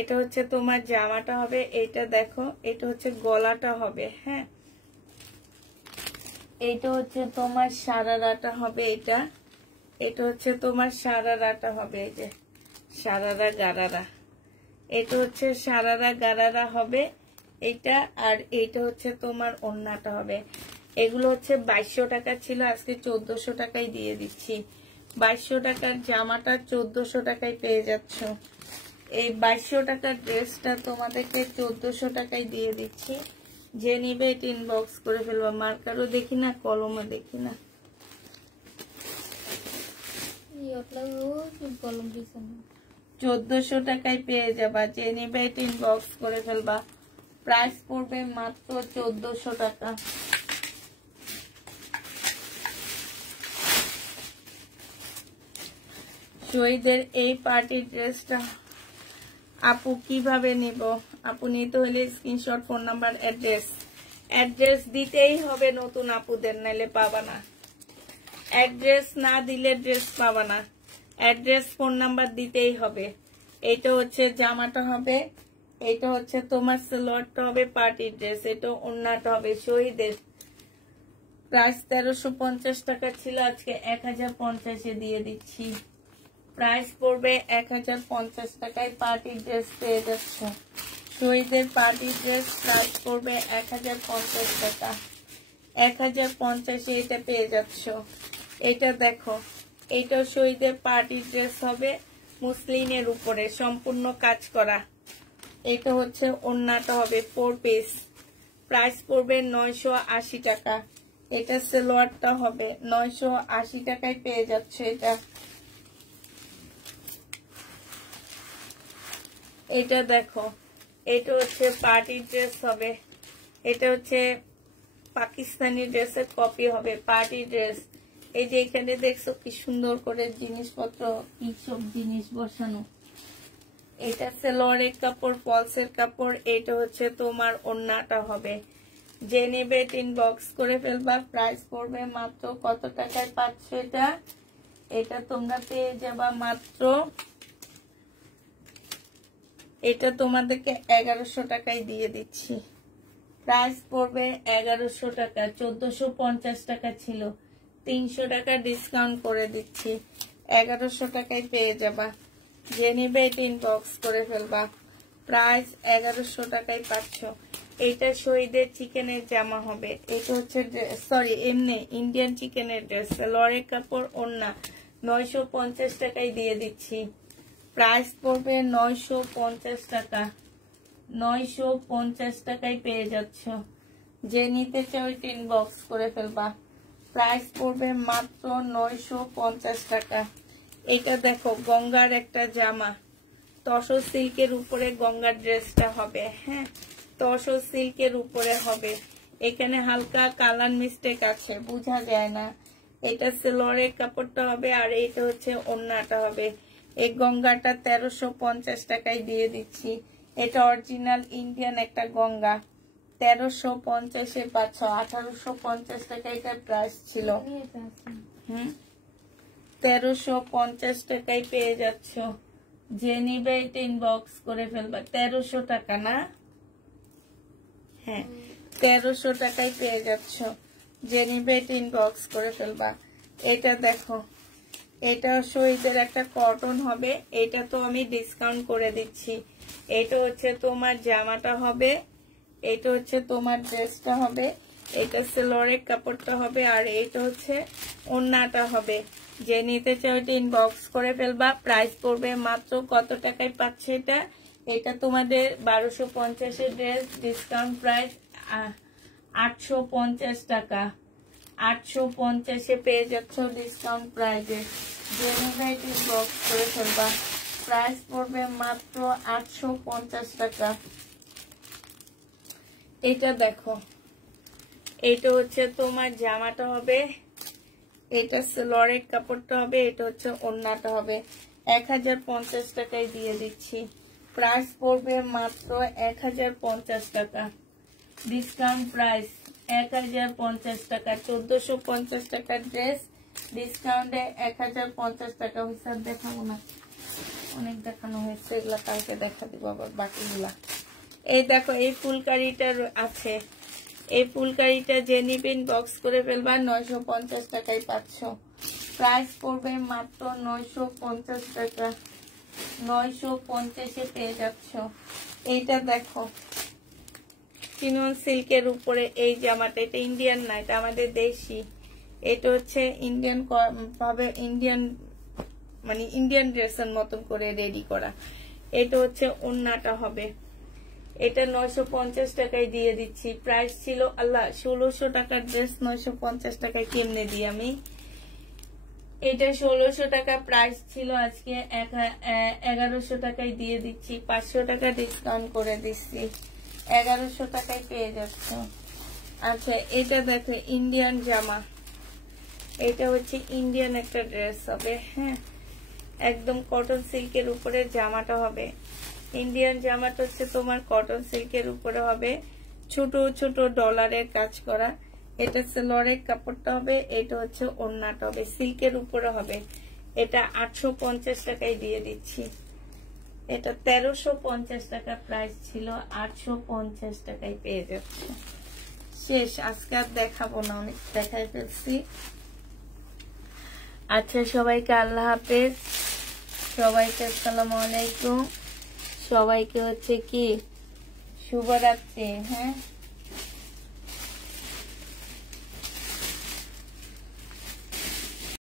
এটা হচ্ছে তোমার জামাটা হবে। এটা দেখো, এটা হচ্ছে গলাটা হবে। হ্যাঁ, এটা হচ্ছে তোমার সারারাটা হবে। এটা হচ্ছে তোমার সারারাটা হবে। এই যে সারারা গারারা, এটা হচ্ছে সারারা গারারা হবে এটা। আর এইটা হচ্ছে তোমার ওড়নাটা হবে। এগুলো হচ্ছে 2200 টাকা ছিল, আজকে 1400 টাকায় দিয়ে দিচ্ছি। 2200 টাকার জামাটা 1400 টাকায় পেয়ে যাচ্ছ। এই 2200 টাকার ড্রেসটা তোমাদেরকে 1400 টাকায় দিয়ে দিচ্ছি। যে নিবে এটা ইনবক্স করে ফেলবা। মার্কারও দেখি না, কলমও দেখি না। 1400 টাকায় পেয়ে যাবা। যে নিবে এটা ইনবক্স করে ফেলবা। প্রাইস পড়বে মাত্র 1400 টাকা। শহীদের এই পার্টি ড্রেসটা আপু কিভাবে নিব? আপু নিতে হলে স্ক্রিনশট, ফোন নাম্বার, অ্যাড্রেস দিতেই হবে নতুন আপুদের, নাইলে পাবা না। অ্যাড্রেস না দিলে ড্রেস পাবা না। অ্যাড্রেস, ফোন নাম্বার দিতেই হবে। এইটা হচ্ছে জামাটা হবে, এইটা হচ্ছে তোমার সালোয়ারটা হবে পার্টি ড্রেস, এটা ওড়নাটা হবে। শহীদের প্রাইস 1350 টাকা ছিল, আজকে 1050 দিয়ে দিচ্ছি। প্রাইস পড়বে 1050 টাকায় পার্টি ড্রেস পেয়ে যাচ্ছ। শহীদের পার্টি ড্রেস প্রাইস পড়বে 1050 টাকা। 1050 এটা পেয়ে যাচ্ছ। এটা দেখো, এটা শহীদের পার্টি ড্রেস হবে মুসলিনের উপরে সম্পূর্ণ কাজ করা। এটা হচ্ছে ওড়নাটা হবে 4 পিস। প্রাইস পড়বে 980 টাকা। এটা সালোয়ারটা হবে 980 টাকায় পেয়ে যাচ্ছে। এটা দেখো, এটা হচ্ছে পার্টি ড্রেস হবে, এটা হচ্ছে পাকিস্তানি ড্রেসের কপি হবে পার্টি ড্রেস। এই যে এখানে দেখছো কি সুন্দর করে জিনিসপত্র, কি সব জিনিস বসানো। এটা সালোয়ারের কাপড়, ফলসের কাপড়। এটা হচ্ছে তোমার ওড়নাটা হবে। যে নেবে ইনবক্স করে ফেলবা। প্রাইস পড়বে মাত্র কত টাকায় পাচ্ছ এটা? এটা তোমরা পেয়ে যাবা মাত্র, এটা তোমাদেরকে 1100 টাকায় দিয়ে দিচ্ছি। প্রাইস পড়বে 1100 টাকা। 1450 টাকা ছিল, 300 টাকা ডিসকাউন্ট করে দিচ্ছি। 1100 টাকায় পেয়ে যাবা। যে নিবে এটা ইনবক্স করে ফেলবা। প্রাইস 1100 টাকায় পাচ্ছ। এটা শহীদের চিকেনের জামা হবে। এটা হচ্ছে সরি এমনি ইন্ডিয়ান চিকেনের ড্রেস, সালোয়ারের কাপড়, ওড়না। 950 টাকায় দিয়ে দিচ্ছি। প্রাইস পড়বে 950 টাকা। 950 টাকায় পেয়ে যাচ্ছ। যে নিতে চাও এটা ইনবক্স করে ফেলবা। প্রাইস পড়বে মাত্র 950 টাকা। এটা দেখো, গঙ্গার একটা জামা, তসর সিল্কের উপরে গঙ্গার ড্রেসটা হবে। হ্যাঁ, তসর সিল্কের উপরে হবে। এখানে হালকা কালার মিস্টেক আছে, বোঝা যায় না। এটা সালোয়ারের কাপড়টা হবে, আর এটা হচ্ছে ওড়নাটা হবে। এই গঙ্গাটা 1350 টাকায় দিয়ে দিচ্ছি। এটা অরিজিনাল ইন্ডিয়ান একটা গঙ্গা। 1350 পাচ্ছ। 1850 টাকা এটার প্রাইস ছিল। 1350 টাকায় পেয়ে যাচ্ছ। যে নিবে এটা ইনবক্স করে ফেলবা। 1300 টাকা না? হ্যাঁ, 1300 টাকায় পেয়ে যাচ্ছ। যে নিবে এটা ইনবক্স করে ফেলবা। এটা দেখো, এটা শহীদের একটা কটন হবে। এটা তো আমি ডিসকাউন্ট করে দিচ্ছি। এটা হচ্ছে তোমার জামাটা হবে, এটা হচ্ছে তোমার ড্রেসটা হবে, এটা সেলোয়ারের কাপড়টা হবে, আর এটা হচ্ছে ওড়নাটা হবে। যে নিতে চাও এটা ইনবক্স করে ফেলবা। প্রাইস পড়বে মাত্র কত টাকায় পাচ্ছে এটা? এটা তোমাদের 1250 ড্রেস, ডিসকাউন্ট প্রাইস 850 টাকা। 850 পেয়ে যাচ্ছ ডিসকাউন্ট প্রাইসে। যে নিতে এটা ইনবক্স করে ফেলবা। প্রাইস পড়বে মাত্র 850 টাকা। এটা দেখো, এটা হচ্ছে তোমার জামাটা হবে, এটা সেলোয়ারের কাপড়টা হবে, এটা হচ্ছে ওড়নাটা হবে। 1050 টাকায় দিয়ে দিচ্ছি। প্রাইস পড়বে মাত্র 1050 টাকা। ডিসকাউন্ট প্রাইস 1050 টাকা। 1450 টাকার ড্রেস, ডিসকাউন্টে 1050 টাকা। হিসাব দেখাবো না, অনেক দেখানো হয়েছে, এগুলা কালকে দেখা দিব আবার বাকিগুলা। এই দেখো, এই ফুলকারিটা আছে, এই ফুলকারিটা যে নিবেন বক্স করে ফেলবা। 950 টাকায় পাচ্ছ। প্রাইস পড়বে মাত্র 950 টাকা। 950 পেয়ে যাচ্ছ। এইটা দেখো, চিনন সিল্কের উপরে এই জামাটা, এটা ইন্ডিয়ান না, এটা আমাদের দেশি। এটা হচ্ছে ইন্ডিয়ান ভাবে, ইন্ডিয়ান মানে ইন্ডিয়ান ড্রেসের মতন করে রেডি করা। এটা হচ্ছে ওড়নাটা হবে। এটা 950 টাকায় দিয়ে দিচ্ছি। প্রাইস ছিল আল্লাহ 1600 টাকার ড্রেস 950 টাকায় কেমনে দিই আমি? এটা 1600 টাকা প্রাইস ছিল, আজকে 1100 টাকায় দিয়ে দিচ্ছি। 500 টাকা ডিসকাউন্ট করে দিচ্ছি, 1100 টাকায় পেয়ে যাচ্ছ। আচ্ছা, এটা দেখো ইন্ডিয়ান জামা, এটা হচ্ছে ইন্ডিয়ান একটা ড্রেস হবে। হ্যাঁ, একদম কটন সিল্কের উপরে জামাটা হবে। ইন্ডিয়ান জামাটা হচ্ছে তোমার কটন সিল্কের উপরে হবে, ছোট ছোট ডলারের কাজ করা। এটা সেলোয়ারের কাপড়টা হবে, এটা হচ্ছে ওড়নাটা হবে, সিল্কের উপরে হবে। এটা 850 টাকায় দিয়ে দিচ্ছি। এটা 1350 টাকা প্রাইস ছিল, 850 টাকায় পেয়ে যাচ্ছে। শেষ, আজকে আর দেখাবো না, অনেক দেখাই ফেলছি। আচ্ছা, সবাইকে আল্লাহ হাফেজ, সবাইকে আসসালামু আলাইকুম, সবাইকে হচ্ছে কি শুভরাত্রি। হ্যাঁ।